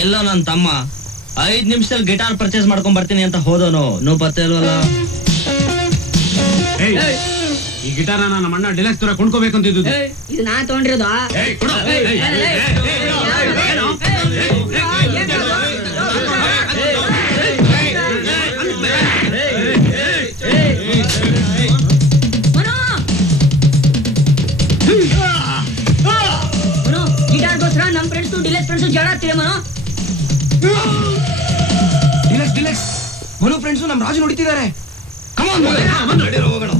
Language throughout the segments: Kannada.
ಎಲ್ಲೋ ನನ್ನ ತಮ್ಮ 5 ನಿಮಿಷದಲ್ಲಿ ಗಿಟಾರ್ ಪರ್ಚೇಸ್ ಮಾಡ್ಕೊಂಡ್ ಬರ್ತೀನಿ ಅಂತ ಹೋದೋನು ನೀವು ಬರ್ತಾ ಇಲ್ವಲ್ಲ. ಈ ಗಿಟಾರ ನಮ್ಮ ಅಣ್ಣ ಡಿಲಕ್ಸ್ ತರ ಕೊಂಡ್ಕೋಬೇಕು ಅಂತ ಇದ್ದು. ಇದು ನಾ ತಗೊಂಡಿರೋದು. ಗಿಟಾರ್ಗೋಸ್ಕರ ನಮ್ ಫ್ರೆಂಡ್ಸ್ ಡಿಲಕ್ಸ್ ಫ್ರೆಂಡ್ಸ್ ಜಗಳ ಆಗ್ತಿದೆ ಮನೋ. ಡಿಲಕ್ಸ್ ಮನು ಫ್ರೆಂಡ್ಸ್ ನಮ್ ರಾಜು ನೋಡ್ತಿದ್ದಾರೆ. ಹೋಗೋಣ.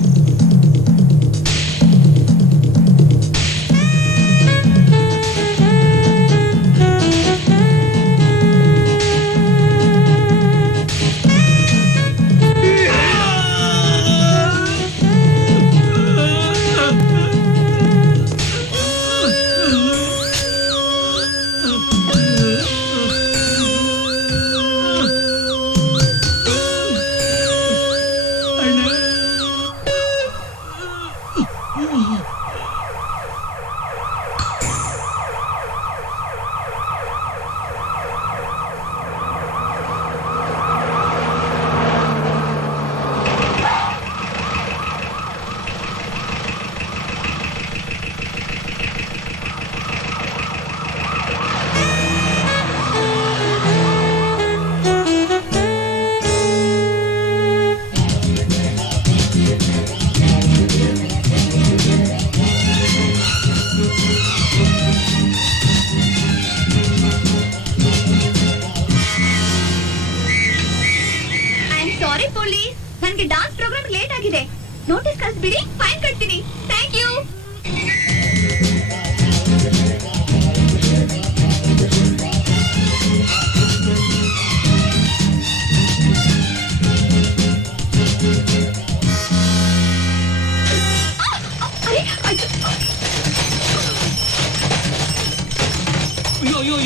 ನನಗೆ ಡಾನ್ಸ್ ಪ್ರೋಗ್ರಾಮ್ ಲೇಟ್ ಆಗಿದೆ. ನೋಟಿಸ್ ಕಳಿಸ್ಬಿಡಿ, ಫೈನ್ ಕಟ್ತೀನಿ. Thank you.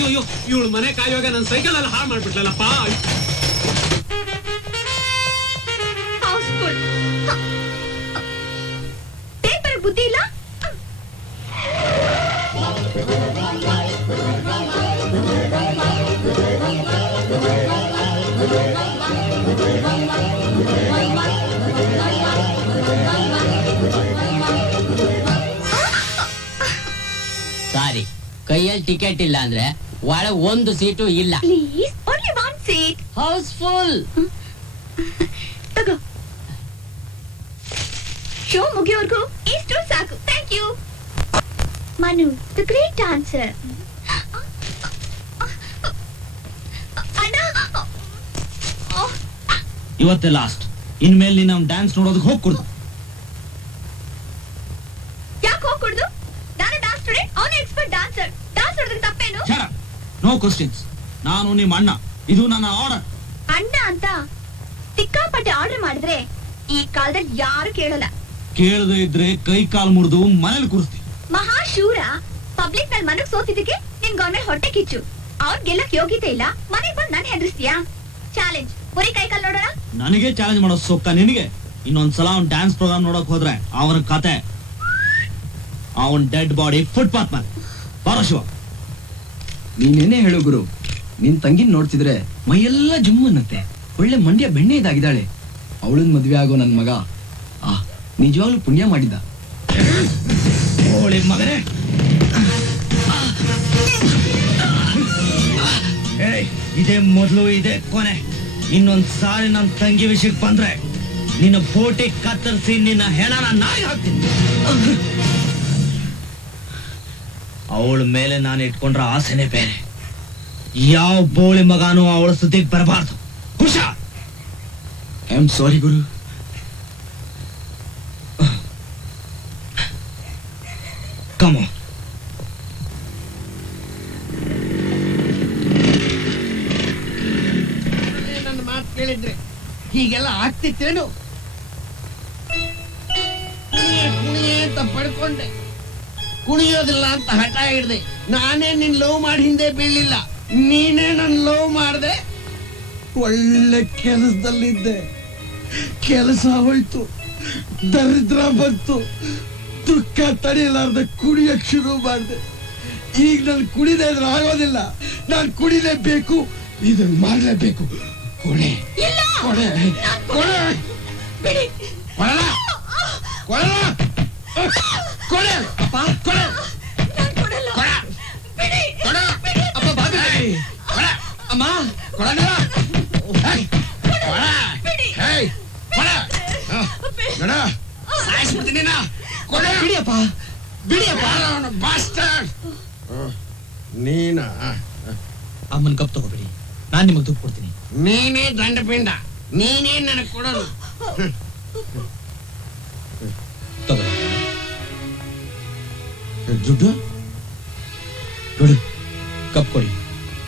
ಅಯ್ಯೋ ಇವಳು ಮನೆ ಕಾಯುವಾಗ ನನ್ನ ಸೈಕಲ್ ಅಲ್ಲಿ ಹಾಳು ಮಾಡ್ಬಿಟ್ಲಲ್ಲಪ್ಪ. ಪೇಪರ್ ಬುದ್ಧಿ ಇಲ್ಲ. ಸಾರಿ, ಕೈಯಲ್ಲಿ ಟಿಕೆಟ್ ಇಲ್ಲ ಅಂದ್ರೆ ಒಳ ಒಂದು ಸೀಟು ಇಲ್ಲ. Please, only one seat. House full. ತಗೋ. ಶೋ ಮುಗಿಯೋರ್ಗೂ ಇಷ್ಟು ಸಾಕು. Thank you. Manu, the great dancer. ಇವತ್ತೇ ಲಾಸ್ಟ್. ಇನ್ಮೇಲೆ ನೀನು ಡ್ಯಾನ್ಸ್ ನೋಡೋದಕ್ಕೆ ಹೋಗ್ಕೊಡ್ದು. ಯಾಕೆ ಹೋಗ್ಕೊಡ್ದು? ನಾನು ಡಾನ್ಸ್ ಸ್ಟೂಡೆಂಟ್, ಅವನು ಎಕ್ಸ್ಪರ್ಟ್ ಡಾನ್ಸರ್. ಡಾನ್ಸ್ ನೋಡೋದಕ್ಕೆ ತಪ್ಪೇನು? ನೋ ಕ್ವಶ್ಚನ್ಸ್. ನಾನು ನಿಮ್ಮ ಅಣ್ಣ, ಇದು ನನ್ನ ಆರ್ಡರ್. ಅಣ್ಣ ಅಂತ ಸಿಕ್ಕಾಪಟ್ಟೆ ಆರ್ಡರ್ ಮಾಡಿದ್ರೆ ಈ ಕಾಲದಲ್ಲಿ ಯಾರು ಕೇಳಲ್ಲ. ಕೇಳದೆ ಇದ್ರೆ ಕೈ ಕಾಲು ಮುರಿದು ಮನೇಲಿ ಕೂರಿಸ್ತೀನಿ. ಮಹಾಶೂರ ಪಬ್ಲಿಕ್ ನಲ್ಲಿ ಮನಗ್ ಸೋತಿದ್ದಕ್ಕೆ ನಿನ್ ಗೌರ್ಮೆಂಟ್ ಹೊಟ್ಟೆ ಕಿಚ್ಚು. ಅವ್ರ ಗೆಲ್ಲಕ್ ಯೋಗ್ಯತೆ ಇಲ್ಲ, ಮನೆಗ್ ಬಂದ್ ನನ್ ಹೆದರ್ಸ್ತೀಯಾ? ಚಾಲೆಂಜ್, ಬರೀ ಕೈ ಕಾಲು ನೋಡೋಣ. ನನಗೆ ಚಾಲೆಂಜ್ ಮಾಡೋ ಸೋಗ್ತಾ ನಿನಗೆ? ಇನ್ನೊಂದ್ಸಲ ಅವ್ನ್ ಡ್ಯಾನ್ಸ್ ಪ್ರೋಗ್ರಾಮ್ ನೋಡಕ್ ಹೋದ್ರೆ ಅವನ ಕತೆ, ಅವನ್ ಡೆಡ್ ಬಾಡಿ ಫುಟ್ಪಾತ್ ಮೇಲೆ. ಬಾರೋ ಶಿವ. ನೀನೇನೇ ಹೇಳು ಗುರು, ನಿನ್ ತಂಗಿನ ನೋಡ್ತಿದ್ರೆ ಮೈಯೆಲ್ಲ ಜುಮ್ಮು ಅನ್ನತ್ತೆ. ಒಳ್ಳೆ ಮಂಡ್ಯ ಬೆಣ್ಣೆ ಇದಾಗಿದ್ದಾಳೆ. ಅವಳನ್ ಮದ್ವೆ ಆಗೋ ನನ್ ಮಗ ನಿಜವಾಗ್ಲೂ ಪುಣ್ಯ ಮಾಡಿದ್ದ. ಮಗನೇ, ಇದೇ ಮೊದಲು, ಇದೇ ಕೊನೆ. ಇನ್ನೊಂದ್ ಸಾರಿ ನನ್ ತಂಗಿ ವಿಷಯಕ್ಕೆ ಬಂದ್ರೆ ನಿನ್ನ ಬೋಟಿ ಕತ್ತರಿಸಿ ನಿನ್ನ ಹೆಣನ ನಾಯಿ ಹಾಕ್ತೀನಿ. ಅವಳ ಮೇಲೆ ನಾನು ಇಟ್ಕೊಂಡ್ರ ಆಸೆನೆ ಬೇರೆ. ಯಾವ ಬೋಳಿ ಮಗಾನು ಅವಳ ಸುದ್ದಿಗೆ ಬರಬಾರ್ದು. ಹುಷಾರ್. I am sorry Guru. Come on. ನನ್ನ ಮಾತು ಕೇಳಿದ್ರೆ ಹೀಗೆಲ್ಲ ಆಗ್ತಿತ್ತೇನು? ಕುಣಿಯೇ ಅಂತ ಪಡ್ಕೊಂಡೆ, ಕುಣಿಯೋದಿಲ್ಲ ಅಂತ ಹಠ ಹಿಡ್ದೆ. ನಾನೇ ನಿನ್ ಲವ್ ಮಾಡಿ ಹಿಂದೆ ಬೀಳಿಲ್ಲ, ನೀನೇ ನನ್ ಲವ್ ಮಾಡ್ದೆ. ಒಳ್ಳೆ ಕೆಲಸದಲ್ಲಿದ್ದೆ, ಕೆಲಸ ಹೋಯ್ತು, ದರಿದ್ರ ಬಂತು, ದುಃಖ ತಡೆಯಲಾರ್ದ ಕುಡಿಯಕ್ ಶುರು ಮಾಡ್ದೆ. ಈಗ ನಾನು ಕುಡಿದೇ ಇದ್ರೆ ಆಗೋದಿಲ್ಲ. ನಾನು ಕುಡಿಲೇಬೇಕು, ಇದನ್ನ ಮಾಡ್ಲೇಬೇಕು. ಕೊಡೆ ಕೊಡೆ ಕೊಡೆ ಕೊಡಲ್ಲ ಕೊಡಲ್ಲ ಕೊಡೆ ಅಪ್ಪ ಕೊಡೆ ಕೊಡ ಕೊಡ ಅಪ್ಪ ಬಾಬಿ ಕೊಡ ಅಮ್ಮ ಕೊಡಲ್ಲ ಕೊಡ ಹೇಯ್ ಕೊಡ ನೋಡ ಸಾಯಿಸ್ಬಿಡ್ತೀನಿ ನಾ. ಕೊಡ ಬಿಡಿಯಪ್ಪ ಬಿಡಿಯಪ್ಪ. ಬಾಸ್ಟರ್ ನೀನ ಅಮ್ಮನ್ ಕಪ್ ತಗೋಬೇಡಿ, ನಾನ್ ನಿಮಗ್ ದುಡ್ಡು ಕೊಡ್ತೀನಿ. ನೀನೇ ದಂಡಪಿಂಡ, ನೀನೇ ನನಗೆ ಕೊಡೋದು. ತಗೋ ದುಡ್ಡು ಕೊಡು, ಕಪ್ ಕೊಡಿ.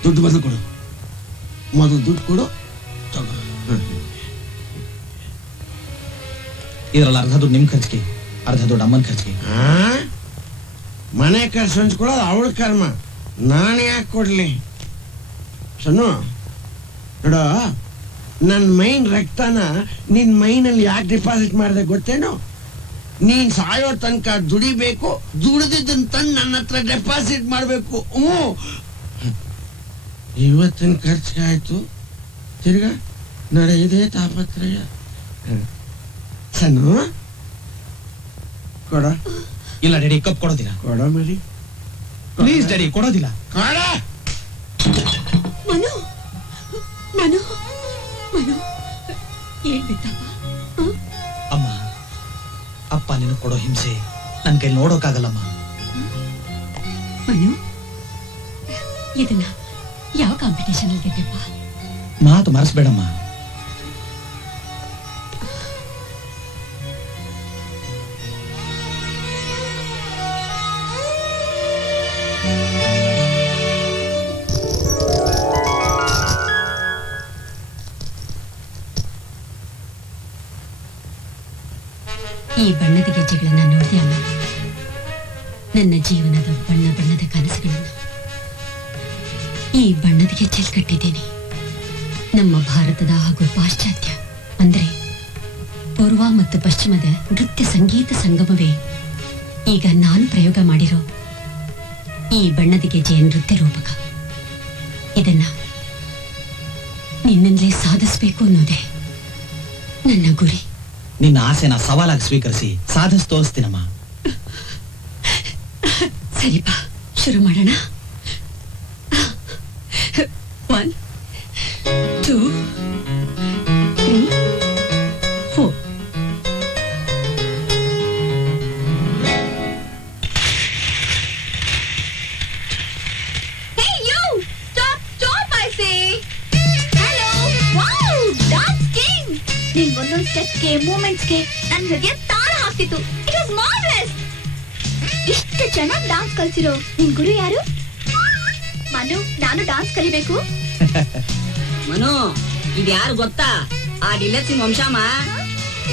ದುಡ್ಡು ಮೊದಲು ಕೊಡು, ಮೊದಲು ದುಡ್ಡು ಕೊಡು. ತಗೋ. ಇದ್ರಲ್ಲಿ ಅರ್ಧ ದುಡ್ಡು ನಿಮ್ ಖರ್ಚಿಗೆ, ಅರ್ಧ ದುಡ್ಡು ಅಮ್ಮನ್ ಖರ್ಚಿಗೆ. ಆ? ಮನೆ ಖರ್ಚು ಹಂಚ್ಕೊಳ್ಳೋದು ಅವಳ ಕರ್ಮ, ನಾನು ಯಾಕೆ ಕೊಡ್ಲಿ? ಸಣ್ಣ ನೋಡ, ನನ್ನ ಮೈನ್ ರಕ್ತನ ನಿನ್ ಮೈನಲ್ಲಿ ಯಾಕೆ ಡಿಪಾಸಿಟ್ ಮಾಡಿದೆ ಗೊತ್ತೇನು? ನೀನ್ ಸಾಯೋ ತನಕ ದುಡಿಬೇಕು, ದುಡಿದಿದ್ದನ್ ತಂದು ನನ್ನ ಹತ್ರ ಡೆಪಾಸಿಟ್ ಮಾಡಬೇಕು. ಇವತ್ತಿನ ಖರ್ಚಿಗೆ ಆಯ್ತು, ತಿರ್ಗಾ ನಾಳೆ ಇದೇ ತಾಪತ್ರಯ. ಸಣ್ಣ ಕೊಡ. ಇಲ್ಲ ಡ್ಯಾಡಿ, ಕಪ್ ಕೊಡೋದಿಲ್ಲ. ಕೊಡ ಮರಿ, ಪ್ಲೀಸ್ ಡ್ಯಾಡಿ, ಕೊಡೋದಿಲ್ಲ. ಕೊಡ. ಮನು ಮನು ಮನು ಹೇಳ್ಬಿಟ್ಟಮ್ಮ. ಅಮ್ಮ, ಅಪ್ಪ ನಿನ್ನ ಕೊಡೋ ಹಿಂಸೆ ನನ್ ಕೈ ನೋಡೋಕ್ಕಾಗಲ್ಲಮ್ಮ. ಮನು, ಇದನ್ನ ಯಾವ ಕಾಂಪಿಟೇಷನ್ ಅಲ್ಲಿ ಗೆದ್ದೆಪ್ಪ? ಮಾತು ಮರೆಸ್ಬೇಡಮ್ಮ. ಈ ಬಣ್ಣದ ಗೆಜ್ಜೆಗಳನ್ನ ನೋಡಿದೆ ಅಮ್ಮ. ನನ್ನ ಜೀವನದ ಬಣ್ಣ ಬಣ್ಣದ ಕನಸುಗಳನ್ನ ಈ ಬಣ್ಣದ ಗೆಜ್ಜೆಲ್ ಕಟ್ಟಿದ್ದೇನೆ. ನಮ್ಮ ಭಾರತದ ಹಾಗೂ ಪಾಶ್ಚಾತ್ಯ ಅಂದ್ರೆ ಪೂರ್ವ ಮತ್ತು ಪಶ್ಚಿಮದ ನೃತ್ಯ ಸಂಗೀತ ಸಂಗಮವೇ ಈಗ ನಾನು ಪ್ರಯೋಗ ಮಾಡಿರೋ ಈ ಬಣ್ಣದ ಗೆಜ್ಜೆಯ ನೃತ್ಯ ರೂಪಕ. ಇದನ್ನ ನಿನ್ನಿಂದಲೇ ಸಾಧಿಸಬೇಕು ಅನ್ನೋದೇ ನನ್ನ ಗುರಿ. ನಿನ್ನ ಆಸೆನ ಸವಾಲಾಗಿ ಸ್ವೀಕರಿಸಿ ಸಾಧಿಸಿ ತೋರಿಸ್ತೀನಮ್ಮ. ಸರಿಪಾ, ಶುರು ಮಾಡೋಣ. 1 2 3 4. Hey you! Stop I say! Hello! Wow! Dance king! ನೀನ್ ಒಂದೊಂದು ಸ್ಟೆಪ್ಗೆ ಮೂಮೆಂಟ್ಸ್ಗೆ ನನ್ನ ಹೃದಯ ತಾಳ ಹಾಕ್ತಿತ್ತು. It was marvelous! ಇಷ್ಟು ಚೆನ್ನಾಗಿ ಡಾನ್ಸ್ ಕಲ್ಸಿರೋ ನಿನ್ ಗುರು ಯಾರು? ಮನು, ನಾನು ಡಾನ್ಸ್ ಕಲಿಬೇಕು. ಮನು, ಇದು ಯಾರು ಗೊತ್ತಾ? ಆ ಡಿಲೆಕ್ಸಿನ್ ವಂಶಮ್ಮ.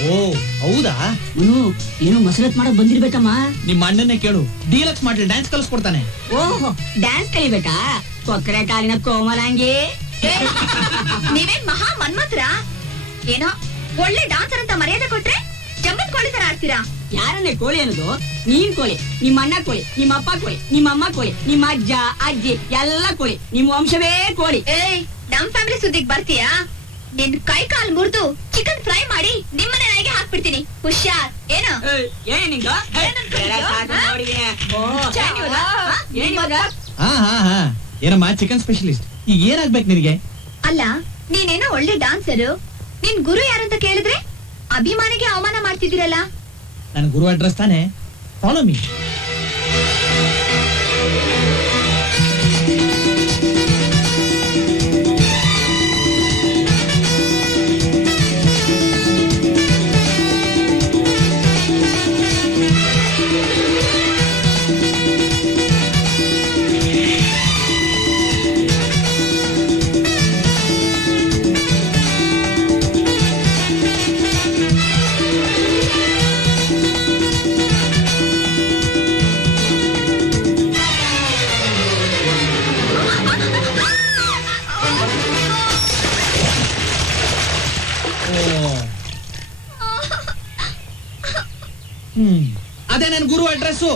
ಓ ಹೌದಾ? ಮನು, ಏನೋ ಮಸರತ್ ಮಾಡಕ್ ಬಂದಿರ್ಬೇಕಮ್ಮ. ನಿಮ್ಮ ಅಣ್ಣನ್ನೇ ಕೇಳು, ಡೀಲಕ್ಸ್ ಮಾಡಿ ಡ್ಯಾನ್ಸ್ ಕಲಿಸ್ಕೊಡ್ತಾನೆ. ಓಹೋ, ಡ್ಯಾನ್ಸ್ ಕಲಿಬೇಕಾ? ಕೊಕ್ಕರೆ ಕಾಲಿನ ಕೋಮಲಾಂಗಿ. ನೀವೇನ್ ಮಹಾ ಮನ್ಮತ್ರ? ಏನೋ ಒಳ್ಳೆ ಡಾನ್ಸರ್ ಅಂತ ಮರ್ಯಾದೆ ಕೊಟ್ರೆ ಜಮ್ಮತ್ ಕೋಳಿ ತರ ಆಡ್ತೀರಾ. ಯಾರನ್ನೇ ಕೋಳಿ ಅನ್ನೋದು? ನೀನ್ ಕೋಳಿ, ನಿಮ್ಮ ಅಣ್ಣ ಕೋಳಿ, ನಿಮ್ಮ ಅಪ್ಪ ಕೋಳಿ, ನಿಮ್ಮ ಅಮ್ಮ ಕೋಳಿ, ನಿಮ್ಮ ಅಜ್ಜ ಅಜ್ಜಿ ಎಲ್ಲ ಕೋಳಿ, ನಿಮ್ಮ ವಂಶವೇ ಕೋಳಿ. ಏಯ್, ನಮ್ ಫ್ಯಾಮಿಲಿ ಸುದ್ದಿಗ್ ಬರ್ತೀಯಾ? ನಿನ್ ಕೈ ಕಾಲ್ ಮುರಿದು ಚಿಕನ್ ಫ್ರೈ ಮಾಡಿ ನಿಮ್ಮನೆ ನಾಯಿಗೆ ಹಾಕ್ಬಿಡ್ತೀನಿ. ಹುಷಾರ್. ಏನು ಏನ್ ನಿಂಗ? ಹಾ ಏನಮ್ಮ, ಚಿಕನ್ ಸ್ಪೆಷಲಿಸ್ಟ್. ಈಗ ಏನಾಗ್ಬೇಕು ನಿನಗೆ? ಅಲ್ಲ, ನೀನೇನೋ ಒಳ್ಳೆ ಡಾನ್ಸರು, ನಿನ್ ಗುರು ಯಾರಂತ ಕೇಳಿದ್ರೆ ಅಭಿಮಾನಿಗೆ ಅವಮಾನ ಮಾಡ್ತಿದ್ದೀರಲ್ಲ. ನನ್ನ ಗುರು ಅಡ್ರೆಸ್ ತಾನೆ, ಫಾಲೋ ಮೀ. ಅದೇ ನನ್ನ ಗುರು ಅಡ್ರೆಸ್ಸು.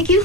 Thank you.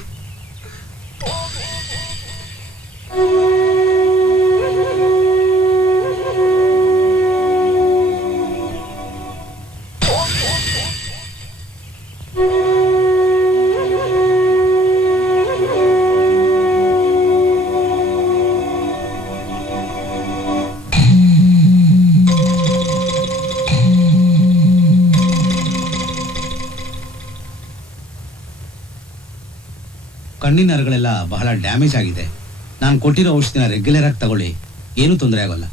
ಕಣ್ಣಿನ ನರಗಳೆಲ್ಲ ಬಹಳ ಡ್ಯಾಮೇಜ್ ಆಗಿದೆ. ನಾನು ಕೊಟ್ಟಿರೋ ಔಷಧಿನ ರೆಗ್ಯುಲರ್ ಆಗಿ ತಗೊಳ್ಳಿ, ಏನೂ ತೊಂದರೆ ಆಗೋಲ್ಲ.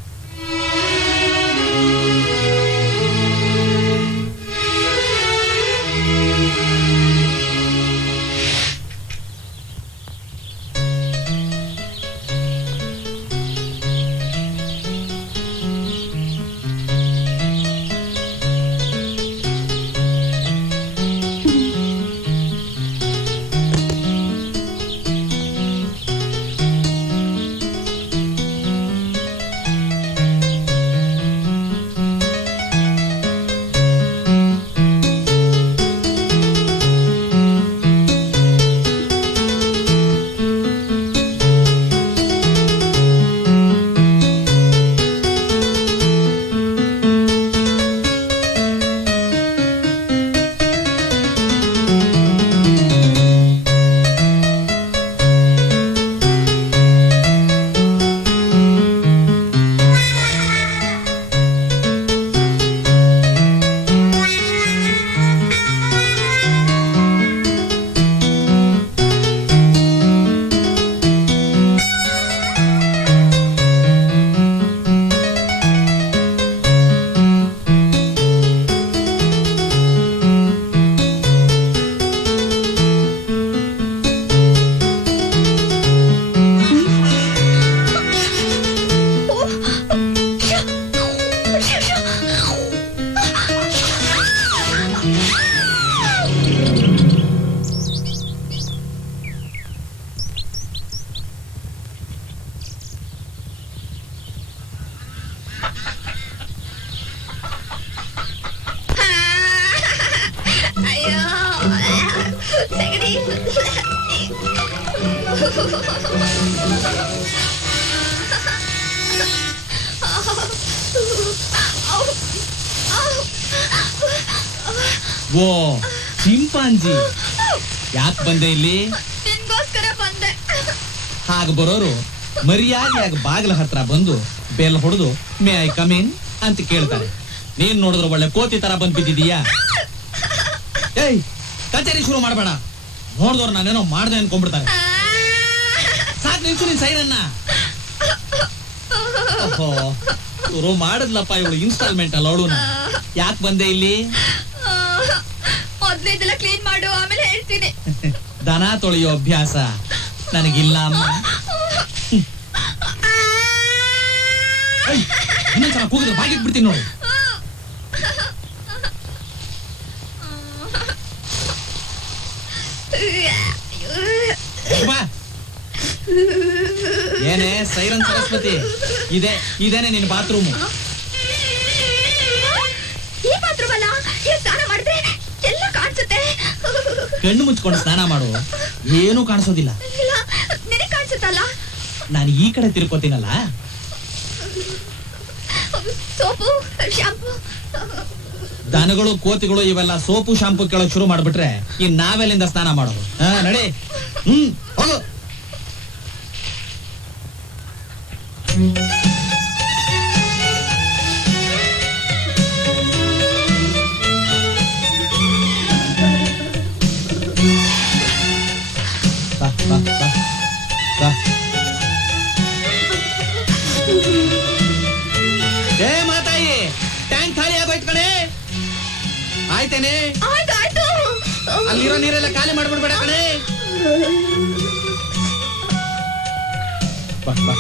ಓ ಚಿಂಪಾಂಜಿ, ಯಾಕೆ ಬಂದೆ ಇಲ್ಲಿ? ನಿನ್ಗೋಸ್ಕರ ಬಂದೆ. ಹಾಗ ಬರೋರು ಮರ್ಯಾದೆಯಾಗಿ ಬಾಗಿಲ ಹತ್ರ ಬಂದು ಬೆಲ್ ಹೊಡೆದು ಮೇ ಐ ಕಮ್ ಇನ್ ಅಂತ ಕೇಳ್ತಾರೆ. ನೀನ್ ನೋಡಿದ್ರೆ ಒಳ್ಳೆ ಕೋತಿ ತರ ಬಂದ್ ಬಿದ್ದಿದೀಯಾ? ಏಯ್, ಕಚೇರಿ ಶುರು ಮಾಡಬೇಡ. ನೋಡಿದವ್ರು ನಾನೇನೋ ಮಾಡ್ದೆ ಅನ್ಕೊಂಡ್ಬಿಡ್ತಾರೆ. ಸಾಕು, ನಿಲ್ಸು ನಿನ್ ಸೈರನ್ನ. ಓಹೋ, ಶುರು ಮಾಡಿದ್ಲಪ್ಪ ಇವಳು ಇನ್ಸ್ಟಾಲ್ಮೆಂಟ್ ಅಲ್ಲ ಅವಳು. ಯಾಕೆ ಬಂದೆ ಇಲ್ಲಿ? ಮೊದ್ಲು ಇದೆಲ್ಲ ಕ್ಲೀನ್ ಮಾಡು, ಆಮೇಲೆ ಹೇಳ್ತೀನಿ. ದನ ತೊಳೆಯೋ ಅಭ್ಯಾಸ ನನಗಿಲ್ಲ ಅಮ್ಮ. ಇನ್ನೊಂದ್ಸಲ ಕೂಗಿದ್ರೆ ಬಾಗಿಟ್ಬಿಡ್ತೀನಿ ನೋಡಿ. ಬಾ. ಏನೇ ಸೈರನ್ ಸರಸ್ವತಿ, ಇದೇನೆ ನಿನ್ ಬಾತ್ರೂಮ್. ಈ ಬಾತ್ರೂಮ್ ಅಲ್ಲ, ಈ ಸ್ನಾನ ಮಾಡಿದ್ರೆ ಎಲ್ಲ ಕಾಣಿಸುತ್ತೆ. ಕಣ್ಣು ಮುಚ್ಕೊಂಡು ಸ್ನಾನ ಮಾಡು, ಏನೂ ಕಾಣಿಸೋದಿಲ್ಲ. ಇಲ್ಲ, ನಿನಗೆ ಕಾಣಿಸುತ್ತಲ್ಲ. ನಾನು ಈ ಕಡೆ ತಿರ್ಕೋತೀನಲ್ಲ. Soap, shampoo. ದನಗಳು ಕೋತಿಗಳು ಇವೆಲ್ಲ ಸೋಪು ಶಾಂಪು ಕೇಳೋಕ್ ಶುರು ಮಾಡ್ಬಿಟ್ರೆ ಇನ್ ನಾವೆಲ್ಲಿಂದ ಸ್ನಾನ ಮಾಡೋದು? ನಡಿ, ಹೋಗು. ಬಾ, ಬಾ, ಬಾ, ಬಾ. ಏ ಮಾತಾಯಿ, ಟ್ಯಾಂಕ್ ಖಾಲಿ ಆಗೋಯ್ತು ಕಣೆ. ಆಯ್ತೇನೆ? ಆಯ್ತು. ಅಲ್ಲಿರೋ ನೀರೆಲ್ಲ ಖಾಲಿ ಮಾಡ್ಬಿಡ್ಬೇಡ ಕಣೆ. ಬಾ, ಬಾ.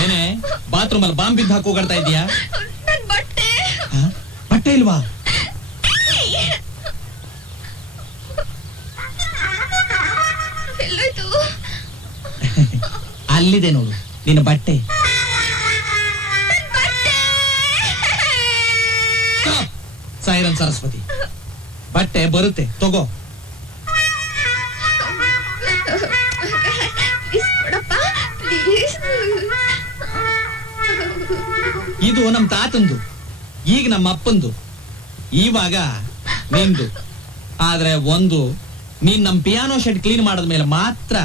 ಏನೇ ಬಾತ್ರೂಮ್ ಅಲ್ಲಿ ಬಾಂಬ್ ಬಿದ್ದು ಹಾಕಿ ಹೋಗಾಡ್ತಾ ಇದೀಯಾ? ನನ್ ಬಟ್ಟೆ. ಬಟ್ಟೆ ಇಲ್ವಾ? ಎಲ್ಲೋಯ್ತು? ಅಲ್ಲಿದೆ ನೋಡು ನಿನ್ನ ಬಟ್ಟೆ. ಸೈರನ್ ಸರಸ್ವತಿ, ಬಟ್ಟೆ ಬರುತ್ತೆ ತಗೋ. ಇದು ನಮ್ ತಾತಂದು, ಈಗ ನಮ್ಮ ಅಪ್ಪಂದು, ಇವಾಗ ನಿಂದು. ಆದ್ರೆ ಒಂದು, ನೀನ್ ನಮ್ ಪಿಯಾನೋ ಶೆಡ್ ಕ್ಲೀನ್ ಮಾಡಿದ್ಮೇಲೆ ಮಾತ್ರ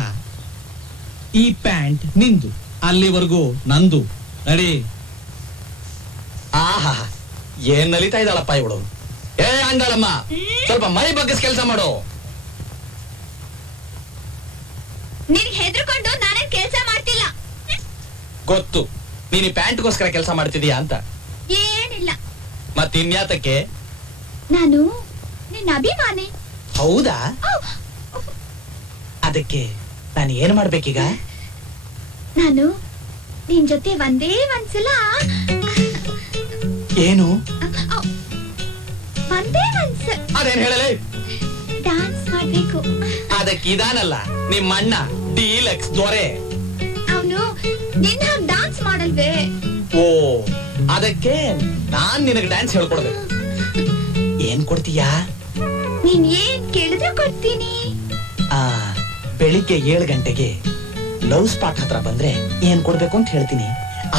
ಈ ಪ್ಯಾಂಟ್ ನಿಂದು, ಅಲ್ಲಿವರೆಗೂ ನಂದು. ನಡಿ. ಆಹಾ, ಏನ್ ನಲಿತಾ ಇದ್ದಾಳಪ್ಪ ಇವಳು. ಏ ಅಂಗಳಮ್ಮ, ಸ್ವಲ್ಪ ಮೈ ಬಗ್ಗಿಸ್ ಕೆಲಸ ಮಾಡು. ನಿನ್ಗೆ ಹೆದರ್ಕೊಂಡು ನಾನೇನ್ ಕೆಲ್ಸ ಮಾಡ್ತಿಲ್ಲ. ಗೊತ್ತು, ನೀನ್ ಈ ಪ್ಯಾಂಟ್ಗೋಸ್ಕರ ಕೆಲಸ ಮಾಡ್ತಿದೀಯಾ ಅಂತ. ಏನಿಲ್ಲ, ಮತ್ತಿನ್ಯಾತಕ್ಕೆ? ನಾನು ನಿನ್ನ ಅಭಿಮಾನಿ. ಹೌದಾ? ಅದಕ್ಕೆ ನಾನು ಏನ್ ಮಾಡ್ಬೇಕೀಗ? ನಾನು ನಿನ್ ಜೊತೆ ಒಂದೇ ಒಂದ್ಸಲ ಏನು? ಒಂದೇ ಒಂದ್ಸಲ ಅದೇನ್ ಹೇಳಲೇ? ಡಾನ್ಸ್ ಮಾಡ್ಬೇಕು. ಅದಕ್ಕೆ ಇದಾನಲ್ಲ ನಿಮ್ಮ ಅಣ್ಣ ಡೀಲಕ್ಸ್ ದೊರೆ. ಅವನು ನಿನ್ನ ಡಾನ್ಸ್ ಮಾಡಲ್ವೇ? ಓ, ಅದಕ್ಕೆ ನಾನ್ ನಿನಗೆ ಡ್ಯಾನ್ಸ್ ಹೇಳ್ಕೊಡ್ಬೇಕು. ಏನ್ ಕೊಡ್ತೀಯಾ? ನೀನ್ ಏನ್ ಕೇಳಿದ್ರು ಕೊಡ್ತೀನಿ. ಬೆಳಿಗ್ಗೆ 7 ಗಂಟೆಗೆ ಲವ್ ಸ್ಪಾಟ್ ಹತ್ರ ಬಂದ್ರೆ ಏನ್ ಕೊಡ್ಬೇಕು ಅಂತ ಹೇಳ್ತೀನಿ.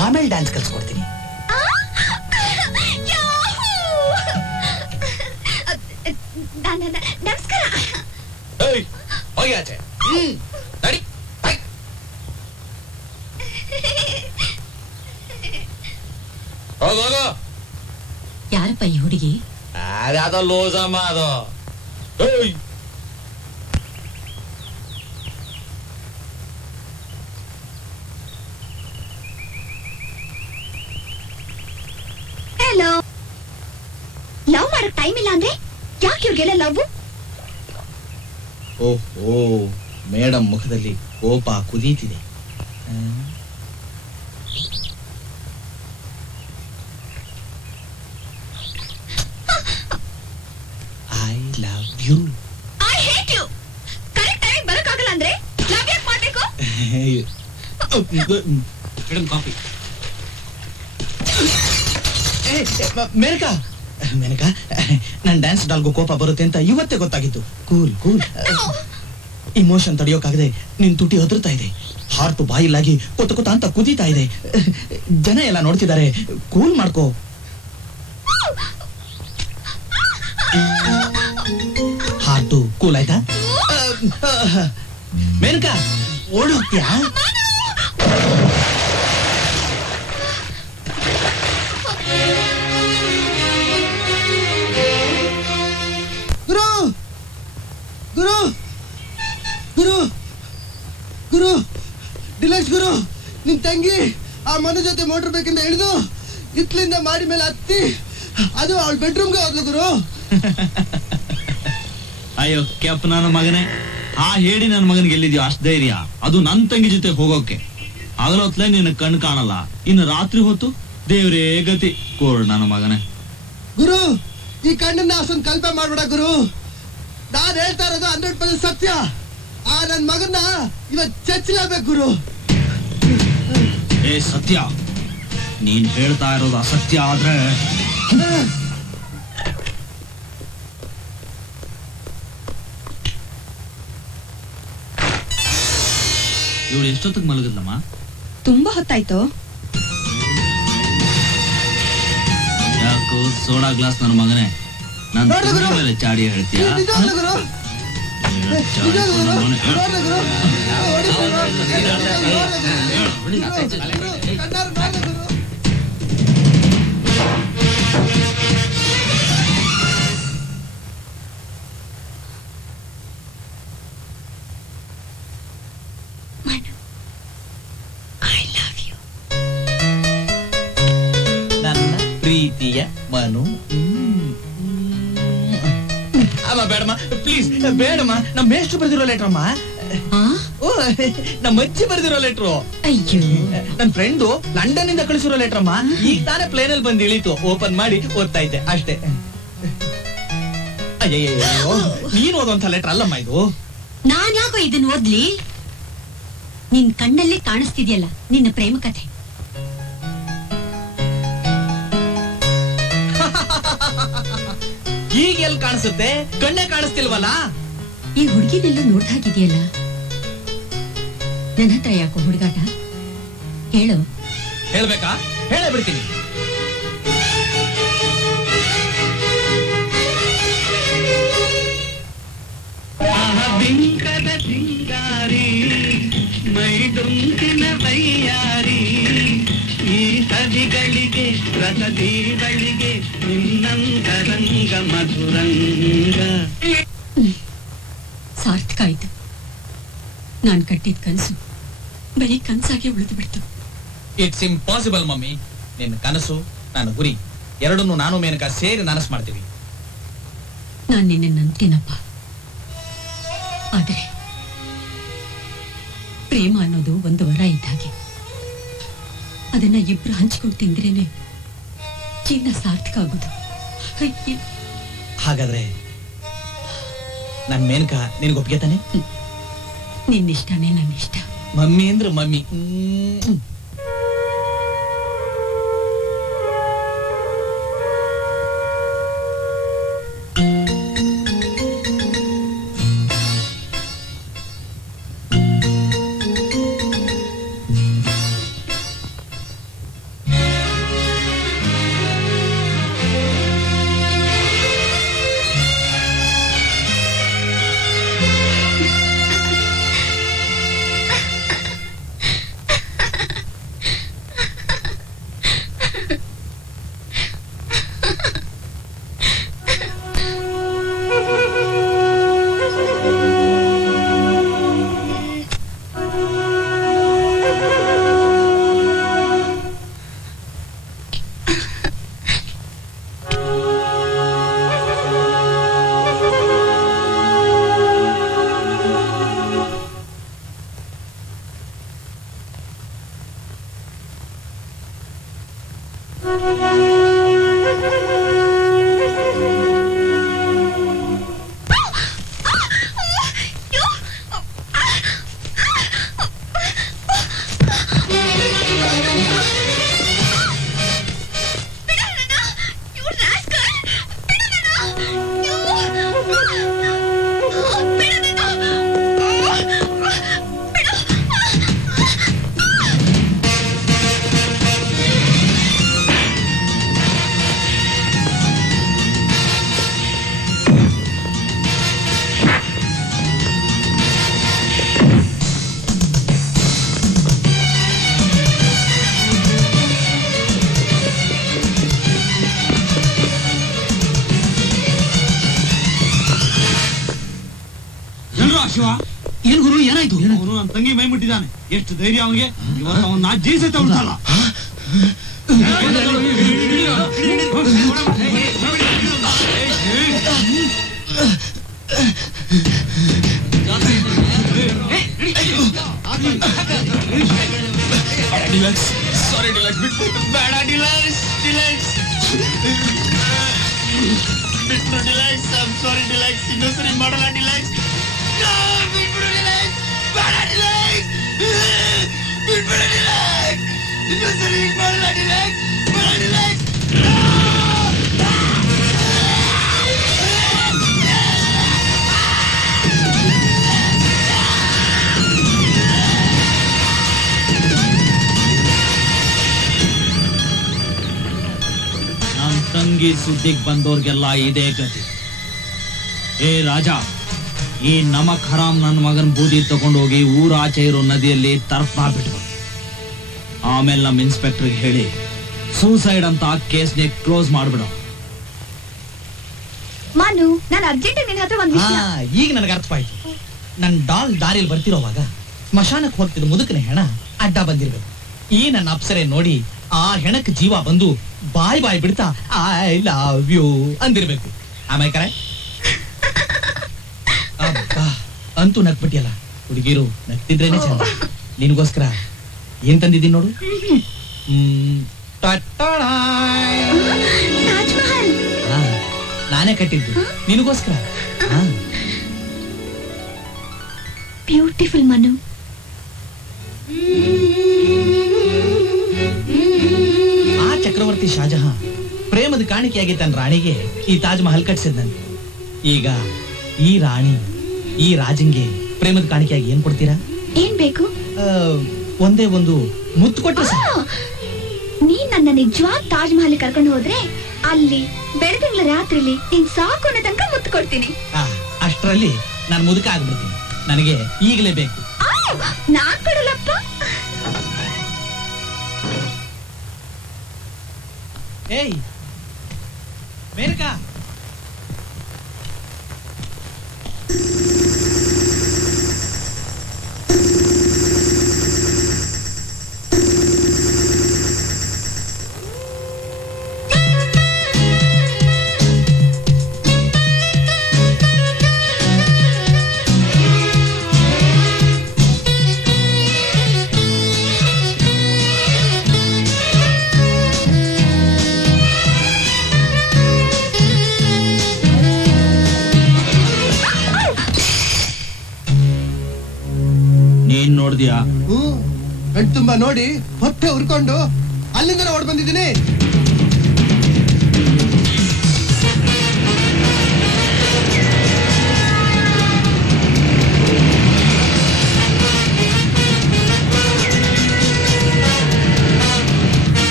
ಆಮೇಲೆ ಡ್ಯಾನ್ಸ್ ಕಲ್ಸ್ಕೊಡ್ತೀನಿ. ನಮಸ್ಕಾರ. ಹೋಗಿ ಆಚೆ. ನಡಿ. ಹೋಗು. ಯಾರಪ್ಪ ಈ ಹುಡುಗಿ? ಅದ್ಯಾವ್ದೋ ಲೋಸಮ್ಮ ಅದು. ಹಲೋ. ಲವ್ ಮಾಡಕ್ ಟೈಮ್ ಇಲ್ಲ ಅಂದ್ರೆ ಯಾಕೆ ಇವ್ರಿಗೆಲ್ಲ ಲವ್? ಓಹೋ, ಮೇಡಮ್ ಮುಖದಲ್ಲಿ ಕೋಪ ಕುದೀತಿದೆ. I love you. I hate you. Correct time ಬರಕ್ಕಾಗಲ್ಲ ಅಂದ್ರೆ ಲವ್ ಯಾಕೆ ಮಾಡ್ಬೇಕು? Madam coffee. ಮೇನಕಾ, ಮೇನಕಾ, ನನ್ ಡ್ಯಾನ್ಸ್ ಡಾಲ್ಗೂ ಕೋಪ ಬರುತ್ತೆ ಅಂತ ಇವತ್ತೇ ಗೊತ್ತಾಗಿತ್ತು. Cool cool. ಇಮೋಷನ್ ತಡೆಯೋಕಾಗದೆ ನಿನ್ ತುಟಿ ಹದರ್ತಾ ಇದೆ. ಹಾರ್ಟ್ ಬಾಯಿಲಾಗಿ ಕೊತ್ತ ಕೊತ್ತ ಅಂತ ಕುದೀತಾ ಇದೆ. ಜನ ಎಲ್ಲ ನೋಡ್ತಿದ್ದಾರೆ. ಕೂಲ್ ಮಾಡ್ಕೋ. ಹಾರ್ಟು ಕೂಲ್ ಆಯ್ತಾ? ಮೇನಕಾ, ಓಡೋಗ್ತೀಯಾ? ಗುರು ಗುರು ಗುರು ಗುರು ಡಿಲಕ್ಸ್ ಗುರು, ನಿನ್ ತಂಗಿ ಆ ಮನೆ ಜೊತೆ ಮೋಟರ್ ಬೇಕಿಂದ ಹಿಡಿದು ಇತ್ಲಿಂದ ಮಾಡಿ ಮೇಲೆ ಹತ್ತಿ ಅದು ಅವಳ ಬೆಡ್ರೂಮ್ಗೆ ಹೋದ್ಲು ಗುರು. ಅಯ್ಯೋ ಕೆಪ್ ನನ್ನ ಮಗನೇ, ಆ ಹೇಳಿ ನನ್ನ ಮಗನಿಗೆ ಎಲ್ಲಿದ್ಯೋ ಅಷ್ಟ್ ಧೈರ್ಯ? ಅದು ನನ್ ತಂಗಿ ಜೊತೆ ಹೋಗೋಕೆ. ಹಗಲೊತ್ಲೆ ನಿನ್ನ ಕಣ್ಣು ಕಾಣಲ್ಲ, ಇನ್ನು ರಾತ್ರಿ ಹೊತ್ತು ದೇವ್ರೇ ಗತಿ ಕೋಡ್ ನನ್ನ ಮಗನೇ. ಗುರು, ಈ ಕಣ್ಣನ್ನ ಅಷ್ಟೊಂದು ಕಲ್ಪನೆ ಮಾಡ್ಬೇಡ ಗುರು. ನಾನ್ ಹೇಳ್ತಾ ಇರೋದು 100% ಸತ್ಯ. ಆ ನನ್ ಮಗನ್ನ ಇವತ್ ಚಚ್ಚಲೇಬೇಕು ಗುರು. ಏ ಸತ್ಯ, ನೀನ್ ಹೇಳ್ತಾ ಇರೋದು ಅಸತ್ಯ ಆದ್ರೆ ಇವಳು ಎಷ್ಟೊತ್ತಿಗೆ ಮಲಗದ್ಲಮ್ಮ? ತುಂಬಾ ಹೊತ್ತಾಯ್ತು. ಯಾಕೋ ಸೋಡಾ ಗ್ಲಾಸ್ ನನ್ನ ಮಗನೇ, ನನ್ ನೋಡು ಗುರು. ಮೇಲೆ ಚಾಡಿ ಹೇಳ್ತೀಯ? ನಿಜವಾಗ್ಲೂ ಗುರು, ನಿಜವಾಗ್ಲೂ ಗುರು, ನೋಡ್ದೆ ಗುರು. ಹೊಡಿ ಗುರು, ಕಣ್ಣಾರೆ ನೋಡ್ದೆ ಗುರು. ನನ್ನ ಪ್ರೀತಿಯ ಮನು. ಅಮ್ಮ ಬೇಡಮ್ಮ, ಪ್ಲೀಸ್ ಬೇಡಮ್ಮ. ನಮ್ಮ ಮೇಷ್ಟ್ರು ಬರೆದಿರೋ ಲೆಟ್ರ್ ಅಮ್ಮ. ಓ, ನಮ್ಮ ಅಜ್ಜಿ ಬರೆದಿರೋ ಲೆಟ್ರು. ಅಯ್ಯೋ, ನನ್ ಫ್ರೆಂಡು ಲಂಡನ್ ಇಂದ ಕಳಿಸಿರೋ ಲೆಟ್ರ್ ಅಮ್ಮ. ಈಗ ತಾನೇ ಪ್ಲೇನ್ ಅಲ್ಲಿ ಬಂದು ಇಳಿತು. ಓಪನ್ ಮಾಡಿ ಓದ್ತಾ ಇದ್ದೆ ಅಷ್ಟೇ. ಅಯ್ಯಯ್ಯೋ, ನೀನ್ ಓದುವಂತ ಲೆಟ್ರ್ ಅಲ್ಲಮ್ಮ ಇದು. ನಾನ್ ಯಾಕೋ ಇದನ್ನ ಓದ್ಲಿ? ನಿನ್ ಕಣ್ಣಲ್ಲೇ ಕಾಣಿಸ್ತಿದ್ಯಲ್ಲ ನಿನ್ನ ಪ್ರೇಮ ಕಥೆ. ಈಗ ಎಲ್ಲಿ ಕಾಣಿಸುತ್ತೆ? ಕಣ್ಣೇ ಕಾಣಿಸ್ತಿಲ್ವಲ್ಲ. ಈ ಹುಡುಗಿನೆಲ್ಲ ನೋಡ್ದ ಹಾಗಿದೆಯಲ್ಲ, ನನ್ನ ಹತ್ರ ಯಾಕೋ ಹುಡುಗಾಟ? ಹೇಳು. ಹೇಳ್ಬೇಕಾ? ಹೇಳೇ ಬಿಡ್ತೀನಿ. ಬಿಂಕದ ಸಿಂಗಾರಿ ಮೈದುಂಕಿನ ಬೈಯಾರಿ ಈ ಸದಿಗಳಿಗೆ ರಸದೀಗಳಿಗೆ ನಿನ್ನಂತರಂಗ ಮಧುರಂಗ. ಸಾರ್ಥಕ ಆಯ್ತು. ನಾನ್ ಕಟ್ಟಿದ ಕನಸು ಬರೀ ಕನ್ಸಾಗೆ ಉಳಿದು ಬಿಡ್ತು. It's impossible mummy. ನಿನ್ನ ಕನಸು ನನ್ನ ಗುರಿ ಎರಡನ್ನೂ ನಾನು ಮೇನಕ ಸೇರಿ ನನಸು ಮಾಡ್ತೀವಿ. ನಾನ್ ನಿನ್ನ ನಂಬ್ತೀನಪ್ಪ. ಆದ್ರೆ ಪ್ರೇಮ ಅನ್ನೋದು ಒಂದು ವರ ಇದ್ದ ಹಾಗೆ. ಅದನ್ನ ಇಬ್ರು ಹಂಚ್ಕೊಂಡು ತಿಂದ್ರೇನೆ ಜೀವನ ಸಾರ್ಥಕ ಆಗೋದು. ಹಾಗಾದ್ರೆ ನನ್ ಮೇನಕ ನಿನ್ಗೆ ಒಪ್ಪಿಗೆ ತಾನೆ? ನಿನ್ನಿಷ್ಟನೇ ನನ್ನಿಷ್ಟ. ಮಮ್ಮಿ ಅಂದ್ರೆ ಮಮ್ಮಿ. ಶಿವ, ಏನ್ ಗುರು, ಏನಾಯ್ತು? ಅವನು ನನ್ನ ತಂಗಿ ಮೈ ಮುಟ್ಟಿದ್ದಾನೆ. ಎಷ್ಟು ಧೈರ್ಯ ಅವನಿಗೆ! ಇವತ್ತು ಅವನ್ನ ಜೀಸೆ ತಗೊಳ್ತಲ್ಲ. ಸಾರಿ ಡಿಲಕ್ಸ್, ಬೇಡ ಡಿಲಕ್ಸ್, ಡಿಲಕ್ಸ್ ಬಿಟ್ಬಿಡು deluxe. I am sorry deluxe, ಇನ್ನೊಂದ್ಸರಿ ಮಾಡಲ್ಲ ಡಿಲಕ್ಸ್. ಬಿಟ್ಬಿಡು ಡಿಲಕ್ಸ್, ಬೇಡ ಡಿಲಕ್ಸ್, ಬಿಟ್ಬಿಡು ಡಿಲಕ್ಸ್, ಇನ್ನೊಂದ್ಸರಿ ಮಾಡಲ್ಲ ಡಿಲಕ್ಸ್, ಬೇಡ ಡಿಲಕ್ಸ್. ನನ್ನ ತಂಗಿ ಸುದ್ದಿಗೆ ಬಂದವ್ರಿಗೆಲ್ಲ ಇದೇ ಗತಿ. ಏ ರಾಜ, ಈ ನಮಕ್ ಹರಾಮ್ ನನ್ನ ಮಗನ್ ಬೂದಿ ತಗೊಂಡೋಗಿ ಊರಾಚೆ ಇರೋ ನದಿಯಲ್ಲಿ ತರ್ಪ್ ಮಾಡ್ಬಿಟ್ರು. ಆಮೇಲೆ ನಮ್ಮ ಇನ್ಸ್ಪೆಕ್ಟರ್ಗೆ ಹೇಳಿ ಸೂಸೈಡ್ ಅಂತ ಕೇಸ್ನೇ ಕ್ಲೋಸ್ ಮಾಡ್ಬಿಡು. ಮಾನು, ನಾನು ಅರ್ಜೆಂಟ್ ನಿನ್ನ ಹತ್ರ ಒಂದ್ ವಿಷಯ. ಈಗ ನನಗೆ ಅರ್ಥವಾಯ್ತು. ನನ್ ಡಾಲ್ ದಾರಿಯಲ್ಲಿ ಬರ್ತಿರೋವಾಗ ಸ್ಮಶಾನಕ್ಕೆ ಹೋಗ್ತಿದ್ದ ಮುದುಕನ ಹೆಣ ಅಡ್ಡ ಬಂದಿರ್ಬೇಕು. ಈ ನನ್ನ ಅಪ್ಸರೆ ನೋಡಿ ಆ ಹೆಣಕ್ಕೆ ಜೀವ ಬಂದು ಬಾಯ್ ಬಾಯ್ ಬಿಡ್ತಾ ಐ ಲವ್ ಯು ಅಂದಿರ್ಬೇಕು. ಆಮೇಲೆ ಕರೆ ಅಂತೂ ನಗ್ಬಿಟ್ಟಿಯಲ್ಲ. ಹುಡುಗಿರು ನಗ್ತಿದ್ರೇನೆ ಚಂದ. ನಿನಗೋಸ್ಕರ ಏನ್ ತಂದಿದ್ದೀನಿ ನೋಡು. ತಾಜ್ ಮಹಲ್ ನಾನೇ ಕಟ್ಟಿದ್ದು ನಿನಗೋಸ್ಕರ. ಬ್ಯೂಟಿಫುಲ್ ಮನು. ಆ ಚಕ್ರವರ್ತಿ ಶಾಜಹಾನ್ ಪ್ರೇಮದ ಕಾಣಿಕೆಯಾಗಿ ತನ್ನ ರಾಣಿಗೆ ಈ ತಾಜ್ ಮಹಲ್ ಕಟ್ಸಿದ್ನಂತೆ. ಈಗ ಈ ರಾಣಿ ಈ ರಾಜಂಗೆ ಪ್ರೇಮದ ಕಾಣಿಕೆಯಾಗಿ ಏನ್ ಕೊಡ್ತೀರಾ? ಏನ್ ಬೇಕು? ಒಂದೇ ಒಂದು ಮುತ್ತು ಕೊಟ್ರೆ ಸಾಕು. ನೀನ್ ನನ್ನ ನಿಜವಾದ ತಾಜ್ ಮಹಲ್ ಕರ್ಕೊಂಡು ಹೋದ್ರೆ ಅಲ್ಲಿ ಬೆಳದಿಂಗ್ಳ ರಾತ್ರಿಲಿ ನಿನ್ ಸಾಕು ಅನ್ನೋ ತನಕ ಮುತ್ತು ಕೊಡ್ತೀನಿ. ಅಷ್ಟರಲ್ಲಿ ನಾನು ಮುದುಕ ಆಗ್ಬಿಡ್ತೀನಿ. ನನಗೆ ಈಗಲೇ ಬೇಕು. ನಾನ್ ಕೊಡಲ್ಲಪ್ಪ. ಏಯ್ ಮೇನಕಾ, ನೀನ್ ನೋಡ್ದ್ಯಾ? ಕಣ್ ತುಂಬಾ ನೋಡಿ ಹೊಟ್ಟೆ ಉರ್ಕೊಂಡು ಅಲ್ಲಿಂದ ಓಡ್ ಬಂದಿದ್ದೀನಿ.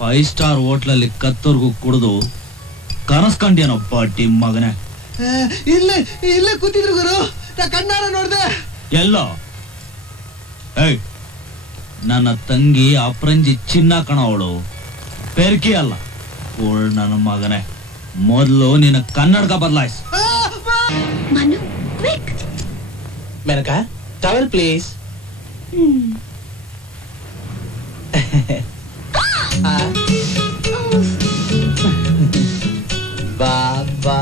ಫೈವ್ ಸ್ಟಾರ್ ಹೋಟ್ಲಲ್ಲಿ ಕತ್ತೋರ್ಗು ಕುಡಿದು ಕನಸ್ಕಂಡ್ಯಾನೋ ಬಡ್ಡಿ ಮಗನೇ. ಇಲ್ಲೇ ಇಲ್ಲೇ ಕೂತಿದ್ರು ಗುರು, ನಾ ಕಣ್ಣಾರ ನೋಡ್ದೆ. ಎಲ್ಲೋ? ಏಯ್, ನನ್ನ ತಂಗಿ ಅಪ್ರಂಜಿ ಚಿನ್ನ ಕಣ ಅವಳು, ಪೆರ್ಕಿ ಅಲ್ಲ. ನನ್ನ ಮಗನೇ, ಮೊದಲು ನಿನ್ನ ಕನ್ನಡಕ ಬದಲಾಯಿಸ್. Manu, quick. Menaka, towel please. ಬಾ ಬಾ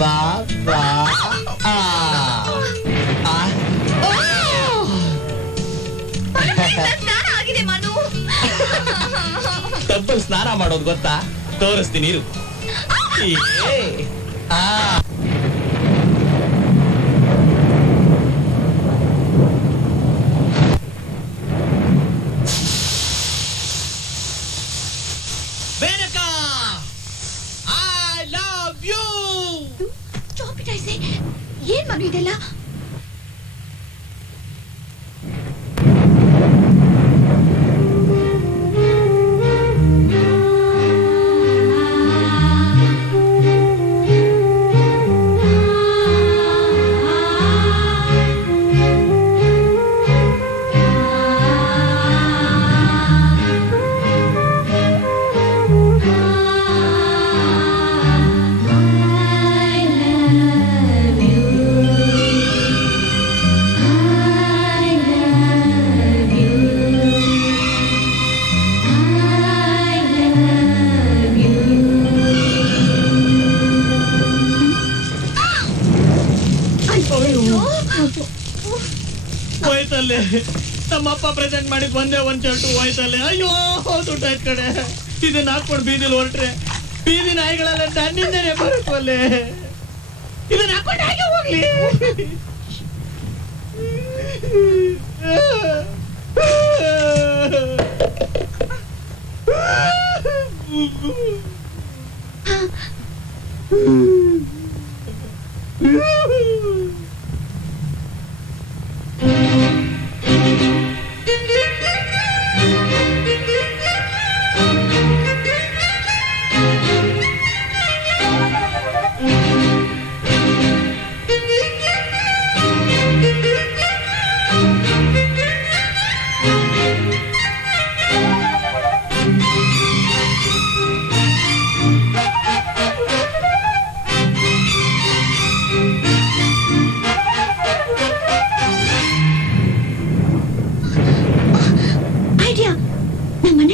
ಬಾ ಬಾ. ಸ್ನಾನ ಆಗಿದೆ ಮನು. ಟೆಂಪಲ್ ಸ್ನಾನ ಮಾಡೋದು ಗೊತ್ತಾ? ತೋರಿಸ್ತೀನಿ ಇರು. ಏನ್ ಮನು ಇದೆಲ್ಲ? ಹೋಯ್ತಲ್ಲೇ, ನಮ್ಮಪ್ಪ ಪ್ರೆಸೆಂಟ್ ಮಾಡಿದ್ ಒಂದೇ ಒಂದ್ ಶರ್ಟು ಹೋಯ್ತಲ್ಲೇ. ಅಯ್ಯೋ ದುಡ್ಡಾಯ್ತು ಕಡೆ. ಇದನ್ನ ಹಾಕೊಂಡು ಬೀದಿಲ್ ಹೊರಟ್ರೆ ಬೀದಿ ನಾಯಿಗಳೆಲ್ಲ ನನ್ನಿಂದನೇ ಬರುತ್ತಲ್ಲೇ. ಇದನ್ನ ಹಾಕೊಂಡು ಹಾಗೆ ಹೋಗ್ಲಿ.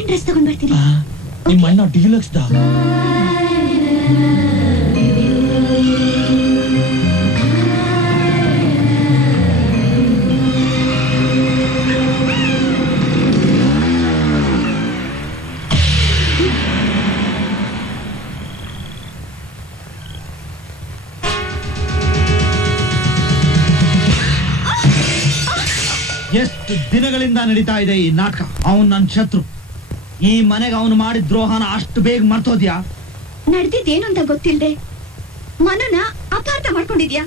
ಡ್ರೆಸ್ ತಗೊಂಡ್ ಬರ್ತೀನಿ. ನಿಮ್ಮ ಅಣ್ಣ ಡಿಲಕ್ಸ್ ದಾ ದಿನಗಳಿಂದ ನಡೀತಾ ಇದೆ ಈ ನಾಟಕ. ಅವನ್ ನನ್ ಶತ್ರು. ಈ ಮನೆಗೆ ಅವನು ಮಾಡಿದ ದ್ರೋಹನ ಅಷ್ಟು ಬೇಗ ಮರ್ತೋದ್ಯಾ? ನಡೆದಿದ್ದೇನು ಅಂತ ಗೊತ್ತಿಲ್ದೆ ಮನನ ಅಪಾರ್ಥ ಮಾಡ್ಕೊಂಡಿದ್ಯಾ?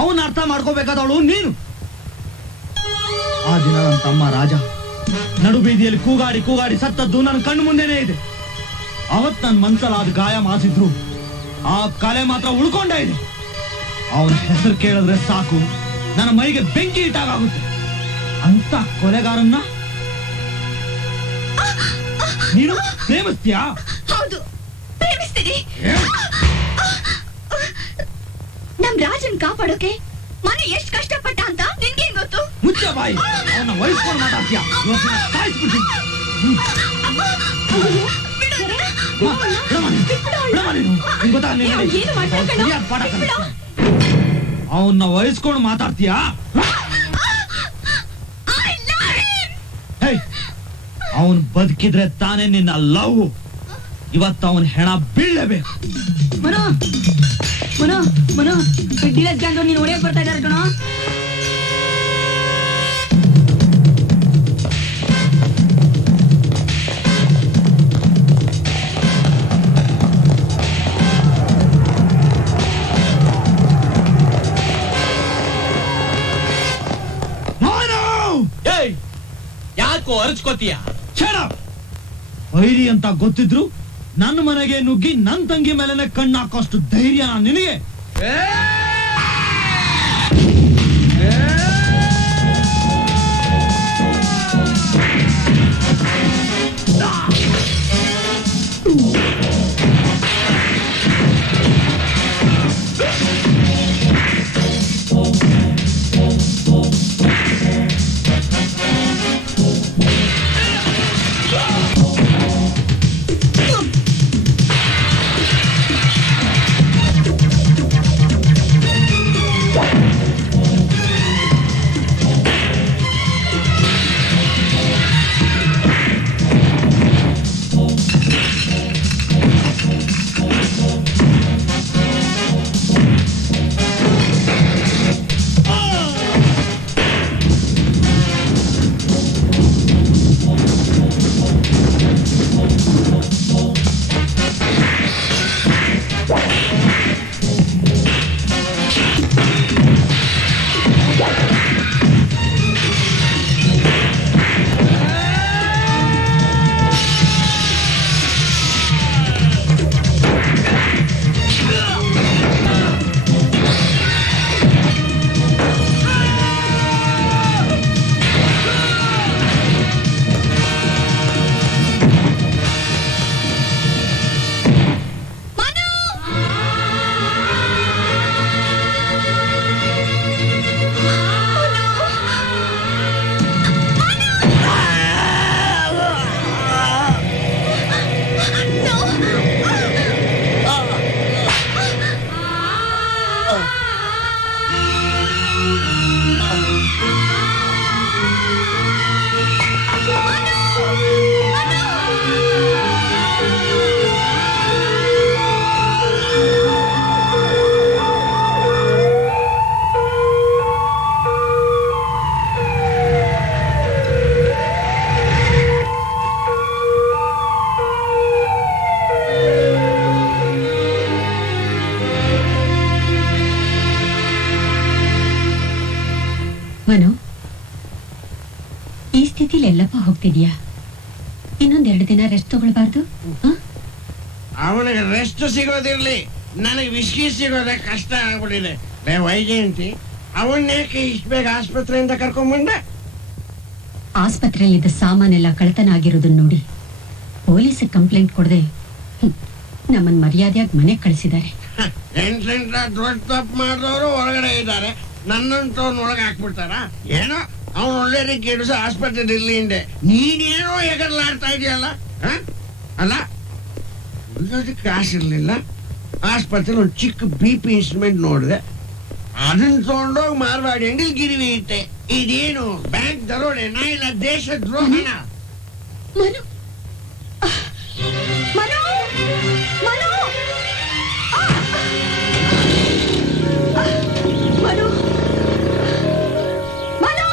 ಅವನ್ ಅರ್ಥ ಮಾಡ್ಕೋಬೇಕಾದವಳು ನೀನು. ಆ ದಿನ ನನ್ನ ತಮ್ಮ ರಾಜ ನಡು ಬೀದಿಯಲ್ಲಿ ಕೂಗಾಡಿ ಕೂಗಾಡಿ ಸತ್ತದ್ದು ನನ್ನ ಕಣ್ಣು ಮುಂದೆನೇ ಇದೆ. ಅವತ್ ನನ್ನ ಮನ್ಸಲ್ಲಿ ಆದ ಗಾಯ ಮಾಸಿದ್ರು ಆ ಕಲೆ ಮಾತ್ರ ಉಳ್ಕೊಂಡೇ ಇದೆ. ಅವನ ಹೆಸರು ಕೇಳಿದ್ರೆ ಸಾಕು ನನ್ನ ಮೈಗೆ ಬೆಂಕಿ ಇಟ್ಟಾಗುತ್ತೆ. ಅಂತ ಕೊಲೆಗಾರನ್ನ ನೀನು ಪ್ರೇಮಿಸ್ತೀಯಾ? ಹೌದು, ಪ್ರೇಮಿಸ್ತೀನಿ. ನಮ್ ರಾಜನ್ ಕಾಪಾಡೋಕೆ ಮನೆ ಎಷ್ಟ್ ಕಷ್ಟಪಟ್ಟ ಅಂತ ನಿನ್ಗೇನ್ ಗೊತ್ತು? ಮುಚ್ಚ ಬಾಯಿ. ಅವನ್ನ ವಹಿಸ್ಕೊಂಡು ಮಾತಾಡ್ತೀಯ? ಸಾಯಿಸ್ಬಿಡ್ತೀನಿ. ಅವನ್ನ ವಹಿಸ್ಕೊಂಡು ಮಾತಾಡ್ತೀಯಾ? ಅವನ್ ಬದುಕಿದ್ರೆ ತಾನೇ ನಿನ್ನ ಲವ್. ಇವತ್ತು ಅವನ್ ಹೆಣ ಬೀಳಲೇಬೇಕು. ಮನೋ ಮನೋ ಮನೋ ಡಿಲಕ್ಸ್ ಗ್ಯಾಂಗ್ ನೀನು ಹೊಡೆಯಕ್ ಬರ್ತಾ ಇದ್ದಾರೆ ಕಣೋ. ಯಾಕೋ ಅರ್ಚ್ಕೋತೀಯ? ವೈರಿ ಅಂತ ಗೊತ್ತಿದ್ರು ನನ್ನ ಮನೆಗೆ ನುಗ್ಗಿ ನನ್ ತಂಗಿ ಮೇಲೆನೆ ಕಣ್ಣು ಹಾಕೋಷ್ಟು ಧೈರ್ಯ ನಿನಗೆ? ಮನು, ಈ ಸ್ಥಿತಿಲಿ ಎಲ್ಲಪ್ಪ ಹೋಗ್ತಿದ್ಯಾ? ಇನ್ನೊಂದೆರಡು ದಿನ ರೆಸ್ಟ್ ತಗೊಳ್ಬಾರ್ದು? ಅವನಿಗೆ ರೆಸ್ಟ್ ಸಿಗೋದಿರ್ಲಿ, ನನಗೆ ವಿಸ್ಕಿ ಸಿಗೋದೇ ಕಷ್ಟ ಆಗ್ಬಿಟ್ಟಿದೆ. ವೈಜಯಂತಿ, ಅವನ್ನೇಕೆ ಇಷ್ಟ ಬೇಗ ಆಸ್ಪತ್ರೆಯಿಂದ ಕರ್ಕೊಂಡ್ಬಂದೆ? ಆಸ್ಪತ್ರೆಯಲ್ಲಿದ್ದ ಸಾಮಾನೆಲ್ಲ ಕಳ್ತನ ಆಗಿರೋದನ್ನ ನೋಡಿ ಪೊಲೀಸ್ ಕಂಪ್ಲೇಂಟ್ ಕೊಡದೆ ನಮ್ಮನ್ ಮರ್ಯಾದೆಯಾಗಿ ಮನೆಗೆ ಕಳಿಸಿದ್ದಾರೆ. ಎಂಟ್ರೆಂಟ ದೊಡ್ಡ ತಪ್ಪು ಮಾಡಿದವರು ಹೊರಗಡೆ ಇದ್ದಾರೆ, ನನ್ನಂತವ್ನ ಒಳಗೆ ಹಾಕ್ಬಿಡ್ತಾರ? ಏನೋ ಅವನು ಒಳ್ಳೆ ರೀತಿ ಕೆಡಿಸ ಆಸ್ಪತ್ರೆ ಇರ್ಲಿ ಹಿಂದೆ ನೀನೇನೋ ಎಗರ್ಲಾಡ್ತಾ ಇದೆಯಲ್ಲ. ಅಲ್ಲ, ಉಳಿಯೋದಕ್ಕೆ ಕಾಸು ಇರ್ಲಿಲ್ಲ, ಆಸ್ಪತ್ರೆ ಒಂದು ಚಿಕ್ಕ BP ಇನ್ಸ್ಟ್ರೂಮೆಂಟ್ ನೋಡಿದೆ, ಅದನ್ನ ತಗೊಂಡೋಗಿ ಮಾರ್ವಾಡಿ ಅಂಗಡಿಲಿ ಗಿರಿವಿ ಇಟ್ಟೆ. ಇದೇನು ಬ್ಯಾಂಕ್ ದರೋಡೆನ ಇಲ್ಲ ದೇಶ ದ್ರೋಹನ? ಮನು ಮನು ಮನು ಮನು ಮನು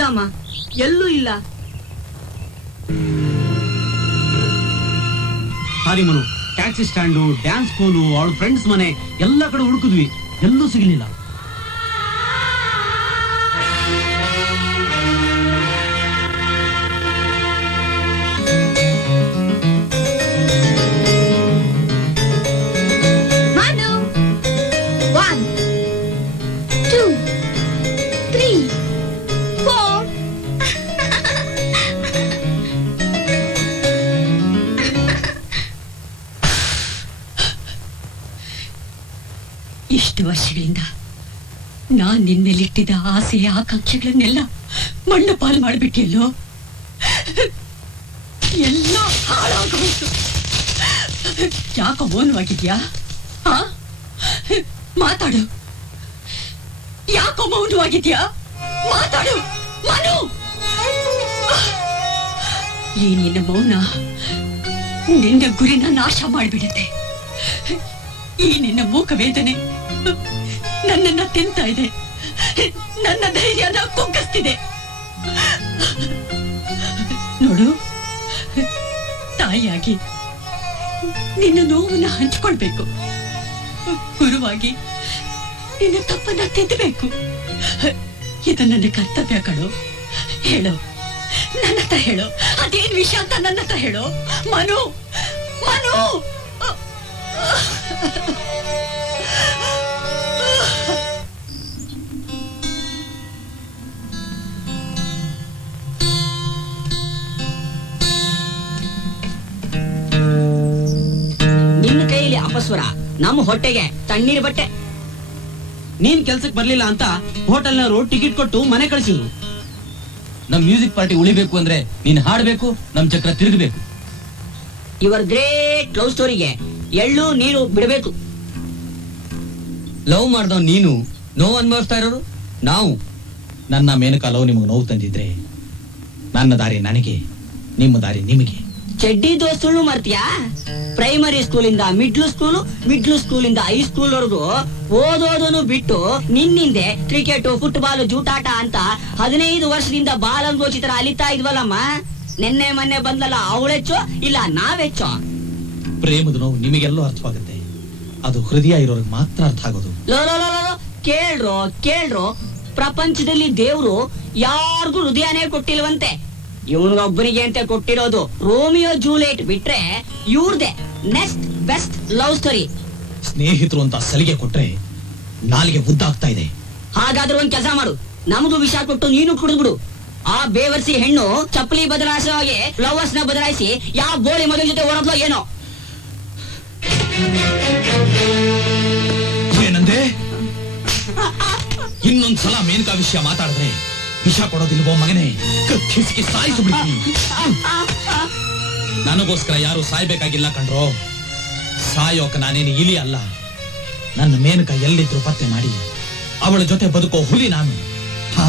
ಇಲ್ಲಮ್ಮ, ಎಲ್ಲೂ ಇಲ್ಲ. Sorry Manu, taxi stand, dance school, ಅವಳ ಫ್ರೆಂಡ್ಸ್ ಮನೆ ಎಲ್ಲ ಕಡೆ ಹುಡುಕಿದ್ವಿ, ಎಲ್ಲೂ ಸಿಗ್ಲಿಲ್ಲ. Manu, 1, 2, 3, 4. ಇಷ್ಟು ವರ್ಷಗಳಿಂದ ನಾನ್ ನಿನ್ ಮೇಲಿಟ್ಟಿದ್ದ ಆಸೆ ಆಕಾಂಕ್ಷೆಗಳನ್ನೆಲ್ಲ ಮಣ್ಣು ಪಾಲು ಮಾಡ್ಬಿಟ್ಟಿಯಲ್ಲೋ. ಎಲ್ಲ ಹಾಳಾಗೋಯ್ತು. ಯಾಕೋ ಮೌನವಾಗಿದ್ಯಾ? ಹಾ, ಮಾತಾಡು. ಯಾಕೋ ಮೌನವಾಗಿದ್ಯಾ? ಮಾತಾಡು ಮನು. ಈ ನಿನ್ನ ಮೌನ ನಿನ್ನ ಗುರಿನ ನಾಶ ಮಾಡಿಬಿಡುತ್ತೆ. ಈ ನಿನ್ನ ಮೂಕ ವೇದನೆ ನನ್ನನ್ನ ತಿಂತಾ ಇದೆ, ನನ್ನ ಧೈರ್ಯನ ಕುಗ್ಗಿಸ್ತಿದೆ. ನೋಡು, ತಾಯಿಯಾಗಿ ನಿನ್ನ ನೋವನ್ನ ಹಂಚ್ಕೊಳ್ಬೇಕು, ಗುರುವಾಗಿ ನಿನ್ನ ತಪ್ಪನ್ನ ತಿದ್ದಬೇಕು. ಇದು ನನ್ನ ಕರ್ತವ್ಯ ಕಣೋ. ಹೇಳು, ನನ್ನ ಹತ್ರ ಹೇಳು, ಅದೇನ್ ವಿಷಯ ಅಂತ ನನ್ನ ಹತ್ರ ಹೇಳು. ಮನು, ಮನು. ನಿನ್ನ ಕೈಯಲ್ಲಿ ಅಪಸ್ವರ, ನಮ್ಮ ಹೊಟ್ಟೆಗೆ ತಣ್ಣೀರ್ ಬಟ್ಟೆ. ನೀನ್ ಕೆಲ್ಸಕ್ಕೆ ಬರ್ಲಿಲ್ಲ ಅಂತ ಹೋಟೆಲ್ನವರು ಟಿಕೆಟ್ ಕೊಟ್ಟು ಮನೆ ಕಳಿಸಿದ್ರು. ನಮ್ ಮ್ಯೂಸಿಕ್ ಪಾರ್ಟಿ ಉಳಿಬೇಕು ಅಂದ್ರೆ ನೀನ್ ಹಾಡ್ಬೇಕು, ನಮ್ ಚಕ್ರ ತಿರುಗಬೇಕು. ಇವರ್ ಗ್ರೇಟ್ ಲವ್ ಸ್ಟೋರಿಗೆ ಎಳ್ಳು ನೀರು ಬಿಡಬೇಕು. ಲವ್ ಮಾಡ್ದವ್ ನೀನು, ನೋವು ಅನುಭವಿಸ್ತಾ ಇರೋರು ನಾವು. ನನ್ನ ಮೇನಕ ಲವ್ ನಿಮಗೆ ನೋವು ತಂದಿದ್ರೆ ನನ್ನ ದಾರಿ ನನಗೆ, ನಿಮ್ಮ ದಾರಿ ನಿಮಗೆ. ಚಡ್ಡಿ ದೋಸ್ತುಳು ಮರ್ತಿಯಾ? ಪ್ರೈಮರಿ ಸ್ಕೂಲಿಂದ ಮಿಡ್ಲ್ ಸ್ಕೂಲಿಂದ ಹೈಸ್ಕೂಲ್ ವರೆಗೂ ಓದೋದನ್ನು ಬಿಟ್ಟು ನಿನ್ನಿಂದೆ ಕ್ರಿಕೆಟ್, ಫುಟ್ಬಾಲ್, ಜೂಟಾಟ ಅಂತ 15 ವರ್ಷದಿಂದ ಬಾಲಂಗೋಚಿತರ ಅಲಿತಾ ಇದ್ವಲ್ಲಮ್ಮ. ನೆನ್ನೆ ಮೊನ್ನೆ ಬಂದಲ್ಲ, ಅವಳೆಚ್ಚೋ ಇಲ್ಲ ನಾವೆಚ್ಚೋ? ಪ್ರೇಮದ ನೋವು ನಿಮಗೆಲ್ಲೋ ಅರ್ಥವಾಗುತ್ತೆ, ಅದು ಹೃದಯ ಇರೋರಿಗೆ ಮಾತ್ರ ಅರ್ಥ ಆಗೋದು. ಕೇಳ್ರೋ, ಪ್ರಪಂಚದಲ್ಲಿ ದೇವ್ರು ಯಾರಿಗೂ ಹೃದಯನೇ ಕೊಟ್ಟಿಲ್ವಂತೆ. ಇವನಿಗೊಬ್ಬನಿಗೆ ಅಂತ ಕೊಟ್ಟಿರೋದು ರೋಮಿಯೋ ಜೂಲಿಯಟ್ ಬಿಟ್ರೆ ಇವ್ರದೇ ನೆಕ್ಸ್ಟ್ ಬೆಸ್ಟ್ ಲವ್ ಸ್ಟೋರಿ. ಸ್ನೇಹಿತರು ಅಂತ ಸಲಿಗೆ ಕೊಟ್ರೆ ನಾಲಿಗೆ ಉದ್ದಾಗ್ತಾ ಇದೆ. ಹಾಗಾದ್ರೆ ಒಂದ್ ಕೆಲಸ ಮಾಡು, ನಮಗೂ ವಿಷ ಕೊಟ್ಟು ನೀನು ಕುಡಿದ್ಬಿಡು. ಆ ಬೇವರ್ಸಿ ಹೆಣ್ಣು ಚಪ್ಪಲಿ ಬದಲಾಯಿಸೋ ಹಾಗೆ ಫ್ಲವರ್ಸ್ ನ ಬದಲಾಯಿಸಿ ಯಾವ ಗೋಳಿ ಮೊದಲ ಜೊತೆ ಓಡೋದ್ಲೋ ಏನೋ. ಏನಂದೆ? ಇನ್ನೊಂದ್ಸಲ ಮೇನಕಾ ವಿಷಯ ಮಾತಾಡಿದ್ರೆ ವಿಷ ಕೊಡೋದಿಲ್ವೋ ಮಗನೇ, ಕತ್ತಿಸಿಗೆ ಸಾಯಿಸ್ಬಿಡ್ತೀನಿ. ನನಗೋಸ್ಕರ ಯಾರು ಸಾಯ್ಬೇಕಾಗಿಲ್ಲ ಕಣ್ರೋ. ಸಾಯೋಕ ನಾನೇನು ಇಲಿ ಅಲ್ಲ. ನನ್ನ ಮೇನಕ ಎಲ್ಲಿದ್ರು ಪತ್ತೆ ಮಾಡಿ ಅವಳ ಜೊತೆ ಬದುಕೋ ಹುಲಿ ನಾನು. ಹಾ,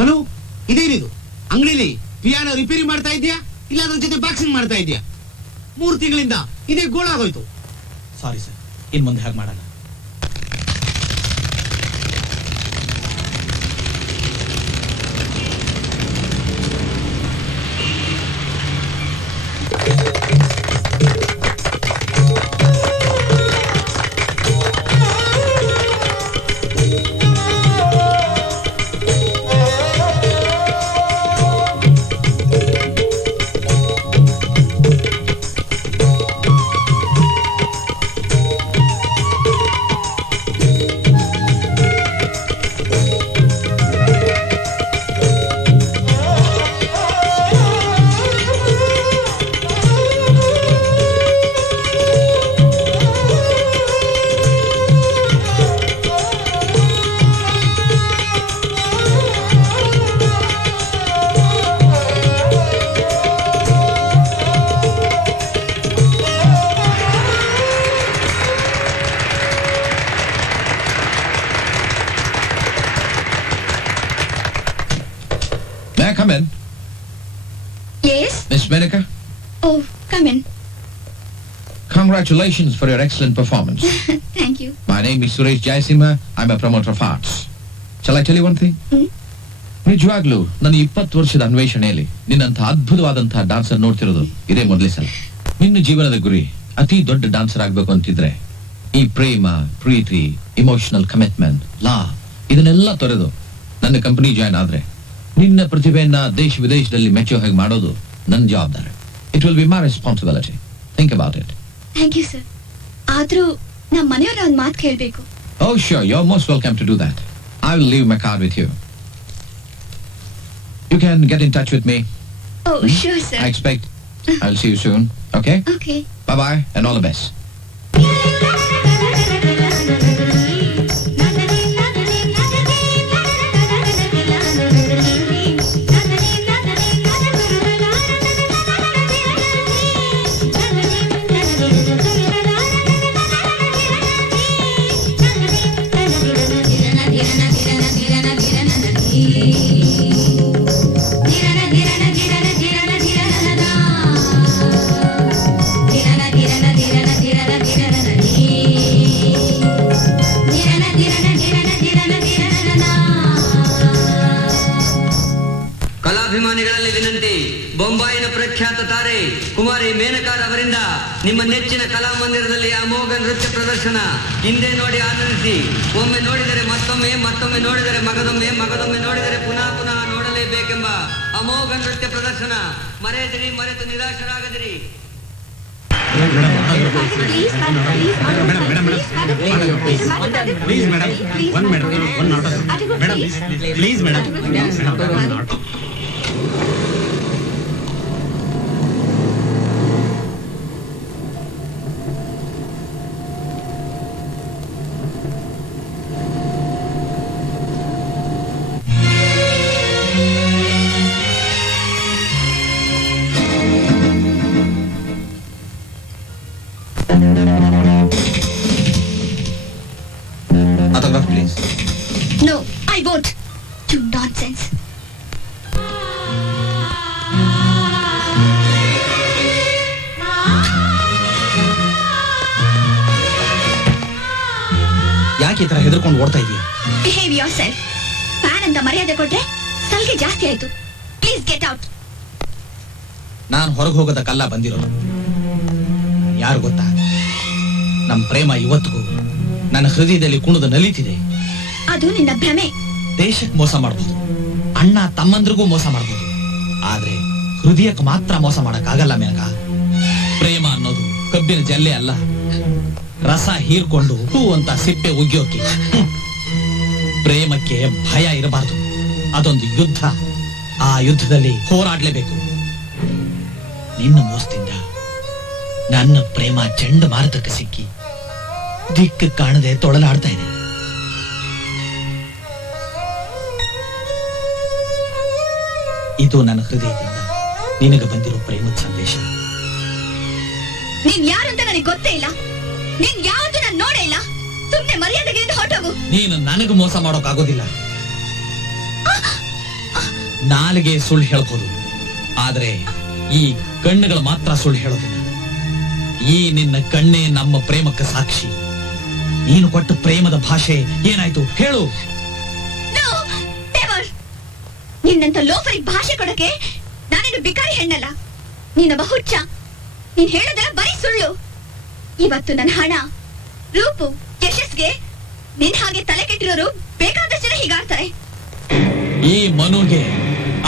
ಮನು, ಇದೇನಿದು? ಅಂಗಡಿಲಿ ಪಿಯಾನೋ ರಿಪೇರಿ ಮಾಡ್ತಾ ಇದೆಯಾ ಇಲ್ಲ ಅದ್ರ ಜೊತೆ ಬಾಕ್ಸಿಂಗ್ ಮಾಡ್ತಾ ಇದೆಯಾ? 3 ತಿಂಗಳಿಂದ ಇದೇ ಗೋಳಾಗೋಯ್ತು. ಸಾರಿ ಸರ್, ಇನ್ ಮುಂದೆ ಹಾಗೆ ಮಾಡಲ್ಲ. Menaka, Oh, come in. congratulations for your excellent performance. Thank you. My name is Suresh Jaisimha. I'm a promoter of arts. Shall I tell you one thing? ನಿಜವಾಗ್ಲೂ ನನ್ನ 20 ವರ್ಷದ ಅನ್ವೇಷಣೆಯಲ್ಲಿ ನಿನ್ನಂಥ ಅದ್ಭುತವಾದಂತಹ ಡಾನ್ಸರ್ ನೋಡ್ತಿರೋದು ಇದೇ ಮೊದಲೇ ಸಲ. ನಿನ್ನ ಜೀವನದ ಗುರಿ ಅತಿ ದೊಡ್ಡ ಡಾನ್ಸರ್ ಆಗ್ಬೇಕು ಅಂತಿದ್ರೆ ಈ ಪ್ರೇಮ, ಪ್ರೀತಿ, ಇಮೋಷನಲ್ ಕಮಿಟ್ಮೆಂಟ್, ಲಾ ಇದನ್ನೆಲ್ಲ ತೊರೆದು ನನ್ನ ಕಂಪನಿ ಜಾಯ್ನ್ ಆದ್ರೆ ನಿನ್ನ ಪ್ರತಿಭೆಯನ್ನ ದೇಶ ವಿದೇಶದಲ್ಲಿ ಮೆಚ್ಚೋ ಹಾಗೆ ಮಾಡೋದು ನನ್ನ ಜವಾಬ್ದಾರಿ. It will be my responsibility. Think about it. Thank you sir. ಆದ್ರೂ ನಮ್ಮ ಮನೆಯವರ ಒಂದು ಮಾತು ಕೇಳಬೇಕು. Oh sure, you're most welcome to do that. I will leave my card with you. You can get in touch with me. Oh, sure, sir. I expect I'll see you soon. Okay? Okay. Bye-bye and all the best. ಕಲಾಭಿಮಾನಿಗಳಲ್ಲಿ ವಿನಂತಿ, ಬೊಂಬಾಯಿನ ಪ್ರಖ್ಯಾತ ತಾರೆ ಕುಮಾರಿ ಮೇನಕಾರ್ ಅವರಿಂದ ನಿಮ್ಮ ನೆಚ್ಚಿನ ಕಲಾಮಂದಿರದಲ್ಲಿ ಅಮೋಘ ನೃತ್ಯ ಪ್ರದರ್ಶನ. ಹಿಂದೆ ನೋಡಿ ಆನಂದಿಸಿ. ಒಮ್ಮೆ ನೋಡಿದರೆ ಮತ್ತೊಮ್ಮೆ, ಮತ್ತೊಮ್ಮೆ ನೋಡಿದರೆ ಮಗದೊಮ್ಮೆ, ಮಗದೊಮ್ಮೆ ನೋಡಿದರೆ ಪುನಃ ಪುನಃ ನೋಡಲೇಬೇಕೆಂಬ ಅಮೋಘ ನೃತ್ಯ ಪ್ರದರ್ಶನ. ಮರೆಯದಿರಿ, ಮರೆತು ನಿರಾಶರಾಗದಿರಿ. Autograph, please. No, I won't. You nonsense. ಯಾಕೆ ಈ ತರ ಹೆದರ್ಕೊಂಡು ಓಡ್ತಾ ಇದೀಯ? Behave yourself. ಫ್ಯಾನ್ ಅಂತ ಮರ್ಯಾದೆ ಕೊಟ್ರೆ ಸಲ್ಗೆ ಜಾಸ್ತಿ ಆಯ್ತು. Please get out. ನಾನು ಹೊರಗೆ ಹೋಗೋದಕ್ಕಲ್ಲ ಬಂದಿರೋದು. ಯಾರು ಗೊತ್ತಾ, ನಮ್ಮ ಪ್ರೇಮ ಇವತ್ತಿಗೂ ನನ್ನ ಹೃದಯದಲ್ಲಿ ಕುಣಿದು ನಲಿತಿದೆ. ಅದು ನಿನ್ನ ಭ್ರಮೆ. ದೇಶಕ್ಕೆ ಮೋಸ ಮಾಡಬಹುದು, ಅಣ್ಣ ತಮ್ಮಂದ್ರಿಗೂ ಮೋಸ ಮಾಡಬಹುದು, ಆದ್ರೆ ಹೃದಯಕ್ಕೆ ಮಾತ್ರ ಮೋಸ ಮಾಡಕ್ಕಾಗಲ್ಲ ಮೇನಕ. ಪ್ರೇಮ ಅನ್ನೋದು ಕಬ್ಬಿನ ಜಲ್ಲೆ ಅಲ್ಲ, ರಸ ಹೀರ್ಕೊಂಡು ಹೂ ಅಂತ ಸಿಪ್ಪೆ ಉಗ್ಯೋಕೆ. ಪ್ರೇಮಕ್ಕೆ ಭಯ ಇರಬಾರ್ದು, ಅದೊಂದು ಯುದ್ಧ. ಆ ಯುದ್ಧದಲ್ಲಿ ಹೋರಾಡ್ಲೇಬೇಕು. ನಿನ್ನ ಮೋಸದಿಂದ ನನ್ನ ಪ್ರೇಮ ಚಂಡಮಾರುತಕ್ಕೆ ಸಿಕ್ಕಿ ದಿಕ್ಕು ಕಾಣದೆ ತೊಳಲಾಡ್ತಾ ಇದೆ. ಇದು ನನ್ನ ಹೃದಯದಿಂದ ನಿನಗೆ ಬಂದಿರೋ ಪ್ರೇಮದ ಸಂದೇಶ. ನೀನ್ ಯಾರಂತ ನನಗೆ ಗೊತ್ತೇ ಇಲ್ಲ. ನೀನ್ ಯಾವ್ದು ನಾನು ನೋಡೇ ಇಲ್ಲ. ಸುಮ್ನೆ ಮರ್ಯಾದೆಗಿಂದ ಹೊರಟೋಗು. ನೀನು ನನಗೆ ಮೋಸ ಮಾಡೋಕ್ಕಾಗೋದಿಲ್ಲ. ನಾಲಿಗೆ ಸುಳ್ಳು ಹೇಳ್ಬೋದು, ಆದ್ರೆ ಈ ಕಣ್ಣುಗಳು ಮಾತ್ರ ಸುಳ್ಳು ಹೇಳೋದಿಲ್ಲ. ಈ ನಿನ್ನ ಕಣ್ಣೇ ನಮ್ಮ ಪ್ರೇಮಕ್ಕೆ ಸಾಕ್ಷಿ. ನೀನು ಕೊಟ್ಟ ಪ್ರೇಮದ ಭಾಷೆ ಏನಾಯ್ತು ಹೇಳು. ನಿನ್ನಂತ ಲೋಫರಿಗೆ ಭಾಷೆ ಕೊಡಕ್ಕೆ ನಾನೇನು ಬಿಕಾರಿ ಹೆಣ್ಣಲ್ಲ. ನೀನೊಬ್ಬ ಹುಚ್ಚ. ನೀನ್ ಹೇಳೋದೆಲ್ಲ ಬರೀ ಸುಳ್ಳು. ಇವತ್ತು ನನ್ನ ಹಣ, ರೂಪು, ಯಶಸ್ಗೆ ನಿನ್ ಹಾಗೆ ತಲೆ ಕೆಟ್ಟಿರೋರು ಬೇಕಾದಷ್ಟು ಜನ ಹೀಗಾಡ್ತಾರೆ. ಈ ಮನುಗೆ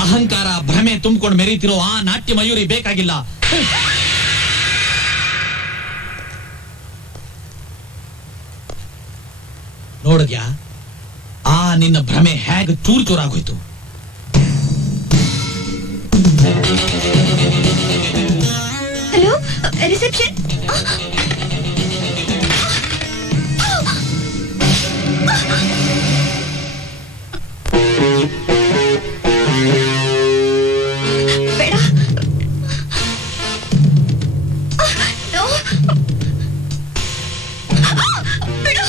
ಅಹಂಕಾರ, ಭ್ರಮೆ ತುಂಬಿಕೊಂಡು ಮೆರೀತಿರೋ ಆ ನಾಟ್ಯ ಮಯೂರಿ ಬೇಕಾಗಿಲ್ಲ. ನೋಡಿದ್ಯಾ, ಆ ನಿನ್ನ ಭ್ರಮೆ ಹೇಗೆ ಚೂರು ಚೂರಾಗೋಯ್ತು. Hello, reception. ಬೇಡ. ನೋ. ಬಿಡು.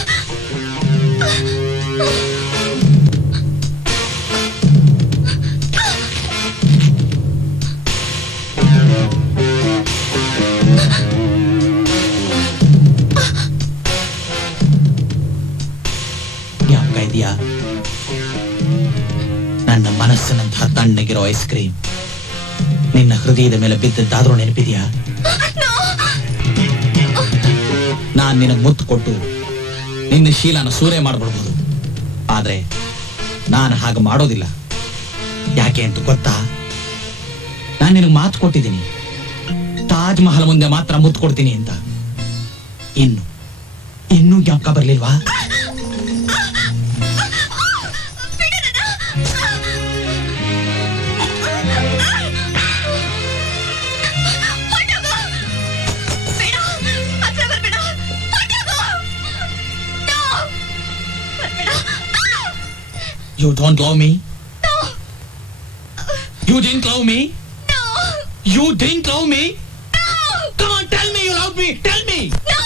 ನೆನಪಿದ್ಯಾ? ನನ್ನ ಮನಸ್ಸಿನಂತಹ ತಣ್ಣಗಿರೋ ಐಸ್ ಕ್ರೀಮ್ ನಿನ್ನ ಹೃದಯದ ಮೇಲೆ ಬಿದ್ದದ್ದಾದ್ರೂ ನೆನಪಿದ್ಯಾ? ನಾನ್ ನಿನಗ್ ಮುತ್ತು ಕೊಟ್ಟು ನಿನ್ನ ಶೀಲನ ಸೂರೆ ಮಾಡ್ಬಿಡ್ಬೋದು, ಆದ್ರೆ ನಾನು ಹಾಗೆ ಮಾಡೋದಿಲ್ಲ. ಯಾಕೆ ಅಂತ ಗೊತ್ತಾ? ನಾನು ನಿನಗೆ ಮಾತು ಕೊಟ್ಟಿದ್ದೀನಿ, ತಾಜ್ ಮಹಲ್ ಮುಂದೆ ಮಾತ್ರ ಮುತ್ತು ಕೊಡ್ತೀನಿ ಅಂತ. ಇನ್ನೂ ಜ್ಞಾಪಕ ಬರ್ಲಿಲ್ವಾ? You don't love me? No. You didn't love me? No. You didn't love me? No. Come on, tell me you love me. Tell me. No.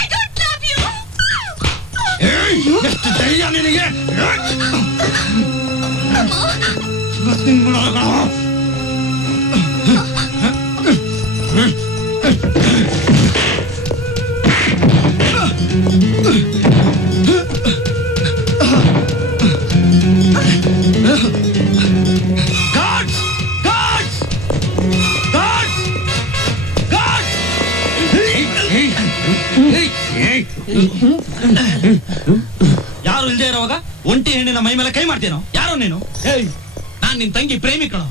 I don't love you. ಎಷ್ಟು ಧೈರ್ಯ ನಿನಗೆ? Guards! Guards! Guards! Guards! ಯಾರು ಇಲ್ದೇ ಇರೋವಾಗ ಒಂಟಿ ಹೆಣ್ಣಿನ ಮೈ ಮೇಲೆ ಕೈ ಮಾಡ್ತೀನೋ? ಯಾರು ನೀನು? ನಾನ್ ನಿನ್ ತಂಗಿ ಪ್ರೇಮಿ ಕಣೋ.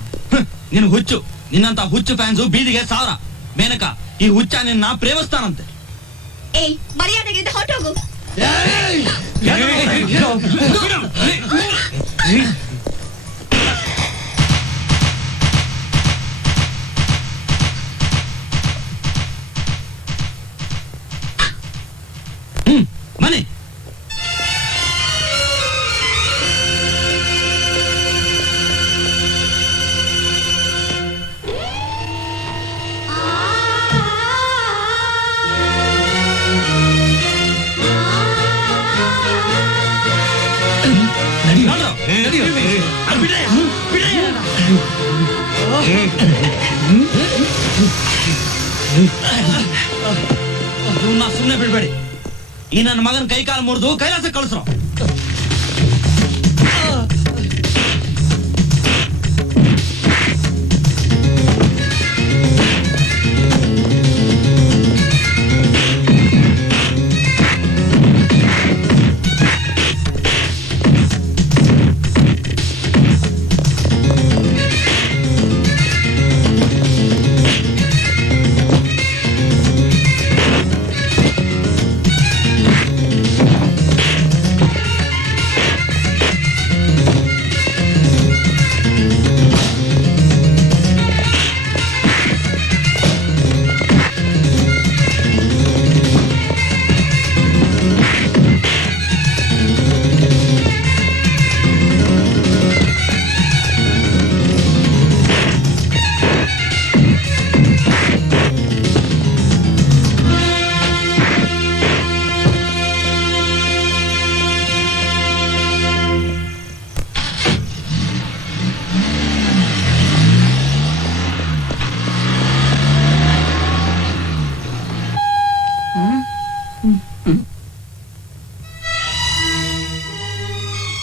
ನಿನ್ ಹುಚ್ಚು. ನಿನ್ನಂತ ಹುಚ್ಚು ಫ್ಯಾನ್ಸು ಬೀದಿಗೆ 1000. ಮೇನಕ, ಈ ಹುಚ್ಚ ನಿನ್ನ ಪ್ರೇಮಿಸ್ತಾನಂತೆ. ಏಯ್, ಮರ್ಯಾದೆಗಿಂದ ಹೊರಟೋಗು. ಮನೆ ಸುಮ್ಮನೆ ಬಿಡ್ಬೇಡಿ. ಈ ನನ್ನ ಮಗನ ಕೈ ಕಾಲು ಮುರಿದು ಕೈಲಾಸ ಕಳಿಸ್ರು.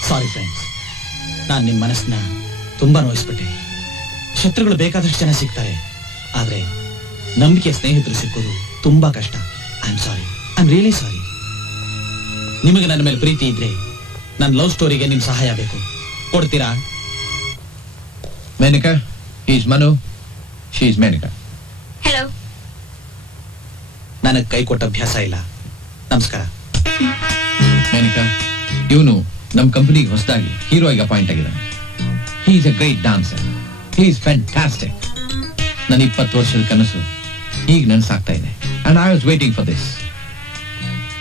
ಸಾರಿ ಫ್ರೆಂಡ್ಸ್, ನಾನು ನಿಮ್ಮ ಮನಸ್ಸನ್ನ ತುಂಬಾ ನೋಯಿಸ್ಬಿಟ್ಟೆ. ಶತ್ರುಗಳು ಬೇಕಾದಷ್ಟು ಜನ ಸಿಗ್ತಾರೆ, ಆದ್ರೆ ನಂಬಿಕೆ ಸ್ನೇಹಿತರು ಸಿಕ್ಕೋದು ತುಂಬಾ ಕಷ್ಟ. I am sorry, I am really sorry. ನಿಮಗೆ ನನ್ನ ಮೇಲೆ ಪ್ರೀತಿ ಇದ್ರೆ ನನ್ನ ಲವ್ ಸ್ಟೋರಿಗೆ ನಿಮ್ ಸಹಾಯ ಬೇಕು, ಕೊಡ್ತೀರಾ? Menika, he's Manu, she's Menika. Hello. ನನಗೆ ಕೈ ಕೊಟ್ಟ ಅಭ್ಯಾಸ ಇಲ್ಲ. ನಮಸ್ಕಾರ. Menika, ಇವನು ನಮ್ಮ ಕಂಪನಿಗೆ ಹೊಸದಾಗಿ ಹೀರೋ ಆಗಿ ಅಪಾಯಿಂಟ್ ಆಗಿದ್ದಾನೆ. He is a great dancer. He is fantastic. ನನ್ನ 20 ವರ್ಷದ ಕನಸು ಈಗ ನನಸಾಗ್ತಾ ಇದೆ. And I was waiting for this.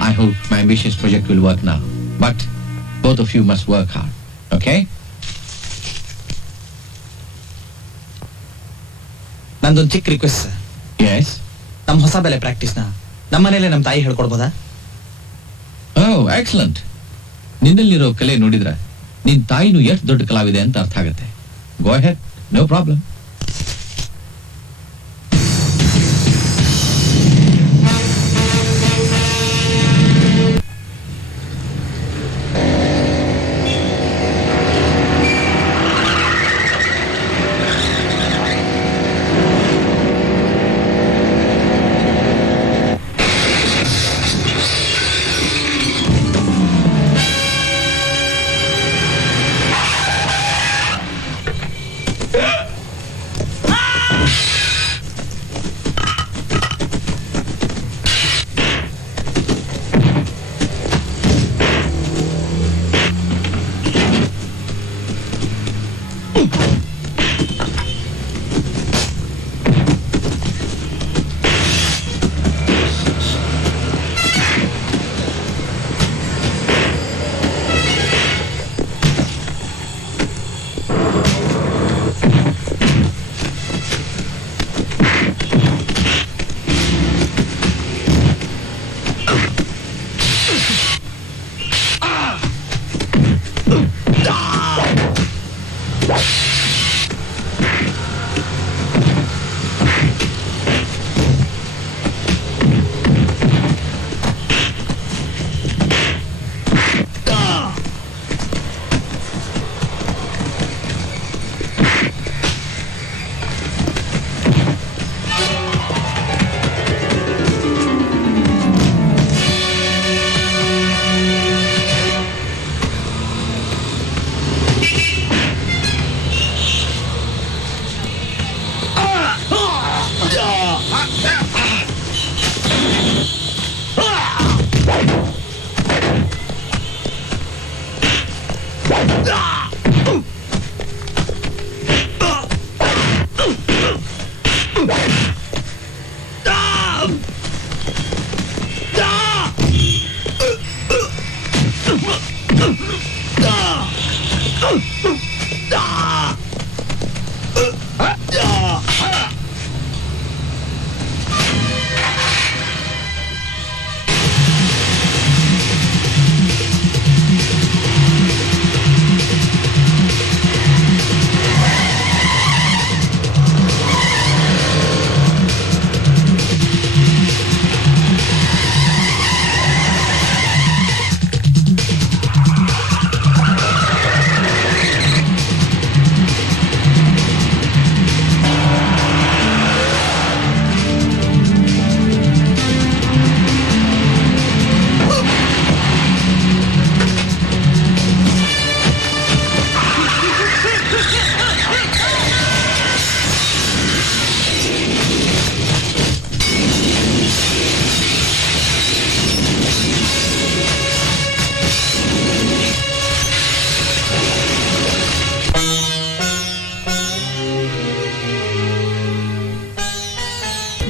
I hope my ambitious project will work now. But both of you must work hard. Okay? ನಂದೊಂದು ಚಿಕ್ಕ ರಿಕ್ವೆಸ್ಟ್ ಸರ್. Yes? ನಮ್ಮ ಹೊಸ ಬೆಲೆ ಪ್ರಾಕ್ಟೀಸ್ನ ನಮ್ಮನೇಲೆ ನಮ್ಮ ತಾಯಿ ಹೇಳ್ಕೊಡ್ಬೋದಾ? Oh, excellent. ನಿನ್ನಲ್ಲಿರೋ ಕಲೆ ನೋಡಿದ್ರೆ ನಿನ್ ತಾಯಿನೂ ಎಷ್ಟು ದೊಡ್ಡ ಕಲಾವಿದೆ ಅಂತ ಅರ್ಥ ಆಗುತ್ತೆ. Go ahead, no problem.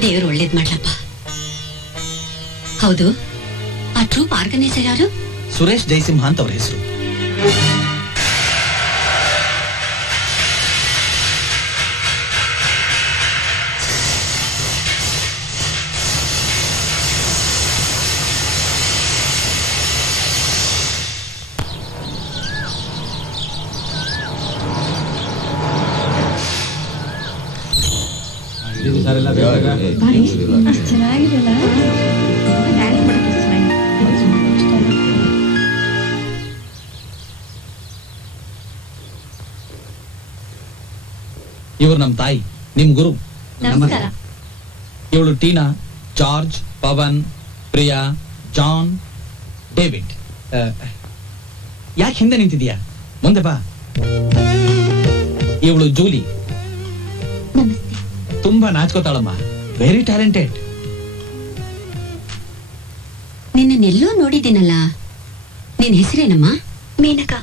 ದೇವರು ಒಳ್ಳೇದ್ ಮಾಡ್ಲಪ್ಪ. ಹೌದು, ಆ ಟ್ರೂಪ್ ಆರ್ಗನೈಸರ್ ಯಾರು? ಸುರೇಶ್ ಜಯಸಿಂಹ ಅಂತ ಅವ್ರ ಹೆಸರು. ಇವ್ರು ನಮ್ ತಾಯಿ, ನಿಮ್ ಗುರು. ನಮಸ್ಕಾರ. ಇವಳು Tina, George, Pavan, Priya, John, David. ಯಾಕೆ ಹಿಂದೆ ನಿಂತಿದ್ಯಾ? ಮುಂದೆ ಬಾ. ಇವಳು ಜೂಲಿ, ನಮಸ್ತೆ. ತುಂಬಾ ನಾಚ್ಕೋತಾಳಮ್ಮ, ವೆರಿ ಟ್ಯಾಲೆಂಟೆಡ್. ನಿನ್ನೆಲ್ಲೋ ನೋಡಿದ್ದೀನಲ್ಲ, ನಿನ್ ಹೆಸರೇನಮ್ಮ? ಮೇನಕಾ.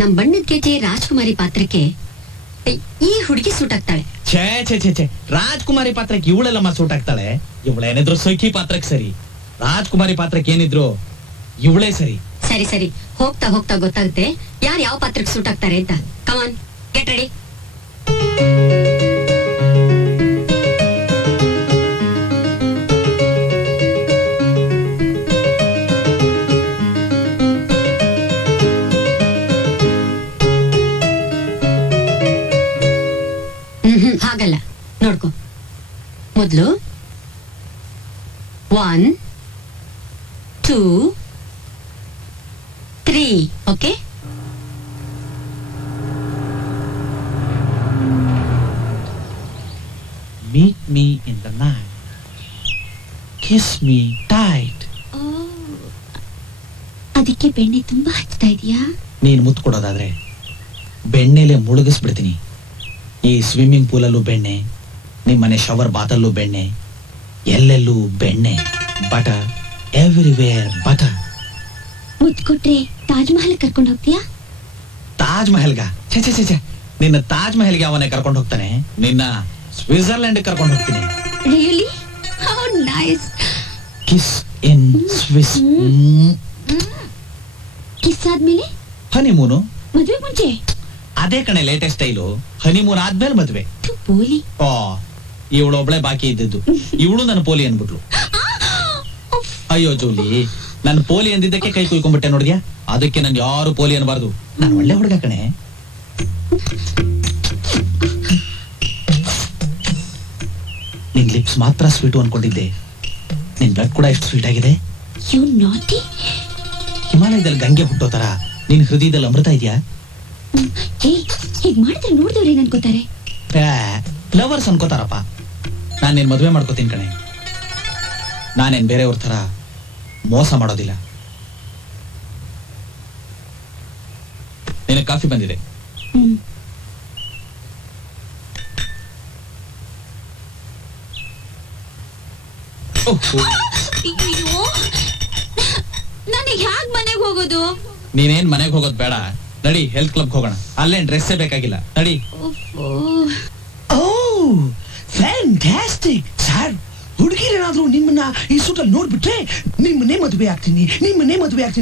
ನಮ್ ಬಣ್ಣದ ಗೆಜೆ ರಾಜ್ಕುಮಾರಿ ಪಾತ್ರಕ್ಕೆ ಈ ಹುಡುಗಿ ಸೂಟ್ ಆಗ್ತಾಳೆ. ಛೇ ಛೇ ಛೇ ಛೇ, ರಾಜ್ಕುಮಾರಿ ಪಾತ್ರಕ್ಕೆ ಇವಳೆಲ್ಲಮ್ಮ ಸೂಟ್ ಆಗ್ತಾಳೆ. ಇವಳೇನಿದ್ರು ಸೊಯ್ಕಿ ಪಾತ್ರಕ್ಕೆ ಸರಿ, ರಾಜ್ಕುಮಾರಿ ಪಾತ್ರಕ್ಕೆ ಏನಿದ್ರು ಇವಳೇ ಸರಿ. ಸರಿ ಸರಿ, ಹೋಗ್ತಾ ಹೋಗ್ತಾ ಗೊತ್ತಾಗುತ್ತೆ ಯಾರು ಯಾವ ಪಾತ್ರಕ್ಕೆ ಸೂಟ್ ಆಗ್ತಾರೆ ಅಂತ. ಕಮಾನ್, ಗೆಟ್ ರೆಡಿ. ಹಾಗಲ್ಲ, ನೋಡ್ಕೊ. ಮೊದಲು 1 2 3, okay? Meet me in the night. Kiss me tight. ಅದಕ್ಕೆ ಬೆಣ್ಣೆ ತುಂಬಾ ಹಚ್ತಾ ಇದೀಯಾ? ನೀನ್ ಮುತ್ತು ಕೊಡೋದಾದ್ರೆ ಬೆಣ್ಣೆಲೆ ಮುಳುಗಿಸ್ಬಿಡ್ತೀನಿ. ಈ ಸ್ವಿಮ್ಮಿಂಗ್ ಪೂಲಲ್ಲೂ ಬೆಣ್ಣೆ, ನಿಮ್ಮನೆ ಶವರ್ ಬಾತಲ್ಲೂ ಬೆಣ್ಣೆ, ಎಲ್ಲೆಲ್ಲೂ ಬೆಣ್ಣೆ. Butter everywhere, butter. ಮುತ್ತು ಕೊಟ್ರೆ ತಾಜ್ ಮಹಲ್ ಕರ್ಕೊಂಡು ಹೋಗ್ತೀಯಾ? ತಾಜ್ ಮಹಲ್ಗ? ಛೇ ಛೇ ಛೇ ಛೇ, ನಿನ್ನ ತಾಜ್ ಮಹಲ್ಗೆ ಅವನೇ ಕರ್ಕೊಂಡು ಹೋಗ್ತಾನೆ, ನಿನ್ನ ಸ್ವಿಟ್ಜರ್ಲೆಂಡ್ ಕರ್ಕೊಂಡು ಹೋಗ್ತೀನಿ. Really? How nice. Kiss in Swiss. Kiss ಆದ್ಮೇಲೆ ಹನಿಮೂನು. ಮದುವೆ ಮುಂಚೆ? ಅದೇ ಕಣೆ ಲೇಟೆಸ್ಟ್ ಸ್ಟೈಲು. ಹನಿಮೂನ್ ಆದ್ಮೇಲೆ ಮದ್ವೆ. ಪೋಲಿ. ಓ, ಇವಳೊಬ್ಳೆ ಬಾಕಿ ಇದ್ದಿದ್ದು. ಇವಳು ನನ್ನ ಪೋಲಿ ಅನ್ಬಿಟ್ಲು. ಅಯ್ಯೋ ಜೂಲಿ, ನನ್ನ ಪೋಲಿ ಅಂದಿದ್ದಕ್ಕೆ ಕೈ ಕುಯ್ಕೊಂಡ್ಬಿಟ್ಟೆ ನೋಡಿದ್ಯಾ? ಅದಕ್ಕೆ ನನ್ ಯಾರು ಪೋಲಿ ಅನ್ಬಾರ್ದು. ನಾನು ಒಳ್ಳೆ ಹುಡುಗ ಕಣೆ. ನಿನ್ ಲಿಪ್ಸ್ ಮಾತ್ರ ಸ್ವೀಟು ಅನ್ಕೊಂಡಿದ್ದೆ, ನಿನ್ ಬ್ಲಡ್ ಕೂಡ ಎಷ್ಟು ಸ್ವೀಟ್ ಆಗಿದೆ. ಯು ನಾಟಿ. ಹಿಮಾಲಯದಲ್ಲಿ ಗಂಗೆ ಹುಟ್ಟೋ ತರ ನಿನ್ ಹೃದಯದಲ್ಲಿ ಅಮೃತ ಇದೆಯಾ? ಹೀಗ್ ಮಾಡಿದ್ರೆ ನೋಡಿದವ್ರು ಏನ್ ಅನ್ಕೋತಾರೆ? ಲವರ್ಸ್ ಅನ್ಕೋತಾರಪ್ಪ. ನಾನ್ ನಿನ್ ಮದ್ವೆ ಮಾಡ್ಕೋತೀನಿ ಕಣೆ. ನಾನೇನ್ ಬೇರೆಯವ್ರ ತರ ಮೋಸ ಮಾಡೋದಿಲ್ಲ. ನಿನಗೆ ಕಾಫಿ ಬಂದಿದೆ. ನನಗೆ ಹ್ಯಾಗ್ ಮನೆಗೆ ಹೋಗೋದು? ನೀನೇನ್ ಮನೆಗೆ ಹೋಗೋದ್ ಬೇಡ, ನಡಿ ಹೆಲ್ತ್ ಕ್ಲಬ್ ಹೋಗೋಣ. ಅಲ್ಲೇನ್ ಡ್ರೆಸ್ಸೇ ಬೇಕಾಗಿಲ್ಲ, ನಡಿ. Fantastic sir. ಹುಡುಗಿರೇನಾದ್ರೂ ನಿಮ್ಮನ್ನ ಈ ಸೂಟಲ್ಲಿ ನೋಡ್ಬಿಟ್ರೆ ನಿಮ್ಮನ್ನೇ ಮದುವೆ ಆಗ್ತೀನಿ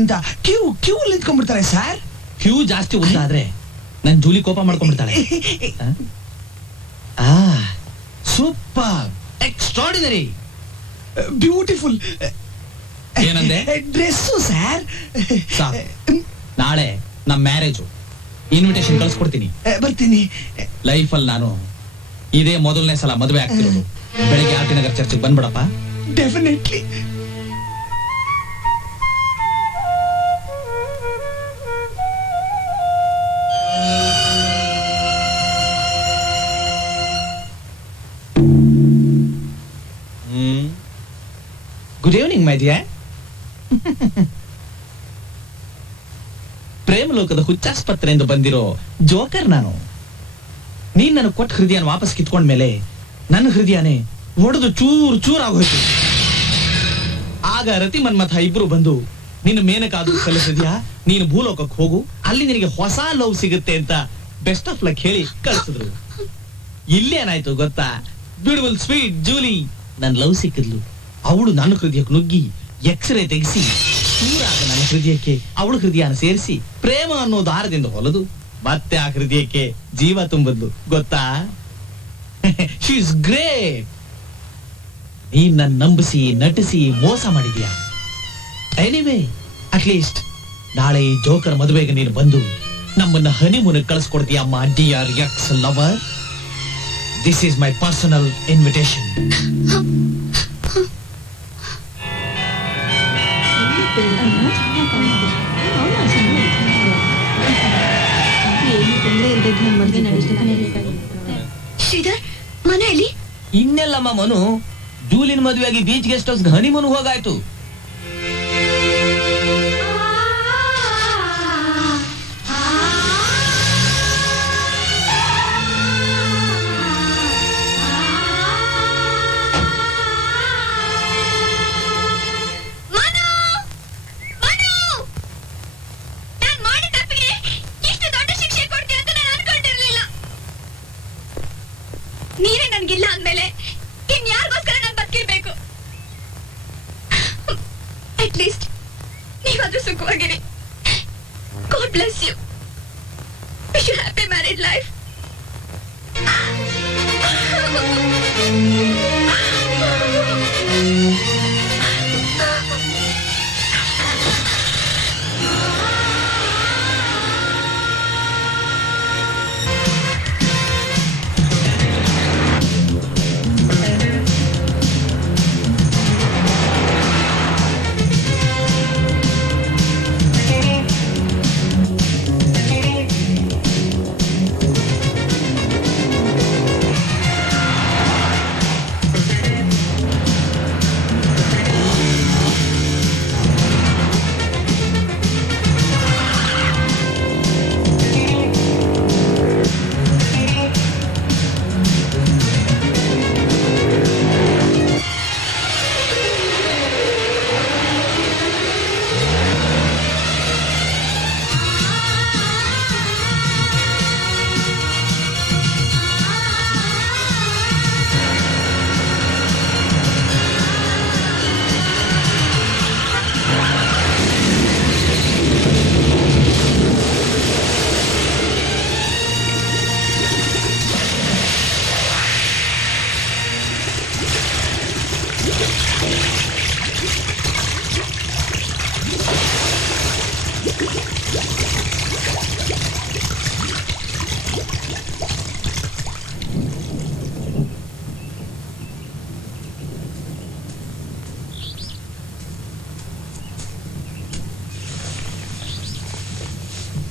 ಅಂತ ಕ್ಯೂ ನಿಂತ್ಕೊಂಡ್ಬಿಡ್ತಾರೆ ಸರ್. ಕ್ಯೂ ಜಾಸ್ತಿ ಉದ್ದಾದ್ರೆ ನನ್ ಜೂಲಿ ಕೋಪ ಮಾಡ್ಕೊಂಡ್ಬಿಡ್ತಾಳೆ. Super, extraordinary, beautiful. ಏನಂದೆ? Dress sir. ನಾಳೆ ನಮ್ ಮ್ಯಾರೇಜು, ಇನ್ವಿಟೇಷನ್ ಕಳ್ಸ್ಕೊಡ್ತೀನಿ. ಬರ್ತೀನಿ. ಲೈಫಲ್ಲಿ ನಾನು ಇದೇ ಮೊದಲನೇ ಸಲ ಮದುವೆ ಆಗ್ತಿರೋದು. ಬೆಳಿಗ್ಗೆ ಆರ್ ಟಿ ನಗರ್ ಚರ್ಚಿಗೆ ಬಂದ್ಬಿಡಪ್ಪ. Definitely. Good evening my dear. ಪ್ರೇಮ ಲೋಕದ ಹುಚ್ಚಾಸ್ಪತ್ರೆಯಿಂದ ಬಂದಿರೋ ಜೋಕರ್ ನಾನು. ನೀನ್ ನನಗೆ ಕೊಟ್ಟ ಹೃದಯನ ವಾಪಸ್ ಕಿತ್ಕೊಂಡ್ಮೇಲೆ ನನ್ನ ಹೃದಯನೇ ಒಡೆದು ಚೂರು ಚೂರಾಗೋಯ್ತು. ಆಗ ರತಿ ಮನ್ಮಥ ಇಬ್ರು ಬಂದು ನಿನ್ನ ಮೇನಕಾದು ಕಲಿಸಿದ್ಯಾ, ನೀನು ಭೂಲೋಕಕ್ಕೆ ಹೋಗು, ಅಲ್ಲಿ ನಿನಗೆ ಹೊಸ ಲವ್ ಸಿಗುತ್ತೆ ಅಂತ ಬೆಸ್ಟ್ ಆಫ್ ಲಕ್ ಹೇಳಿ ಕಳಿಸಿದ್ರು. ಇಲ್ಲೇನಾಯ್ತು ಗೊತ್ತಾ? ಬ್ಯೂಟಿಫುಲ್ ಸ್ವೀಟ್ ಜೂಲಿ ನನ್ ಲವ್ ಸಿಕ್ಕಿದ್ಲು. ಅವಳು ನನ್ನ ಹೃದಯಕ್ಕೆ ನುಗ್ಗಿ ಎಕ್ಸ್ರೇ ತೆಗೆಸಿ ಚೂರಾಗ ನನ್ನ ಹೃದಯಕ್ಕೆ ಅವಳ ಹೃದಯನ ಸೇರಿಸಿ ಪ್ರೇಮ ಅನ್ನೋ ದಾರದಿಂದ ಹೊಲದು ಮತ್ತೆ ಆ ಹೃದಯಕ್ಕೆ ಜೀವ ತುಂಬದ್ಲು. ಗೊತ್ತಾ? She is great. ನೀನ್ ನನ್ನ ನಂಬಿಸಿ ನಟಿಸಿ ಮೋಸ ಮಾಡಿದ್ಯಾ. ಎನಿವೇ, ಅಟ್ಲೀಸ್ಟ್ ನಾಳೆ ಈ ಜೋಕರ್ ಮದುವೆಗೆ ನೀನು ಬಂದು ನಮ್ಮನ್ನ ಹನಿಮೂನ್ ಕಳಿಸ್ಕೊಡ್ತೀಯ ಅಮ್ಮ, dear ex lover. This is my personal invitation. Sridhar, ಮನೆಯಲ್ಲಿ ಇನ್ನೆಲ್ಲಮ್ಮ ಮನು, ಜೂಲಿನ ಮದುವೆಯಾಗಿ ಬೀಚ್ ಗೆಸ್ಟ್ ಹೌಸ್ ಹನಿಮೂನ್ ಹೋಗಾಯ್ತು. ನೀರೇ ನನ್ಗಿಲ್ಲ ಅಂದ್ಮೇಲೆ ಇನ್ಯಾರಿಗೋಸ್ಕರ ನಾನು ಬದುಕಿರ್ಬೇಕು? ಅಟ್ಲೀಸ್ಟ್ ನೀವಾದ್ರೂ ಸುಖವಾಗಿರಿ. God bless you. Wish you happy married life.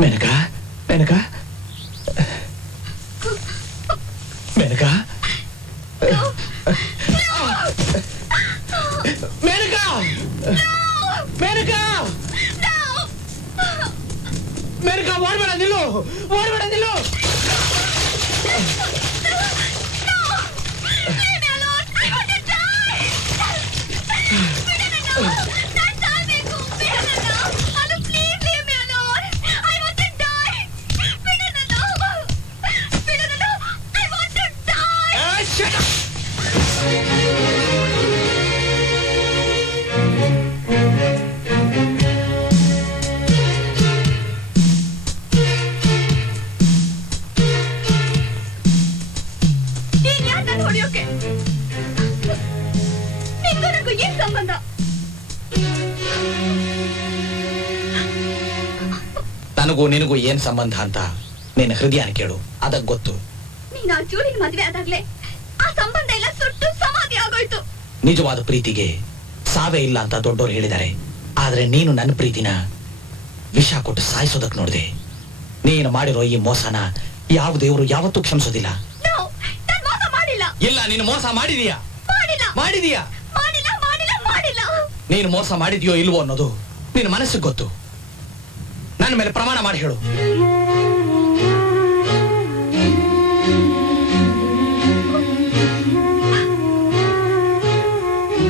Menaka, Menaka, Menaka, Menaka, Menaka, Menaka, ಓಡ್ಬೇಡ, ನಿಲ್ಲು, ಓಡ್ಬೇಡ, ನಿಲ್ಲು. ನನಗೂ ನಿನಗೂ ಏನ್ ಸಂಬಂಧ ಅಂತ ನಿನ್ನ ಹೃದಯನ ಕೇಳು, ಅದಕ್ಕೆ ಗೊತ್ತು. ನೀನ್ ಆ ಜೂಲಿಗೆ ಮದ್ವೆ ಆದಾಗ್ಲೇ ಆ ಸಂಬಂಧ ಎಲ್ಲ ಸುಟ್ಟು ಸಮಾಧಿ ಆಗೋಯ್ತು. ನಿಜವಾದ ಪ್ರೀತಿಗೆ ಸಾವೇ ಇಲ್ಲ ಅಂತ ದೊಡ್ಡೋರು ಹೇಳಿದ್ದಾರೆ. ಆದ್ರೆ ನೀನು ನನ್ನ ಪ್ರೀತಿನ ವಿಷ ಕೊಟ್ಟು ಸಾಯಿಸೋದಕ್ ನೋಡಿದೆ. ನೀನು ಮಾಡಿರೋ ಈ ಮೋಸನ ಯಾವ ದೇವರು ಯಾವತ್ತೂ ಕ್ಷಮಿಸೋದಿಲ್ಲ. No, ನಾನ್ ಮೋಸ ಮಾಡಿಲ್ಲ. ಇಲ್ಲ, ನೀನು ಮೋಸ ಮಾಡಿದೀಯಾ? ಮಾಡಿಲ್ಲ. ಮಾಡಿದೀಯಾ? ಮಾಡಿಲ್ಲ, ಮಾಡಿಲ್ಲ, ಮಾಡಿಲ್ಲ. ನೀನು ಮೋಸ ಮಾಡಿದ್ಯೋ ಇಲ್ವೋ ಅನ್ನೋದು ನಿನ್ನ ಮನಸ್ಸಿಗೆ ಗೊತ್ತು. ನನ್ನ ಮೇಲೆ ಪ್ರಮಾಣ ಮಾಡಿ ಹೇಳು.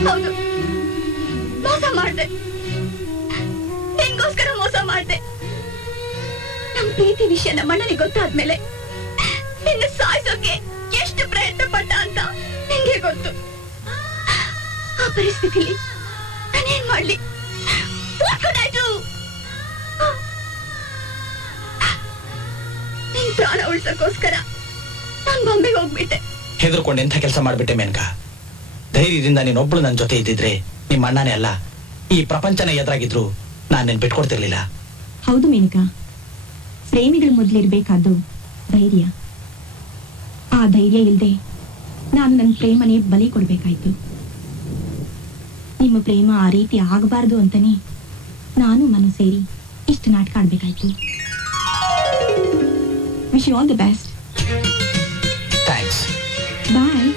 ಹೌದು, ಮೋಸ ಮಾಡ್ದೆ. ನಿನ್ಗೋಸ್ಕರ ಮೋಸ ಮಾಡ್ದೆ. ನಮ್ ಪ್ರೀತಿ ವಿಷಯ ನಮ್ಮಣ್ಣನಿಗೆ ಗೊತ್ತಾದ್ಮೇಲೆ ನಿನ್ನ ಸಾಯಿಸೋಕೆ ಎಷ್ಟು ಪ್ರಯತ್ನ ಪಟ್ಟ ಅಂತ ನಿಂಗೆ ಗೊತ್ತು. ಆ ಪರಿಸ್ಥಿತಿಲಿ ನಾನೇನ್ ಮಾಡ್ಲಿ? What could I do? ನಿನ್ ಪ್ರಾಣ ಉಳ್ಸಕ್ಕೋಸ್ಕರ ನಾನ್ ಬಾಂಬೆಗೆ ಹೋಗ್ಬಿಟ್ಟೆ. ಹೆದರ್ಕೊಂಡು ಎಂಥ ಕೆಲಸ ಮಾಡ್ಬಿಟ್ಟೆ ಮೇನಕಾ. ಧೈರ್ಯದಿಂದ ನೀನೊಬ್ಳು ನನ್ನ ಜೊತೆ ಇದ್ದಿದ್ರೆ ನಿಮ್ಮ ಅಣ್ಣನೇ ಅಲ್ಲ, ಈ ಪ್ರಪಂಚನೇ ಎದುರಾಗಿದ್ರು ನಾನು ನಿನ್ ಬಿಟ್ಕೊಡ್ತಿರ್ಲಿಲ್ಲ. ಹೌದು ಮೇನಕಾ, ಪ್ರೇಮಿಗಳ ಮೊದಲಿರ್ಬೇಕಾದ್ದು ಧೈರ್ಯ. ಆ ಧೈರ್ಯ ಇಲ್ಲದೆ ನಾನು ನನ್ನ ಪ್ರೇಮನೇ ಬಲಿ ಕೊಡ್ಬೇಕಾಯ್ತು. ನಿಮ್ಮ ಪ್ರೇಮ ಆ ರೀತಿ ಆಗಬಾರ್ದು ಅಂತಾನೆ ನಾನು ಮನು ಸೇರಿ ಇಷ್ಟು ನಾಟಕ ಆಡ್ಬೇಕಾಯ್ತು. Wish you all the best. Thanks. Bye.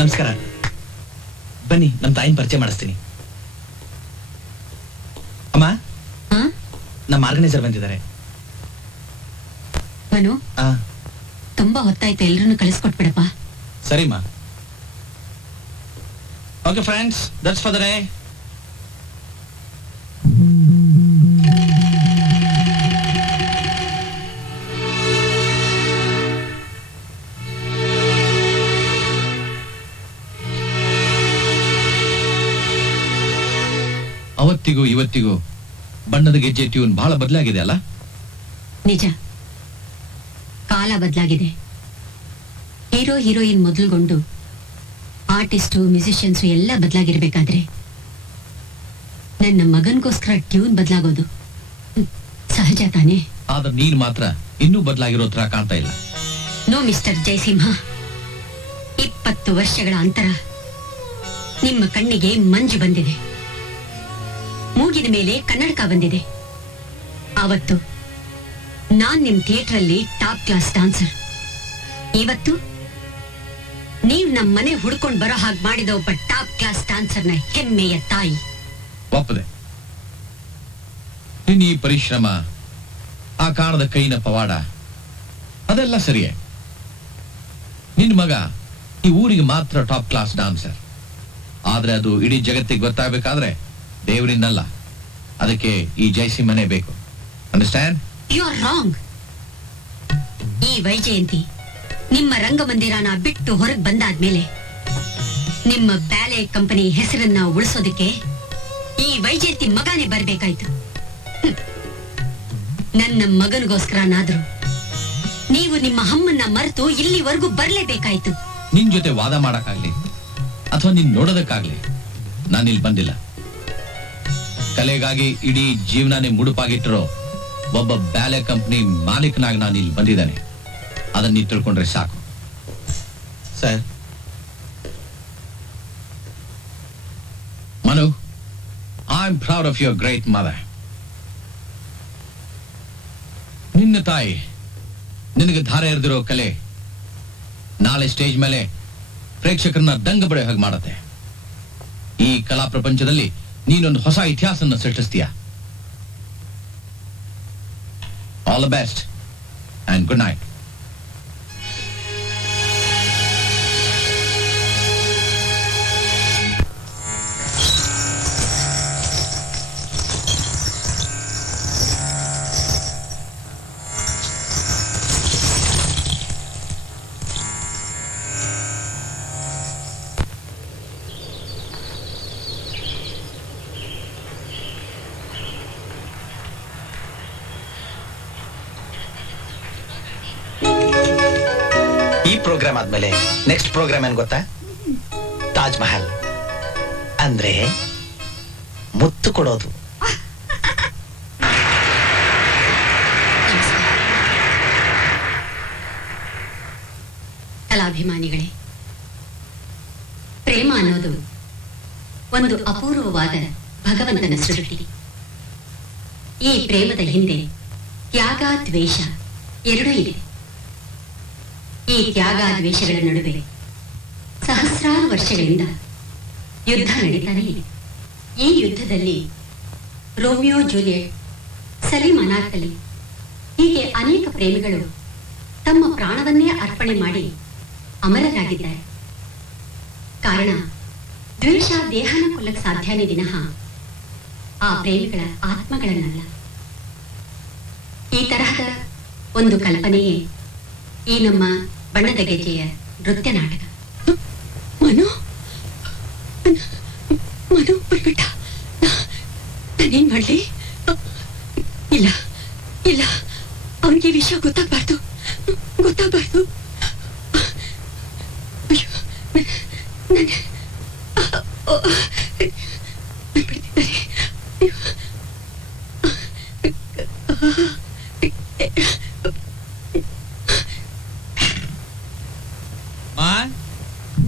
ನಮಸ್ಕಾರ. ಬನ್ನಿ, ನಮ್ಮ ತಾಯಿನ ಪರಿಚಯ ಮಾಡಿಸ್ತೀನಿ. ಅಮ್ಮ, ನಮ್ಮ ಆರ್ಗನೈಸರ್ ಬಂದಿದ್ದಾರೆ. ಮನು, ತುಂಬಾ ಹೊತ್ತಾಯ್ತು, ಎಲ್ರನ್ನು ಕಳಿಸ್ಕೊಟ್ಬಿಡಪ್ಪ. ಸರಿಮಾ. Okay friends, that's for the day. ಅವತ್ತಿಗೂ ಇವತ್ತಿಗೂ ಬಣ್ಣದ ಗೆಜ್ಜೆ ಟ್ಯೂನ್ ಬಹಳ ಬದಲಾಗಿದೆ ಅಲ್ಲ? ನಿಜ, ಕಾಲ ಬದಲಾಗಿದೆ. ಹೀರೋ ಹೀರೋಯಿನ್ ಮೊದಲುಗೊಂಡು ಆರ್ಟಿಸ್ಟು ಮ್ಯೂಸಿಷಿಯನ್ಸು ಎಲ್ಲ ಬದಲಾಗಿರ್ಬೇಕಾದ್ರೆ ನನ್ನ ಮಗನ್ಗೋಸ್ಕರ ಟ್ಯೂನ್ ಬದಲಾಗೋದು ಸಹಜ ತಾನೇ? ಆದ್ರೆ ನೀನ್ ಮಾತ್ರ ಇನ್ನೂ ಬದಲಾಗಿರೋ ತರ ಕಾಣ್ತಾ ಇಲ್ಲ. ನೋ ಮಿಸ್ಟರ್ ಜಯಸಿಂಹ, 20 ವರ್ಷಗಳ ಅಂತರ. ನಿಮ್ಮ ಕಣ್ಣಿಗೆ ಮಂಜು ಬಂದಿದೆ, ಮೂಗಿನ ಮೇಲೆ ಕನ್ನಡಕ ಬಂದಿದೆ. ಆವತ್ತು ನಾನ್ ನಿಮ್ ಥಿಯೇಟರ್ ಅಲ್ಲಿ ಟಾಪ್ ಕ್ಲಾಸ್ ಡಾನ್ಸರ್. ಇವತ್ತು ನೀವ್ ನಮ್ ಮನೆ ಹುಡ್ಕೊಂಡ್ ಬರೋ ಹಾಗೆ ಮಾಡಿದ ಒಬ್ಬ ಟಾಪ್ ಕ್ಲಾಸ್ ಡಾನ್ಸರ್ನ ಹೆಮ್ಮೆಯ ತಾಯಿ. ಒಪ್ಪದೆ. ನಿನ್ನ ಈ ಪರಿಶ್ರಮ, ಆ ಕಾಣದ ಕೈನ ಪವಾಡ, ಅದೆಲ್ಲ ಸರಿಯೇ. ನಿನ್ ಮಗ ಈ ಊರಿಗೆ ಮಾತ್ರ ಟಾಪ್ ಕ್ಲಾಸ್ ಡಾನ್ಸರ್. ಆದ್ರೆ ಅದು ಇಡೀ ಜಗತ್ತಿಗೆ ಗೊತ್ತಾಗಬೇಕಾದ್ರೆ ದೇವರಿಂದಲ್ಲ, ಅದಕ್ಕೆ ಈ ಜಯಸಿಂಹನೇ ಬೇಕು. ಅಂಡರ್ಸ್ಟ್ಯಾಂಡ್? You are wrong. ಈ ವೈಜಯಂತಿ ನಿಮ್ಮ ರಂಗಮಂದಿರನ ಬಿಟ್ಟು ಹೊರಗೆ ಬಂದಾದ್ಮೇಲೆ ನಿಮ್ಮ ಬ್ಯಾಲೆ ಕಂಪನಿ ಹೆಸರನ್ನ ಉಳಿಸೋದಕ್ಕೆ ಈ ವೈಜಯಂತಿ ಮಗನೇ ಬರ್ಬೇಕಾಯ್ತು. ನನ್ನ ಮಗನಿಗೋಸ್ಕರನಾದ್ರೂ ನೀವು ನಿಮ್ಮ ಅಮ್ಮನ್ನ ಮರೆತು ಇಲ್ಲಿವರೆಗೂ ಬರ್ಲೇಬೇಕಾಯ್ತು. ನಿನ್ ಜೊತೆ ವಾದ ಮಾಡಕ್ಕಾಗ್ಲಿ ಅಥವಾ ನಿನ್ ನೋಡೋದಕ್ಕಾಗ್ಲಿ ನಾನಿಲ್ಲಿ ಬಂದಿಲ್ಲ. ಕಲೆಗಾಗಿ ಇಡೀ ಜೀವನನೇ ಮುಡುಪಾಗಿಟ್ಟಿರೋ ಒಬ್ಬ ಬ್ಯಾಲೆ ಕಂಪನಿ ಮಾಲೀಕನಾಗಿ ನಾನು ಇಲ್ಲಿ ಬಂದಿದ್ದಾನೆ. ಅದನ್ನ ನೀವು ತಿಳ್ಕೊಂಡ್ರೆ ಸಾಕು. Sir, Manu, I am proud of your great mother. ನಿನ್ನ ತಾಯಿ ನಿನಗೆ ಧಾರೆ ಎರೆದಿರೋ ಕಲೆ ನಾಳೆ ಸ್ಟೇಜ್ ಮೇಲೆ ಪ್ರೇಕ್ಷಕರನ್ನ ದಂಗ ಬಡಿಯೋ ಹಾಗೆ ಮಾಡುತ್ತೆ. ಈ ಕಲಾ ಪ್ರಪಂಚದಲ್ಲಿ ನೀನೊಂದು ಹೊಸ ಇತಿಹಾಸನ ಸೃಷ್ಟಿಸ್ತೀಯ. All the best and good night. Programme ಆದ್ಮೇಲೆ ನೆಕ್ಸ್ಟ್ ಪ್ರೋಗ್ರಾಮ್ ಏನ್ ಗೊತ್ತಾ? ತಾಜ್ ಮಹಲ್ ಅಂದ್ರೆ ಮುತ್ತು ಕೊಡೋದು. ಕಲಾಭಿಮಾನಿಗಳೇ, ಪ್ರೇಮ ಅನ್ನೋದು ಒಂದು ಅಪೂರ್ವವಾದ ಭಗವಂತನ ಸೃಷ್ಟಿ. ಈ ಪ್ರೇಮದ ಹಿಂದೆ ತ್ಯಾಗ ದ್ವೇಷ ಎರಡೂ ಇದೆ. ಈ ತ್ಯಾಗ ದ್ವೇಷಗಳ ನಡುವೆ ಸಹಸ್ರಾರು ವರ್ಷಗಳಿಂದ ಯುದ್ಧ ನಡೀತಾನೆ ಇದೆ. ಈ ಯುದ್ಧದಲ್ಲಿ ರೋಮಿಯೋ ಜೂಲಿಯಟ್, ಸಲೀಂ ಅನಾರ್ಕಲಿ ಹೀಗೆ ಅನೇಕ ಪ್ರೇಮಿಗಳು ತಮ್ಮ ಪ್ರಾಣವನ್ನೇ ಅರ್ಪಣೆ ಮಾಡಿ ಅಮರರಾಗಿದ್ದಾರೆ. ಕಾರಣ ದ್ವೇಷ ದೇಹನ ಕೊಲ್ಲಕ್ಕೆ ಸಾಧ್ಯನೇ ವಿನಃ ಆ ಪ್ರೇಮಿಗಳ ಆತ್ಮಗಳನ್ನಲ್ಲ. ಈ ತರಹದ ಒಂದು ಕಲ್ಪನೆಯೇ ಈ ನಮ್ಮ ಬಣ್ಣದ ಗೆಜ್ಜೆಯ ನೃತ್ಯ ನಾಟಕ. ಮನು ಮನು ಬಿಟ್ಬಿಟ್ಟ. ನಾನೇನ್ ಮಾಡ್ಲಿ? ಇಲ್ಲ ಇಲ್ಲ, ಅವನಿಗೆ ವಿಷಯ ಗೊತ್ತಾಗ್ಬಾರ್ದು. ಅಯ್ಯೋ, ಬಿಟ್ಬಿಡ್ತಿದ್ದಾರೆ.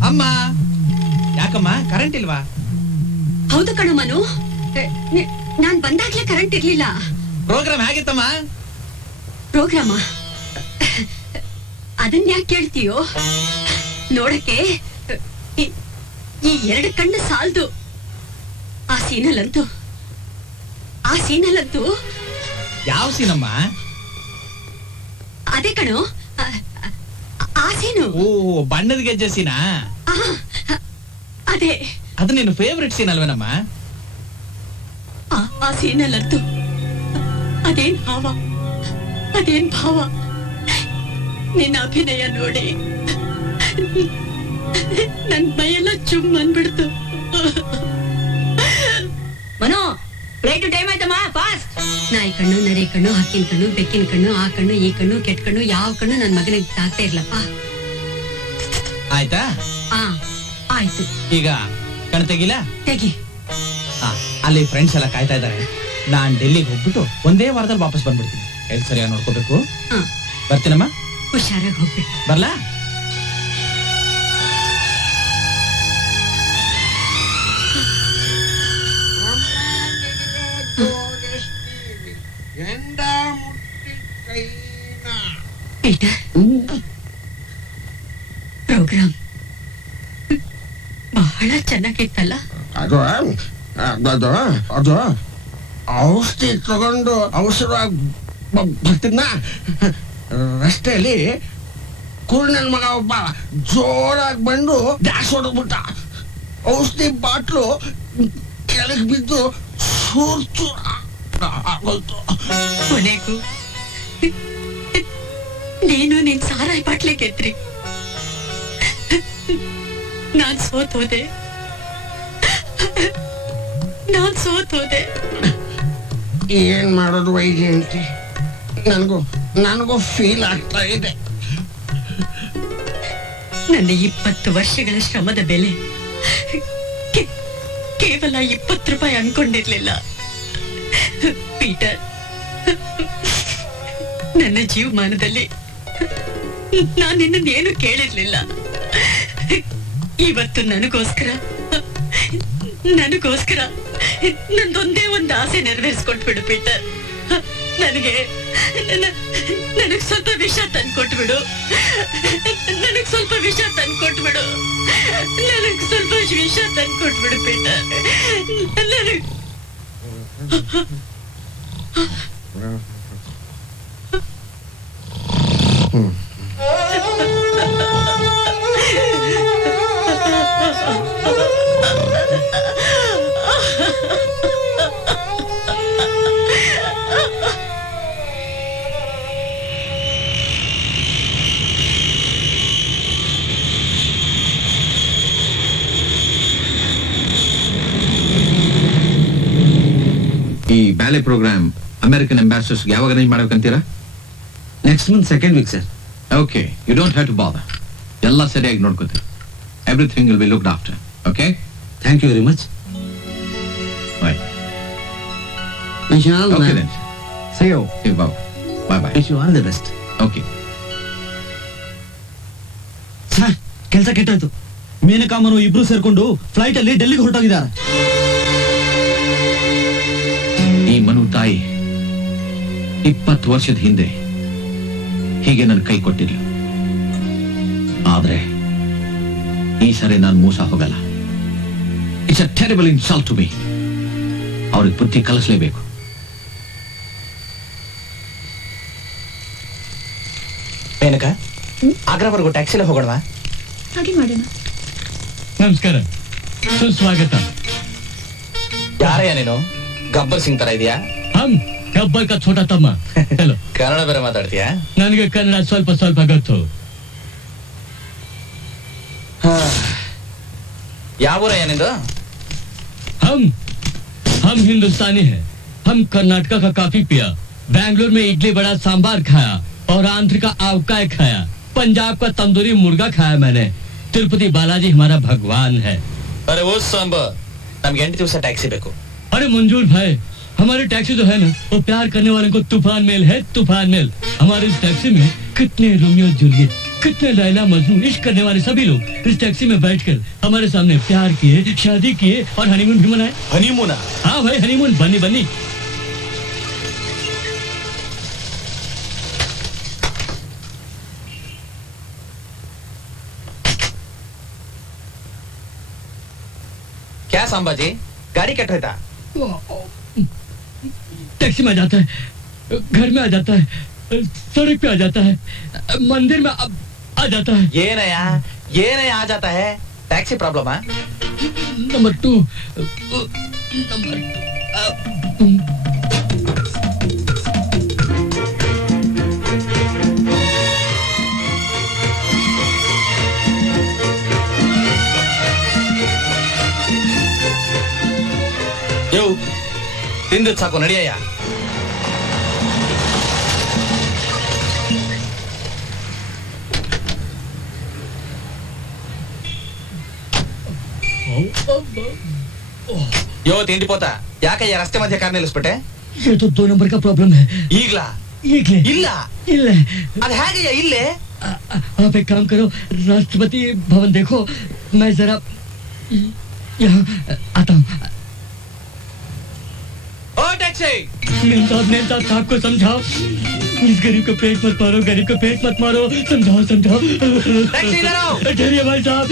ಅಮ್ಮ, ಯಾಕಮ್ಮ ಕರೆಂಟ್ ಇಲ್ವಾ? ಹೌದು ಕಣು ಮನು, ನಾನ್ ಬಂದಾಗ್ಲೇ ಕರೆಂಟ್ ಇರ್ಲಿಲ್ಲ. ಪ್ರೋಗ್ರಾಮ್ ಹೇಗಿತ್ತಮ್ಮ? ಪ್ರೋಗ್ರಾಮ ಅದನ್ನ ಯಾಕೆ ಕೇಳ್ತೀಯೋ? ನೋಡಕ್ಕೆ ಈ ಎರಡು ಕಣ್ಣು ಸಾಲ್ದು. ಆ ಸೀನಲ್ಲಂತೂ ಯಾವ ಸೀನಮ್ಮ? ಅದೇ ಕಣೋ, ಆ ಸೀನು. ಓ, ಬಣ್ಣದ ಗೆಜ್ಜೆ ಸೀನಾ? ಅದೇ. ಅದು ನಿನ್ನ ಫೇವ್ರೆಟ್ ಸೀನ್ ಅಲ್ವೇನಮ್ಮ? ಆ ಸೀನಲ್ಲಂತೂ ಅದೇನ್ ಭಾವ, ನಿನ್ನ ಅಭಿನಯ ನೋಡಿ ನನ್ ಮೈಯೆಲ್ಲ ಚುಮ್ ಅಂದ್ಬಿಡ್ತು. ಮನು, ಪ್ಲೇಟ್ ಟೈಮ್ ಆಯ್ತಮ್ಮ, ಫಾಸ್ಟ್. ನಾಯಿ ಕಣ್ಣು, ನರಿ ಕಣ್ಣು, ಹಕ್ಕಿನ ಕಣ್ಣು, ಬೆಕ್ಕಿನ ಕಣ್ಣು, ಆ ಕಣ್ಣು, ಈ ಕಣ್ಣು, ಕೆಟ್ಟ ಕಣ್ಣು, ಯಾವ ಕಣ್ಣು ನನ್ ಮಗನಿಗೆ ತಾಗ್ತಾ ಇರ್ಲಪ್ಪ. ಆಯ್ತಾ? ಆಯ್ತು. ಈಗ ಕಣ್ ತೆಗಿಲ? ತೆಗಿ. ಅಲ್ಲಿ ಫ್ರೆಂಡ್ಸ್ ಎಲ್ಲ ಕಾಯ್ತಾ ಇದ್ದಾರೆ. ನಾನ್ ಡೆಲ್ಲಿಗೆ ಹೋಗ್ಬಿಟ್ಟು ಒಂದೇ ವಾರದಲ್ಲಿ ವಾಪಸ್ ಬಂದ್ಬಿಡ್ತೀನಿ. ಹೆಲ್ತ್ ಸರಿಯಾಗಿ ನೋಡ್ಕೋಬೇಕು. ಬರ್ತೀನಮ್ಮ. ಹುಷಾರಾಗಿ ಹೋಗ್ಬಿಟ್ಟು ಬರ್ಲಾ? ಪೀಟರ್, ಪ್ರೋಗ್ರಾಮ್ ಬಹಳ ಚೆನ್ನಾಗಿತ್ತಲ್ಲ? ಅದು ಔಷಧಿ ತಗೊಂಡು ಅವಸರವಾಗಿ ಬರ್ತಿದ್ನ, ರಸ್ತೆಯಲ್ಲಿ ಕುರುಣನ್ ಮಗ ಒಬ್ಬ ಜೋರಾಗಿ ಬಂದು ಡ್ಯಾಶ್ ಹೊಡೆದ್ಬಿಟ್ಟ. ಔಷಧಿ ಬಾಟ್ಲು ಕೆಳಗೆ ಬಿದ್ದು ಚೂರ್ ಆಗೋಯ್ತು. ಕೊನೆಗೂ ನೀನು ನಿನ್ ಸಾರಾಯಿ ಬಾಟ್ಲೆ ಗೆದ್ರಿ. ನಾನ್ ಸೋತೋದೆ. ಏನ್ ಮಾಡೋದು ವೈಜಯಂತಿ, ನನಗೂ ಫೀಲ್ ಆಗ್ತಾ ಇದೆ. ನನ್ನ 20 ವರ್ಷಗಳ ಶ್ರಮದ ಬೆಲೆ ಕೇವಲ 20 ರೂಪಾಯಿ ಅನ್ಕೊಂಡಿರ್ಲಿಲ್ಲ ಪೀಟರ್. ನನ್ನ ಜೀವಮಾನದಲ್ಲಿ ನಾನು ನಿನ್ನನ್ನೇನು ಕೇಳಿರ್ಲಿಲ್ಲ. ಇವತ್ತು ನನಗೋಸ್ಕರ ನಂದೊಂದೇ ಒಂದು ಆಸೆ ನೆರವೇರಿಸ್ಕೊಟ್ಬಿಡು ಪೀಟರ್. ನನಗೆ ಸ್ವಲ್ಪ ವಿಷ ತಂದ್ಕೊಟ್ಬಿಡು. ಪೀಟರ್. ಈ ಬ್ಯಾಲೆ ಪ್ರೋಗ್ರಾಮ್ ಅಮೆರಿಕನ್ ಅಂಬಾಸಿಡರ್ಸ್ ಯಾವಾಗ ಅರೇಂಜ್ ಮಾಡ್ಬೇಕಂತೀರಾ? Next month 2nd week sir. Okay, you don't have to bother. ಎಲ್ಲ ಸರಿಯಾಗಿ ನೋಡ್ಕೋತೀವಿ. Everything will be looked after. Okay, thank you very much. Bye. Wish you all the okay best. ದೆನ್. See you. Bye bye. Wish you all the best. Okay. Sir, ಕೆಲಸ ಕೆಟ್ಟೋಯ್ತು. ಮೇನಕಾಮನು ಇಬ್ರು ಸೇರ್ಕೊಂಡು ಫ್ಲೈಟ್ ಅಲ್ಲಿ ಡೆಲ್ಲಿಗೆ ಹೊರಟೋಗಿದ್ದಾರೆ. ಈ ಮನು ತಾಯಿ 20 ವರ್ಷದ ಹಿಂದೆ ಹೀಗೆ ನನ್ನ ಕೈ ಕೊಟ್ಟಿದ್ಲು. ಆದ್ರೆ ಈ ಸರಿ ನಾನು ಮೋಸ ಹೋಗಲ್ಲ. It's a terrible insult to me. ಅವ್ರಿಗೆ ಬುದ್ಧಿ ಕಲಿಸ್ಲೇಬೇಕು. ಮೇನಕ, ಆಗ್ರಾವರೆಗೂ ಟ್ಯಾಕ್ಸಿಲೇ ಹೋಗೋಣವಾ? ಹಾಗೆ ಮಾಡೋಣ. ನಮಸ್ಕಾರ, ಸುಸ್ವಾಗತ. ಯಾರಯ್ಯ ನೀನು? ಗಬ್ಬರ್ ಸಿಂಗ್ ತರ ಇದೆಯಾ? ಹಮ್ ಗಬ್ಬರ್ ಕಾ ಛೋಟಾ ತಮ್ಮ. ಚಲೋ. ಕನ್ನಡ ಬೇರೆ ಮಾತಾಡ್ತೀಯಾ? ನನಗೆ ಕನ್ನಡ ಸ್ವಲ್ಪ ಸ್ವಲ್ಪ ಗೊತ್ತು. ಯಾವ ಊರಯ್ಯ ನಿಂದು? हम हिंदुस्तानी हैं। हम कर्नाटक का काफी पिया, बैंगलोर में इडली बड़ा सांबार खाया और आंध्र का आवकाय खाया, पंजाब का तंदूरी मुर्गा खाया मैंने। तिरुपति बालाजी हमारा भगवान है। अरे वो सांबर, नಮ್ಗೆ 8 ದಿವಸ ಟ್ಯಾಕ್ಸಿ ಬೇಕು. अरे मंजूर भाई, हमारे टैक्सी जो है ना, वो प्यार करने वाले को तूफान मेल है, तूफान मेल। हमारे इस टैक्सी में कितने रोमियो जूलियट, कितने लैला मजनू, इश्क करने वाले सभी लोग इस टैक्सी में बैठकर हमारे सामने प्यार किए, शादी किए और हनीमून भी मनाए। ಹನಿಮೂನ? हाँ भाई, हनीमून बनी बनी। क्या संभाजी, गाड़ी कट होता? टैक्सी में आ जाता है, घर में आ जाता है, सड़क पे आ जाता है, मंदिर में आ जाता है। ಏನಯ್ಯ आ जाता है? टैक्सी प्रॉब्लम है? नंबर 2 ಯೋ, ತಿಂದಿದ್ ಸಾಕು, ನಡಿಯಯ್ಯ. ಯೋ ತಿಂಡಿ ಪೋತ, ಯಾಕಯ್ಯ ರಸ್ತೆ ಮಧ್ಯೆ ಕಾರ್ ನಿಲ್ಲಿಸ್ಬಿಟ್ಟೆ? ये तो 2 नंबर का प्रॉब्लम है। ಈಗ್ಲಾ? ಈಗ್ಲೇ ಇಲ್ಲ ಇಲ್ಲ। ಅದ್ ಹೇಗಯ್ಯ ಇಲ್ಲೇ? आप एक काम करो, राष्ट्रपति भवन देखो, मैं जरा यहाँ आता हूँ। ओ टैक्सी! मेम साहब को समझाओ, इस गरीब को पेट मत मारो, गरीब को पेट मत मारो, समझाओ समझाओ। टैक्सी इधर आओ। ठहरिए भाई साहब।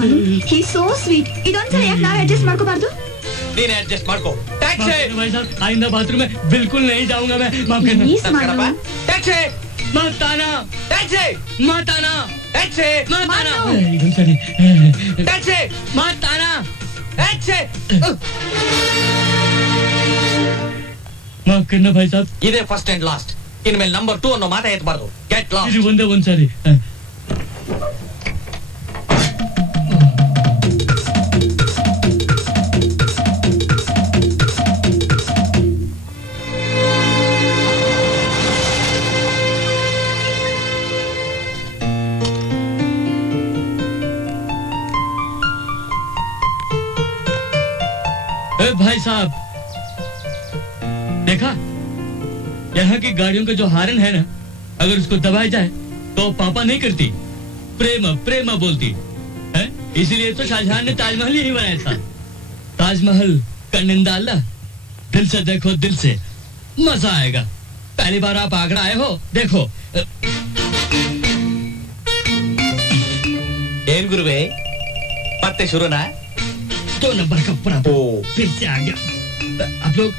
Manu he so sweet. ಇದೊಂದ್ಸಲ ಯಾಕೆ ನಾವು ಅಡ್ಜಸ್ಟ್ ಮಾಡ್ಕೋಬಾರ್ದು? ನೀನ್ ಅಡ್ಜಸ್ಟ್ ಮಾಡ್ಕೋ. टैक्सी! भाई साहब, आइंदा बाथरूम में बिल्कुल नहीं जाऊंगा मैं, माफ करना। Please, ಮನು. टैक्सी! मत आना, टैक्सी! मत आना, टैक्सी! मत आना। मनु। एकदम से नहीं। टैक्सी! मत आना। टैक्सी! माफ करना भाई साहब, ಇದೇ ಫಸ್ಟ್ ಅಂಡ್ ಲಾಸ್ಟ್. ಇನ್ಮೇಲೆ ನಂಬರ್ 2 ಅನ್ನೋ ಮಾತೇ ಎತ್ತಬಾರ್ದು. Get lost. ಇದು ಒಂದೇ ಒಂದ್ಸರಿ. भाई साहब, देखा यहाँ की गाड़ियों का जो हारन है ना, अगर उसको दबाया जाए तो पापा नहीं करती, प्रेम प्रेम बोलती है। इसीलिए तो शाहजहां ने ताजमहल यही बनाया था। ताजमहल का निंदा अल्लाह, दिल से देखो, दिल से मजा आएगा। पहली बार आप आगरा आए हो, देखो। ಏನ್ ಗುರುವೆ, ಮತ್ತೆ ಶುರುನಾ? 2 नंबर का प्रॉब्लम फिर से आ गया। आप लोग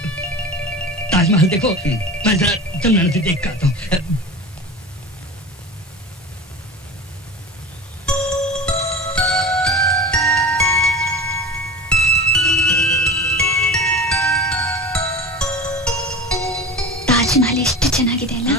ताजमहल देखो, मैं जरा चंद्रन से देख कर आता हूँ। ತಾಜ್ಮಹಲ್ ಎಷ್ಟು ಚೆನ್ನಾಗಿದೆ ಅಲ್ಲ?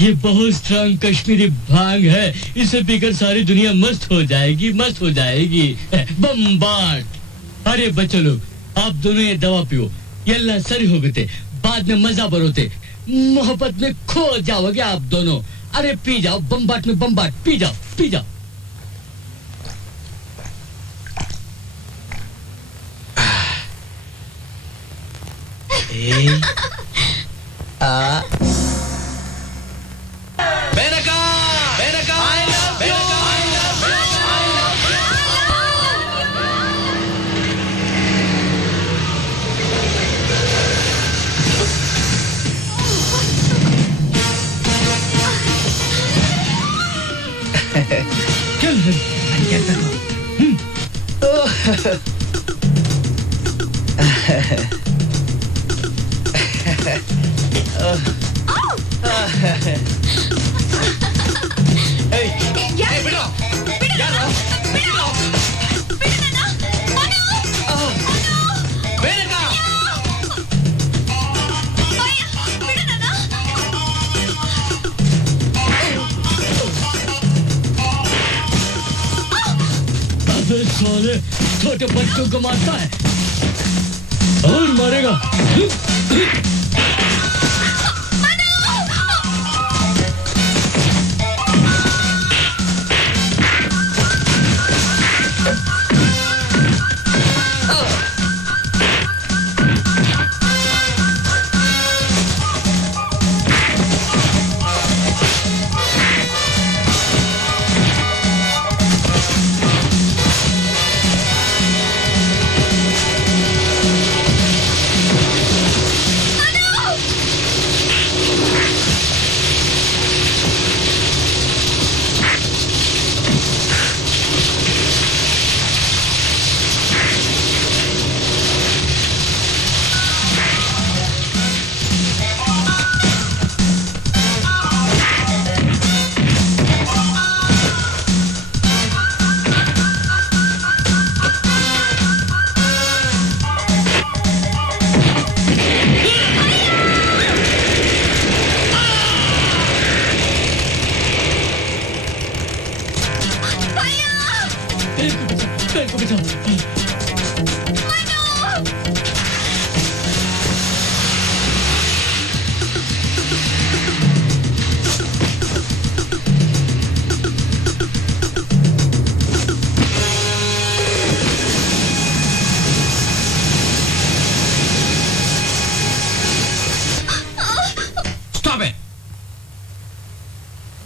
ये बहुत स्ट्रांग कश्मीरी भांग है, इसे पीकर सारी दुनिया मस्त हो जाएगी। बम्बाट। अरे बच्चों लोग, आप दोनों ये दवा पियो, ಎಲ್ಲ ಸರಿ ಹೋಗುತ್ತೆ, बाद में मजा बरोते, मोहब्बत में खो जाओगे आप दोनों। अरे पी जाओ, बम्बाट में बम्बाट, पी जाओ। छोटे बच्चों को मारता है और मारेगा।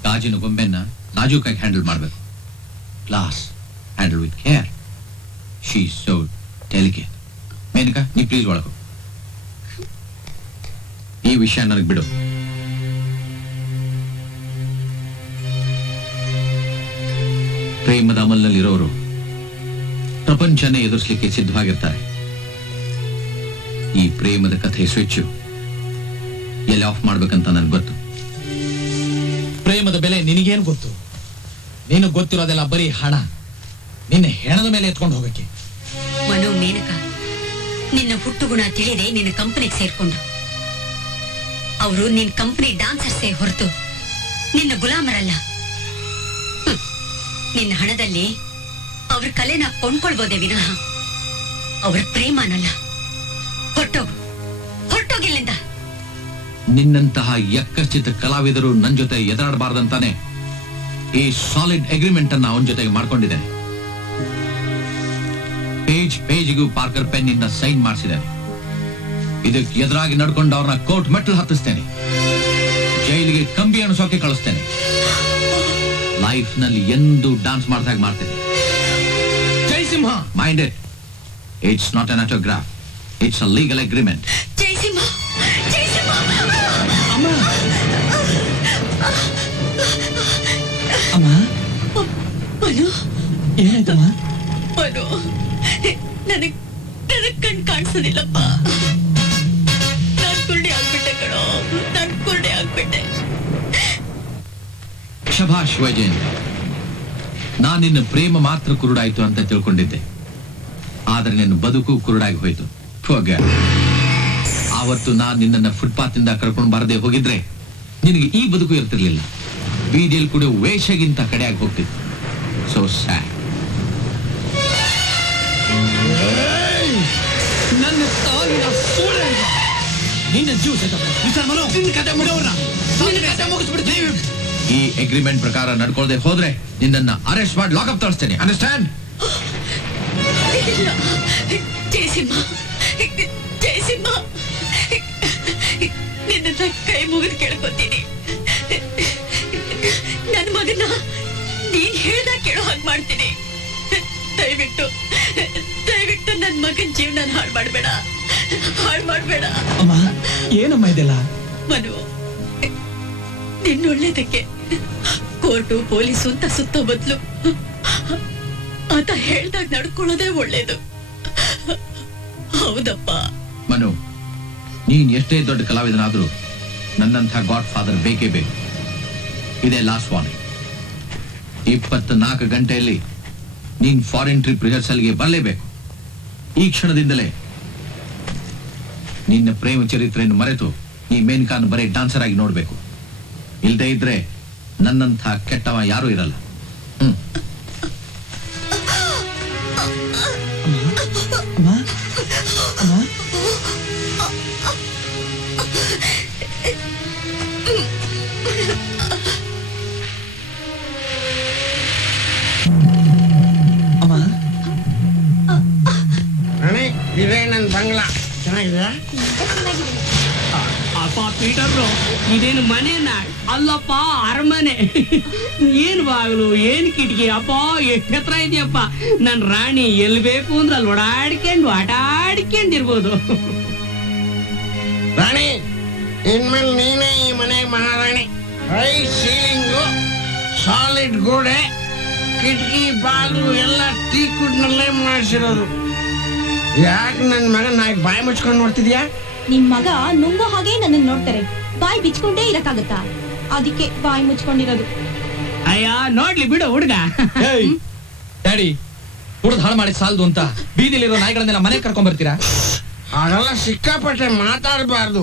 ಗಾಜಿನ ಗೊಂಬೆನ್ನ ನಾಜೂಕಾಗಿ ಹ್ಯಾಂಡಲ್ ಮಾಡಬೇಕು. Glass handle with care. She is so delicate. Maneka, ನೀ ಪ್ಲೀಸ್ ಒಳಗು. ಈ ವಿಷಯ ನನಗೆ ಬಿಡು. ಪ್ರೇಮದ ಅಮಲ್ನಲ್ಲಿರೋರು ಪ್ರಪಂಚನೇ ಎದುರಿಸಲಿಕ್ಕೆ ಸಿದ್ಧವಾಗಿರ್ತಾರೆ. ಈ ಪ್ರೇಮದ ಕಥೆ ಸ್ವಿಚ್ ಎಲ್ಲಿ ಆಫ್ ಮಾಡ್ಬೇಕಂತ ನನಗೆ ಗೊತ್ತು. ಪ್ರೇಮದ ಬೆಲೆ ನಿನಗೇನು ಗೊತ್ತು? ನೀನು ಗೊತ್ತಿರೋದೆಲ್ಲ ಬರೀ ಹಣ. ನಿನ್ನ ಹೆಣದ ಮೇಲೆ ಎತ್ಕೊಂಡು ಹೋಗಕ್ಕೆ. ಮನು, ಮೇನಕ ನಿನ್ನ ಹುಟ್ಟುಗುಣ ತಿಳಿದೆ ನಿನ್ನ ಕಂಪನಿಗೆ ಸೇರ್ಕೊಂಡು. ಅವರು ನಿನ್ನ ಕಂಪನಿ ಡಾನ್ಸರ್ಸೇ ಹೊರತು ನಿನ್ನ ಗುಲಾಮರಲ್ಲ. ನಿನ್ನ ಹಣದಲ್ಲಿ ಅವ್ರ ಕಲೆನ ಕೊಂಡ್ಕೊಳ್ಬೋದೇ ವಿನಃ ಅವ್ರ ಪ್ರೇಮನಲ್ಲ. ಹೊರಟೋಗಿಲ್ಲಿಂದ. ನಿನ್ನಂತಹ ಯಕ್ಕಶ್ಚಿತ ಕಲಾವಿದರು ನನ್ನ ಜೊತೆ ಎದುರಾಡಬಾರ್ದಂತಾನೆ ಈ ಸಾಲಿಡ್ ಅಗ್ರಿಮೆಂಟ್ ಅನ್ನ ಅವನ ಜೊತೆಗೆ ಮಾಡ್ಕೊಂಡಿದ್ದೇನೆ. ಪೇಜ್ಗೂ ಪಾರ್ಕರ್ ಪೆನ್ ಇಂದ ಸೈನ್ ಮಾಡಿಸಿದ್ದೇನೆ. ಇದಕ್ಕೆ ಎದುರಾಗಿ ನಡ್ಕೊಂಡು ಅವ್ರನ್ನ ಕೋರ್ಟ್ ಮೆಟ್ಟಲು ಹತ್ತಿಸ್ತೇನೆ. ಜೈಲಿಗೆ ಕಂಬಿ ಅಣಸೋಕೆ ಕಳಿಸ್ತೇನೆ. ಲೈಫ್ ನಲ್ಲಿ ಎಂದು ಡಾನ್ಸ್ ಮಾಡ್ದಾಗ ಮಾಡ್ತೇನೆ. Jayasimha, mind it. It's not an autograph, it's a legal agreement. Jayasimha, ಅಮ್ಮ. ಮನು, ಏನಾಯ್ತಮ್ಮ? ಮನು, ನನಗ್ ಕಣ್ ಕಾಣಿಸೋದಿಲ್ಲಪ್ಪ. ನಾನ್ ಕುರುಡಿ ಆಗ್ಬಿಟ್ಟೆ. ಶಭಾಷ್ ವೈಜಯಂತ್. ನಾನು ನಿನ್ನ ಪ್ರೇಮ ಮಾತ್ರ ಕುರುಡಾಯ್ತು ಅಂತ ತಿಳ್ಕೊಂಡಿದ್ದೆ. ಆದ್ರೆ ನಿನ್ನ ಬದುಕು ಕುರುಡಾಗಿ ಹೋಯ್ತು. ಆವತ್ತು ನಾನು ನಿನ್ನನ್ನ ಫುಟ್ಪಾತ್ ಇಂದ ಕರ್ಕೊಂಡು ಬರದೆ ಹೋಗಿದ್ರೆ ನಿನಗೆ ಈ ಬದುಕು ಇರ್ತಿರ್ಲಿಲ್ಲ. ಬೀದಿಯಲ್ಲಿ ಕೂಡ ವೇಷಗಿಂತ ಕಡೆಯಾಗಿ ಹೋಗ್ತಿತ್ತು. So sad. ನನ್ನ ತಾಯಿನ ಸೂಳೆ ನಿನ್ನ ಜೀವ ಮುಗಿಸ್ಬಿಡ್ತೀವಿ. ಈ ಅಗ್ರಿಮೆಂಟ್ ಪ್ರಕಾರ ನಡ್ಕೊಳ್ದೆ ಹೋದ್ರೆ ನಿನ್ನನ್ನ ಅರೆಸ್ಟ್ ಮಾಡಿ ಲಾಕಪ್ ತಳಿಸ್ತೇನೆ. ಅಂಡರ್ಸ್ಟ್ಯಾಂಡ್? ಜಯಸಿಂಹ, ಜಯಸಿಂಹ, ನಿನ್ನ ಕೈ ಮುಗಿದು ಕೇಳ್ಕೊತೀನಿ. ನನ್ನ ಮಗನ ನೀನ್ ಹೇಳ್ದ ಕೇಳೋ ಹಾಗೆ ಮಾಡ್ತೀನಿ. ದಯವಿಟ್ಟು ದಯವಿಟ್ಟು ನನ್ನ ಮಗನ ಜೀವನ ಹಾಳು ಮಾಡ್ಬೇಡ, ಹಾಳು ಮಾಡ್ಬೇಡ. ಅಮ್ಮ, ಏನಮ್ಮ ಇದೆಲ್ಲ? ಮನು, ನಿನ್ನೊಳ್ಳೇದಕ್ಕೆ ಕೋರ್ಟು ಪೊಲೀಸು ಅಂತ ಸುತ್ತೋ ಬದಲು ಆತ ಹೇಳ್ದಾಗ ನಡ್ಕೊಳ್ಳೋದೇ ಒಳ್ಳೇದು. ಹೌದಪ್ಪ. ಮನು, ನೀನ್ ಎಷ್ಟೇ ದೊಡ್ಡ ಕಲಾವಿದನಾದ್ರೂ ನನ್ನಂಥ ಗಾಡ್ ಫಾದರ್ ಬೇಕೇ ಬೇಕು. ಇದೇ ಲಾಸ್ಟ್ ವಾರ್ನಿಂಗ್. 24 ಗಂಟೆಯಲ್ಲಿ ನೀನ್ ಫಾರಿನ್ ಟ್ರಿಪ್ ರಿಹರ್ಸಲ್ಗೆ ಬರಲೇಬೇಕು. ಈ ಕ್ಷಣದಿಂದಲೇ ನಿನ್ನ ಪ್ರೇಮ ಚರಿತ್ರೆಯನ್ನು ಮರೆತು ನೀ ಮೇನ್ಕಾನ್ ಬರೀ ಡಾನ್ಸರ್ ಆಗಿ ನೋಡ್ಬೇಕು. ಇಲ್ದೇ ಇದ್ರೆ ನನ್ನಂಥ ಕೆಟ್ಟವ ಯಾರೂ ಇರಲ್ಲ. ಇದೇ ನನ್ನ ಬಂಗ್ಲಾ. ಚೆನ್ನಾಗಿದೆ. ಅಪ್ಪ ಪೀಟರ್, ಇದೇನು ಮನೆನ? ಅಲ್ಲಪ್ಪ, ಅರಮನೆ. ಏನ್ ಬಾಗಿಲು, ಏನ್ ಕಿಟಕಿ, ಅಪ್ಪ ಎಷ್ಟು ಹತ್ರ ಇದೆಯಪ್ಪ. ನನ್ ರಾಣಿ ಎಲ್ ಬೇಕು ಅಂದ್ರೆ ಅಲ್ಲಿ ಓಡಾಡ್ಕೊಂಡು ಆಟ ಆಡ್ಕೊಂಡಿರ್ಬೋದು. ರಾಣಿ, ಇನ್ಮೇಲೆ ನೀನೇ ಈ ಮನೆ ಮಹಾರಾಣಿ. ಹೈ ಸೀಲಿಂಗು, ಸಾಲಿಡ್ ಗೋಡೆ, ಕಿಟಕಿ ಬಾಗಿಲು ಎಲ್ಲ ಟೀಕುಡ್ನಲ್ಲೇ ಮಾಡಿಸಿರೋದು. ಯಾಕೆ ನನ್ನ ಮಗ ನಾಯಿ ಬಾಯಿ ಮುಚ್ಕೊಂಡು ನೋಡ್ತಿದ್ಯಾ? ನಿಮ್ ಮಗ ನುಂಗೋ ಹಾಗೆ ನನ್ನ ನೋಡ್ತಾರೆ. ಬಾಯಿ ಬಿಚ್ಕೊಂಡೇ ಇರಕ್ಕಾಗತ್ತಾ? ಅದಕ್ಕೆ ಬಾಯಿ ಮುಚ್ಕೊಂಡಿರೋದು. ಅಯ್ಯ, ನೋಡ್ಲಿ ಬಿಡು ಹುಡುಗ. ಡ್ಯಾಡಿ, ಕುಡ್ದು ಹಾಳು ಮಾಡಿ ಸಾಲದು ಅಂತ ಬೀದಿಲಿರೋ ನಾಯಿಗಳನ್ನೆಲ್ಲ ಮನೆ ಕರ್ಕೊಂಡ್ ಬರ್ತೀರಾ? ಹಾಗೆಲ್ಲ ಸಿಕ್ಕಾಪಟ್ಟೆ ಮಾತಾಡಬಾರ್ದು.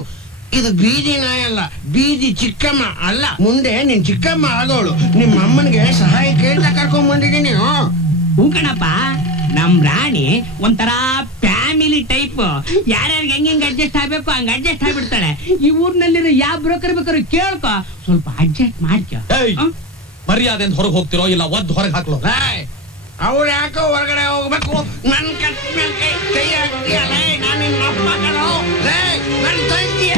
ಇದು ಬೀದಿ ನಾಯಿ ಅಲ್ಲ, ಬೀದಿ ಚಿಕ್ಕಮ್ಮ ಅಲ್ಲ. ಮುಂದೆ ನಿನ್ ಚಿಕ್ಕಮ್ಮ ಆಗೋಳು. ನಿಮ್ಮ ಅಮ್ಮನಿಗೆ ಸಹಾಯ ಕೇಳ್ತಾ ಕರ್ಕೊಂಡ್ ಬಂದಿದ್ದೀನಿ. ಹೂ ಕಣಪ್ಪ, ನಮ್ ರಾಣಿ ಒಂಥರ ಫ್ಯಾಮಿಲಿ ಟೈಪ್. ಯಾರ್ಯಾರಿಗೆ ಹೆಂಗ್ ಅಡ್ಜಸ್ಟ್ ಆಗ್ಬೇಕು ಹಂಗ ಅಡ್ಜಸ್ಟ್ ಆಗ್ಬಿಡ್ತಾಳೆ. ಈ ಊರ್ನಲ್ಲಿರೋ ಯಾವ ಬ್ರೋಕರ್ ಬೇಕಾದ್ರು ಕೇಳ್ಕೊ, ಸ್ವಲ್ಪ ಅಡ್ಜಸ್ಟ್ ಮಾಡ್ಕೊ. ಮರ್ಯಾದೆ ಅಂತ ಹೊರಗೆ ಹೋಗ್ತಿರೋ ಇಲ್ಲ ಒದ್ದು ಹೊರಗೆ ಹಾಕ್ಲೋ? ಅವ್ರು ಯಾಕೋ ಹೊರಗಡೆ ಹೋಗ್ಬೇಕು? ನನ್ ಕಟ್ ಮೇಲೆ ಕೈ ಹಾಕ್ತೀಯಲ್ಲ, ನಾನು ನಿನ್ನ ಅಪ್ಪ ಕಣೋ. ನನ್ ತಂಗಿಯ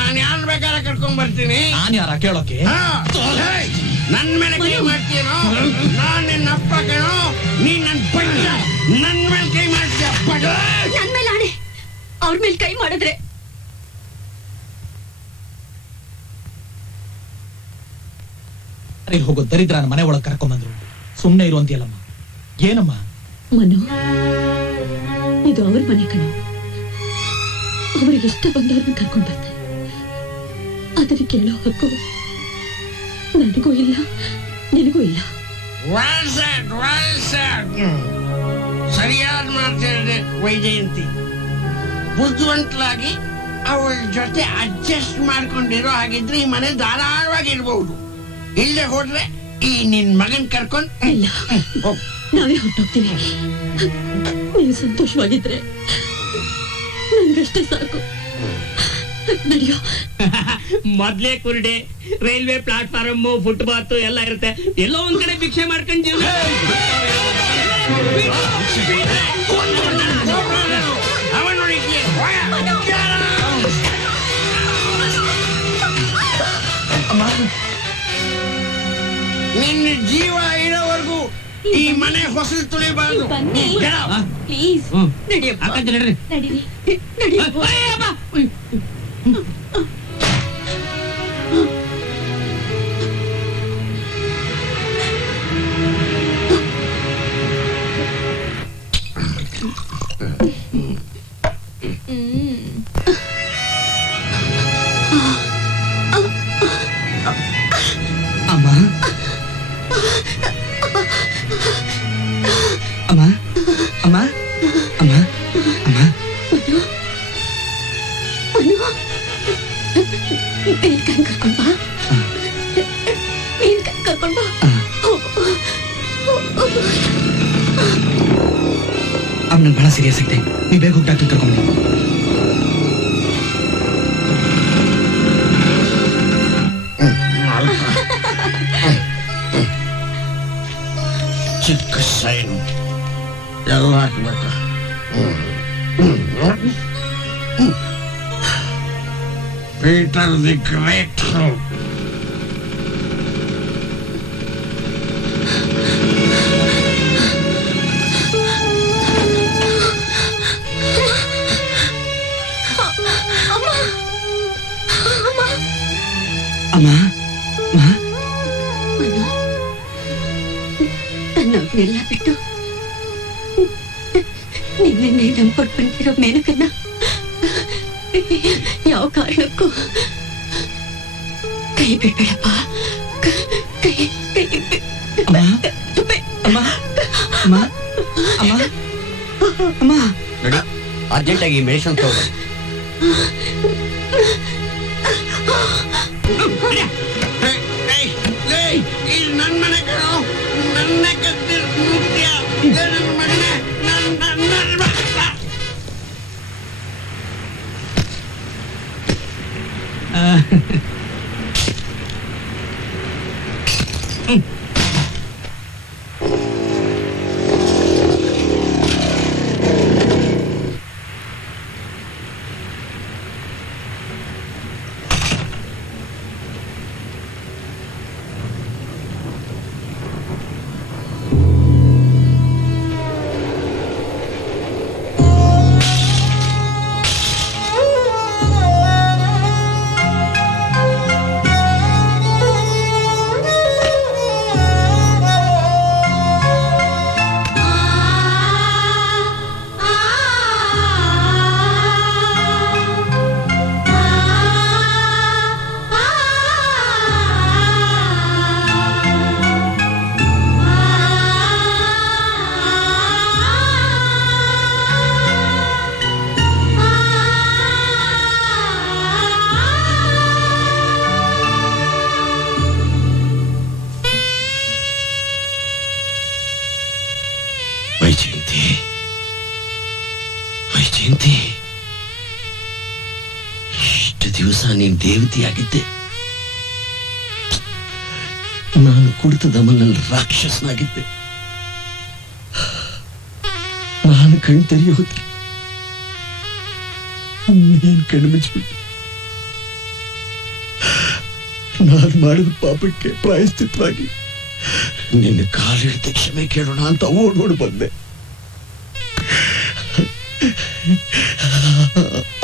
ನಾನು ಯಾರು ಬೇಕಾದ್ರೆ ಕರ್ಕೊಂಡ್ ಬರ್ತೀನಿ. ನಾನು ಯಾರ ಕೇಳೋಕೆ? ನನ್ ಮೇಲೆ ಕೈ ಮಾಡ್ತೀನೋ? ನಾನ್ ನಿನ್ನ ಅಪ್ಪ ಕಣೋ, ನೀನ್ ನನ್ ಪಡ್ಡ. ನನ್ ಮೇಲೆ ಕೈ ಮಾಡ್ತೀಯ ಪಡ್ಡ. ನನ್ ಮೇಲೆ ಆಣೆ, ಅವ್ರ ಮೇಲೆ ಕೈ ಮಾಡಿದ್ರೆ ಹೋಗೋ ದರಿದ್ರನ ಮನೆ ಒಳಗೆ ಕರ್ಕೊಂಡ್ಬಂದ್ರು. ಸುಮ್ನೆ ಇರುವಂತಿಯಲ್ಲಮ್ಮ. ಏನಮ್ಮ? ಮನು, ಇದು ಅವ್ರ ಮನೆ ಕಣೋ. ಅವ್ರಿಗೆ ಇಷ್ಟ ಬಂದವ್ರನ್ನ ಕರ್ಕೊಂಡ್ ಬರ್ತಾರೆ. ಅದನ್ನ ಕೇಳೋ ಹಕ್ಕು ನನಗೂ ಇಲ್ಲ, ನಿನಗೂ ಇಲ್ಲ. ಸರಿಯಾದ ಮಾತಾಡಿದೆ ವೈಜಯಂತಿ. ಬುದ್ಧಿವಂತಲಾಗಿ ಅವಳ ಜೊತೆ ಅಡ್ಜಸ್ಟ್ ಮಾಡ್ಕೊಂಡಿರೋ ಹಾಗಿದ್ರೆ ಈ ಮನೆ ಧಾರಾಳವಾಗಿರ್ಬಹುದು. ಇಲ್ಲೇ ಹೋದ್ರೆ ಈ ನಿನ್ ಮಗನ್ ಕರ್ಕೊಂಡ್ ಇಲ್ಲ, ನಾವೇ ಹೊರಟೋಗ್ತೀವಿ. ನೀವು ಸಂತೋಷವಾಗಿದ್ರೆ ನನ್ಗಷ್ಟೇ ಸಾಕು. ನಡೆಯೋ. ಮೊದ್ಲೇ ಕುರುಡೆ, ರೈಲ್ವೆ ಪ್ಲಾಟ್ಫಾರ್ಮ್, ಫುಟ್ಪಾತ್ ಎಲ್ಲ ಇರುತ್ತೆ. ಎಲ್ಲೋ ಒಂದ್ ಕಡೆ ಭಿಕ್ಷೆ ಮಾಡ್ಕೊಂಡು ಜೀವನ. ನಿನ್ನ ಜೀವ ಇರೋವರೆಗೂ ಈ ಮನೆ ಹೊಸಲು ತುಳಿಬಾರ್ದು. ಪ್ಲೀಸ್ ನಡಿಯಪ್ಪ, ನಡ್ರಿ. ನಡೀರಿ. ಅಮ್ಮ ಅಮ್ಮ ಅಮ್ಮ ಅಮ್ಮ ಕರ್ಕೊಂಡ್ ಬಾ ನೀನ್ ಕರ್ಕೊಂಡ್ ಬಾ ಅವ್ನಿಗೆ ಬಹಳ ಸೀರಿಯಸ್ ಆಗಿದೆ. ನೀವು ಬೇಗ ಹೋಗಿ ಡಾಕ್ಟರ್ ಕರ್ಕೊಂಡ್ಬನ್ನಿ. ಚಿಕ್ಕ ಸೈನ್ ಎಲ್ಲ ಹಾಕ್ಬೇಕ. Peter the great. ಅಮ್ಮ ನನ್ನವ್ರನ್ನೆಲ್ಲ ಬಿಟ್ಟು ನಿನ್ನೆ ನಂಬ್ಕೊಟ್ ಬಂದಿರೋ ಮೇನಕನ್ನ ಯಾವ ಕಾರಣಕ್ಕೂ ಕೈ ಬಿಡ್ಬೇಡಪ್ಪ. ಕೈ ಕೈ ಅಮ್ಮ ಅಮ್ಮ ಅಮ್ಮ ಅಮ್ಮ ಅಮ್ಮ ನೋಡಿ, ಅರ್ಜೆಂಟಾಗಿ ಮೆಡಿಸಿನ್ ತಗೊಂಡು ನನ್ನ ಮನೆ ಕಣೋ, ನನ್ನ ಕತ್ತಿರ ನೃತ್ಯ, ನನ್ನ ಮನೆ ವೈಜಯಂತಿ, ಇಷ್ಟು ದಿವಸ ನೀನ್ ದೇವತೆಯಾಗಿದ್ದೆ. ನಾನು ಕುಡಿತದ ಅಮಲಲ್ಲಿ ರಾಕ್ಷಸನಾಗಿದ್ದೆ. ನಾನು ಕಣ್ ತೆರೆಯ ಹೊತ್ತಿಗೆ ನೀನ್ ಕಣ್ಣು ಮುಚ್ಚಿಬಿಟ್ಟು ನಾನು ಮಾಡಿದ ಪಾಪಕ್ಕೆ ಪ್ರಾಯಶ್ಚಿತ್ತವಾಗಿ ನಿನ್ನ ಕಾಲಿಡ್ದ ಕ್ಷಮೆ ಕೇಳೋಣ ಅಂತ ಓಡ್ ಬಂದೆ.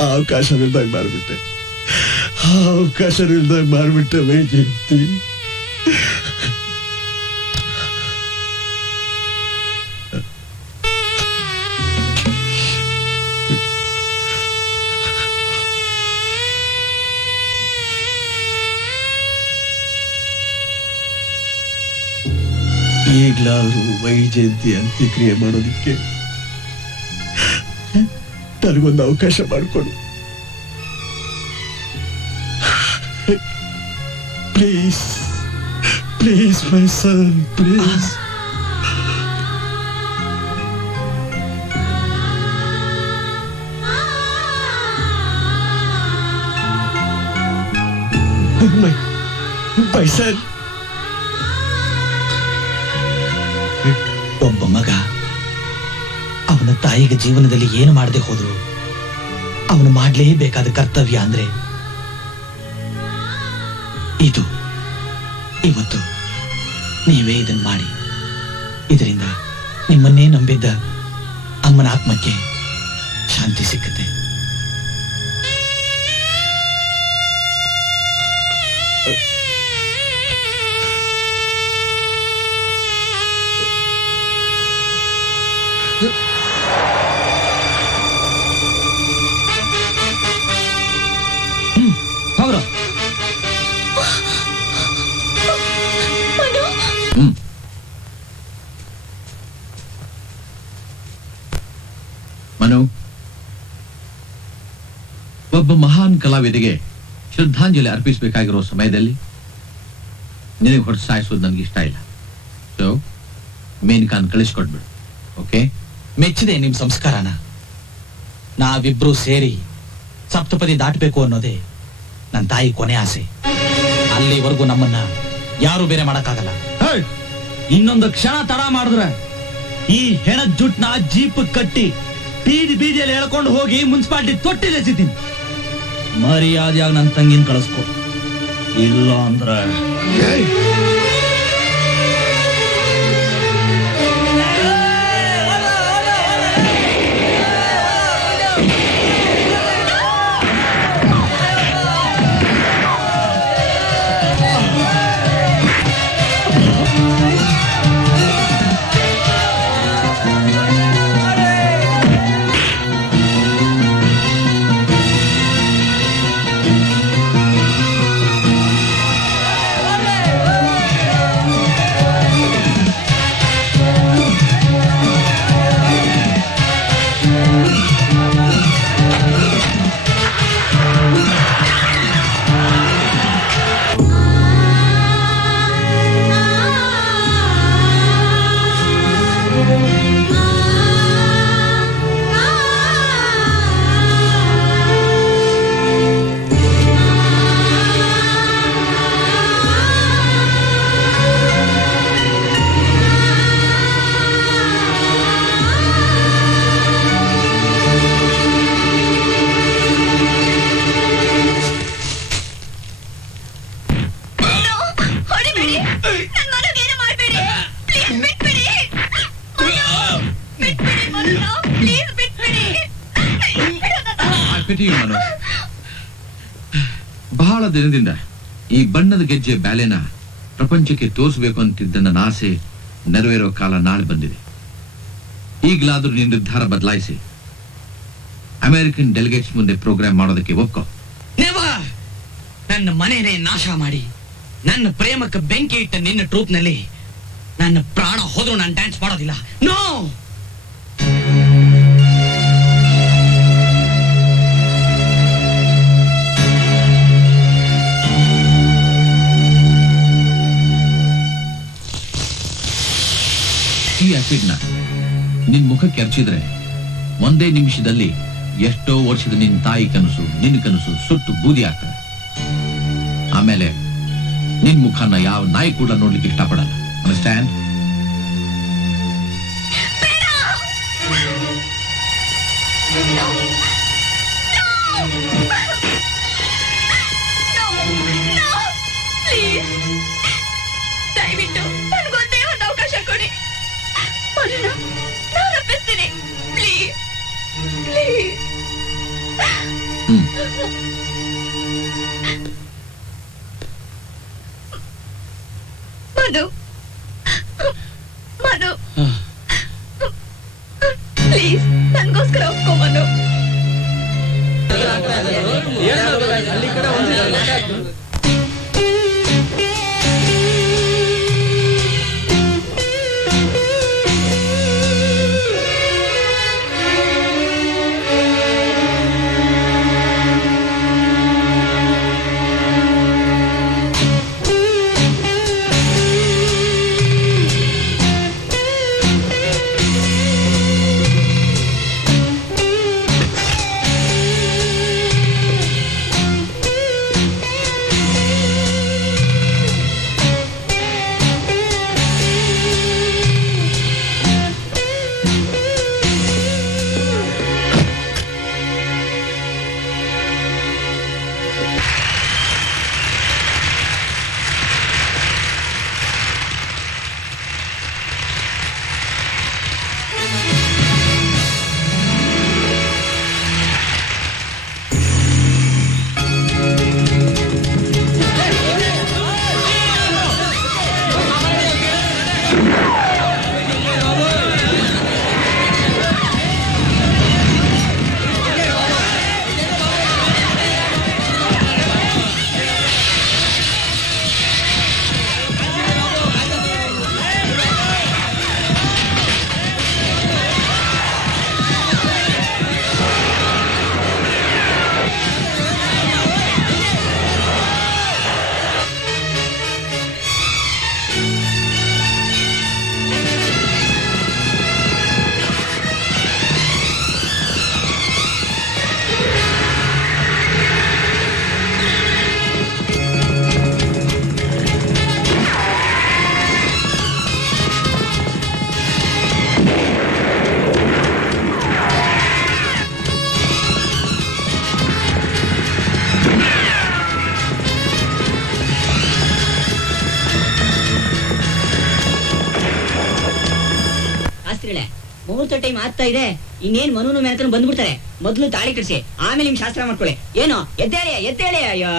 ಅವಕಾಶವಿಲ್ದಾಗ ಮಾರ್ಬಿಟ್ಟೆ ವೈಜಯಂತಿ. ಈಗ್ಲಾದ್ರೂ ವೈಜಯಂತಿ ಅಂತ್ಯಕ್ರಿಯೆ ಮಾಡೋದಕ್ಕೆ ನನಗೊಂದು ಅವಕಾಶ ಮಾಡಿಕೊಡು please. Please my son, please. My son. ಒಬ್ಬ ಮಗ ಅವನ ತಾಯಿಗೆ ಜೀವನದಲ್ಲಿ ಏನು ಮಾಡದೆ ಹೋದ್ರು ಅವನು ಮಾಡಲೇಬೇಕಾದ ಕರ್ತವ್ಯ ಅಂದ್ರೆ ಇದು. ಇವತ್ತು ನೀವೇ ಇದನ್ನ ಮಾಡಿ. ಇದರಿಂದ ನಿಮ್ಮನ್ನೇ ನಂಬಿದ್ದ ಅಮ್ಮನ ಆತ್ಮಕ್ಕೆ ಶಾಂತಿ ಸಿಕ್ಕುತ್ತೆ. ಮನು, ಒಬ್ಬ ಮಹಾನ್ ಕಲಾವಿದಿಗೆ ಶ್ರದ್ಧಾಂಜಲಿ ಅರ್ಪಿಸಬೇಕಾಗಿರೋ ಸಮಯದಲ್ಲಿ ನಿನಗೆ ಹೊರತು ಸಾಯಿಸೋದು ನನಗೆ ಇಷ್ಟ ಇಲ್ಲ. ಸೊ ಮೇನಕಾನ್ ಕಳಿಸ್ಕೊಟ್ಬಿಡು. ಓಕೆ? ಮೆಚ್ಚಿದೆ ನಿಮ್ ಸಂಸ್ಕಾರನ. ನಾವಿಬ್ರು ಸೇರಿ ಸಪ್ತಪದಿ ದಾಟಬೇಕು ಅನ್ನೋದೇ ನನ್ನ ತಾಯಿ ಕೊನೆ ಆಸೆ. ಅಲ್ಲಿವರೆಗೂ ನಮ್ಮನ್ನ ಯಾರು ಬೇರೆ ಮಾಡಕ್ಕಾಗಲ್ಲ. ಇನ್ನೊಂದು ಕ್ಷಣ ತಡ ಮಾಡಿದ್ರೆ ಈ ಹೆಣ ಜುಟ್ನ ಜೀಪ್ ಕಟ್ಟಿ ಬೀದಿ ಬೀದಿಯಲ್ಲಿ ಎಳ್ಕೊಂಡು ಹೋಗಿ ಮುನ್ಸಿಪಾಲಿಟಿ ತೊಟ್ಟಿಲೆಸಿತೀನಿ. ಮರ್ಯಾದೆಯಾಗಿ ನನ್ನ ತಂಗಿನ ಕಳಿಸ್ಕೊ, ಇಲ್ಲ ಅಂದ್ರೆ ಮನು, ಬಹಳ ದಿನದಿಂದ ಈ ಬಣ್ಣದ ಗೆಜ್ಜೆ ಬ್ಯಾಲೆನ ಪ್ರಪಂಚಕ್ಕೆ ತೋರಿಸಬೇಕು ಅಂತಿದ್ದ ನನ್ನ ಆಸೆ ನೆರವೇರೋ ಕಾಲ ನಾಳೆ ಬಂದಿದೆ. ಈಗಲಾದ್ರೂ ನಿನ್ನ ನಿರ್ಧಾರ ಬದಲಾಯಿಸಿ ಅಮೆರಿಕನ್ ಡೆಲಿಗೇಟ್ಸ್ ಮುಂದೆ ಪ್ರೋಗ್ರಾಮ್ ಮಾಡೋದಕ್ಕೆ ಒಪ್ಕೋ. ನನ್ನ ಮನೆಯೇ ನಾಶ ಮಾಡಿ ನನ್ನ ಪ್ರೇಮಕ್ಕೆ ಬೆಂಕಿ ಇಟ್ಟ ನಿನ್ನ ಟ್ರೂಪ್ ನಲ್ಲಿ ನನ್ನ ಪ್ರಾಣ ಹೋದ್ರೂ ನಾನು ಡ್ಯಾನ್ಸ್ ಮಾಡೋದಿಲ್ಲ. ನೋ! ಈ ಆಸಿಡ್ನ ನಿನ್ ಮುಖಕ್ಕೆ ಎರಚಿದ್ರೆ ಒಂದೇ ನಿಮಿಷದಲ್ಲಿ ಎಷ್ಟೋ ವರ್ಷದ ನಿನ್ ತಾಯಿ ಕನಸು, ನಿನ್ನ ಕನಸು ಸುಟ್ಟು ಬೂದಿ ಆಗ್ತದೆ. ಆಮೇಲೆ ನಿನ್ ಮುಖನ ಯಾವ ನಾಯಿ ಕೂಡ ನೋಡ್ಲಿಕ್ಕೆ ಇಷ್ಟಪಡಲ್ಲ. ಅಂಡರ್ಸ್ಟ್ಯಾಂಡ್? ದಯವಿಟ್ಟು ನನ್ಗೊಂದೇ ಒಂದು ಅವಕಾಶ ಕೊಡಿ. ನಾನು ಒಪ್ಪಿಸ್ತೀನಿ. Please please. Manu Manu please ನನ್ಗೋಸ್ಕರ ಒಪ್ಕೊ ಮನು. ಶಾಸ್ತ್ರಿಗಳೇ, ಮುಹೂರ್ತ ಟೈಮ್ ಆಗ್ತಾ ಇದೆ. ಇನ್ನೇನ್ ಮನುನು ಮೇಲೆ ಹತ್ರ ಬಂದ್ಬಿಡ್ತಾರೆ. ಮೊದ್ಲು ತಾಳಿ ಕಟ್ಸಿ, ಆಮೇಲೆ ನಿಮ್ ಶಾಸ್ತ್ರ ಮಾಡ್ಕೊಳ್ಳಿ. ಏನು ಎದ್ದೇಳಿ ಅಯ್ಯೋ.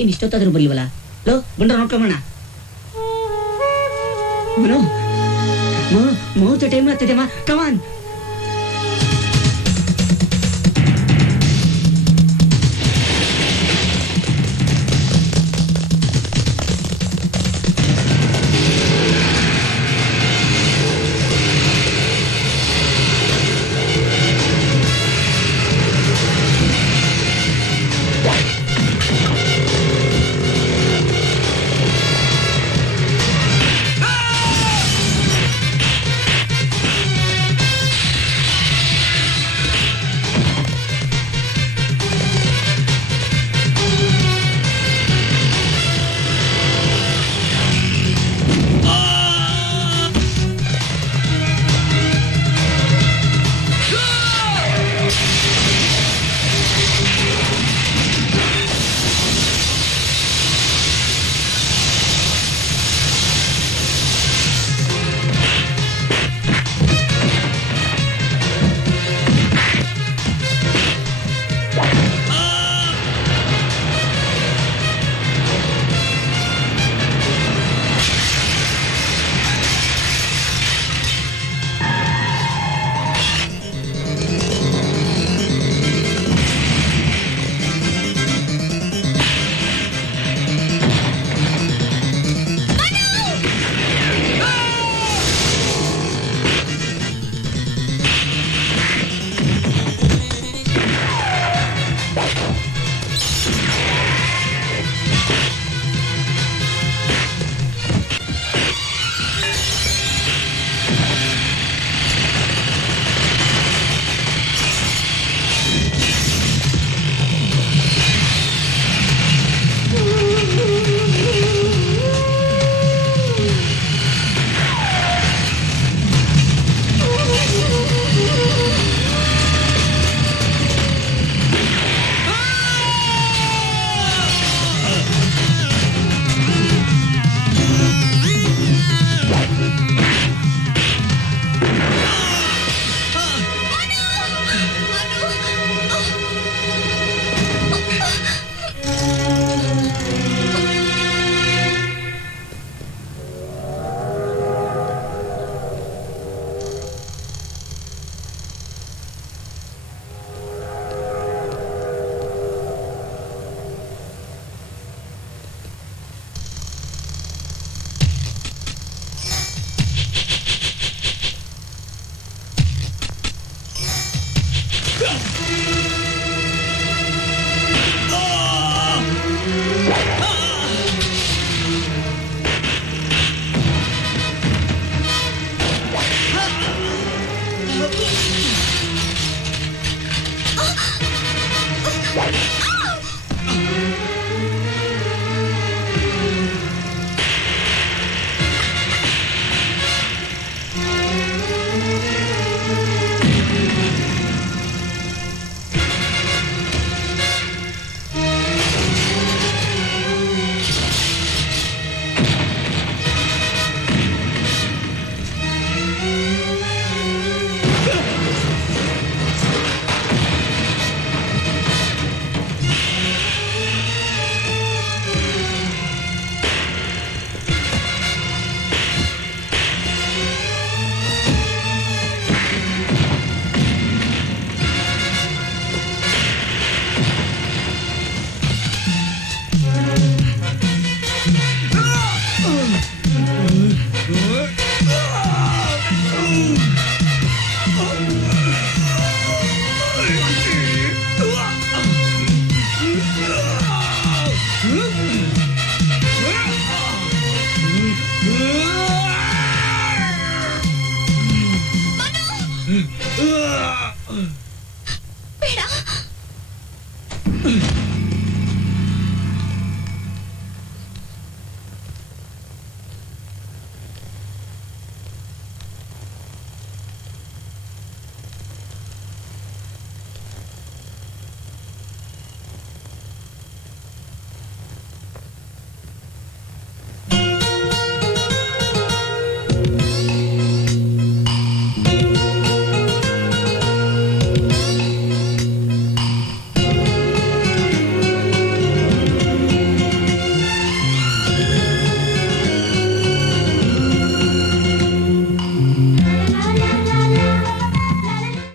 ಏನ್ ಇಷ್ಟೊತ್ತಾದ್ರೂ ಬರ್ಲಿವಲ್ಲ? ಲೋ ಬಂದ್ರ ನೋಡ್ಕೊಂಬಣ್ಣ. ಮುಹೂರ್ತ ಟೈಮ್ ಆಗ್ತಿದೆ ಮಾ, ಕಮಾನ್. ಬೇಡ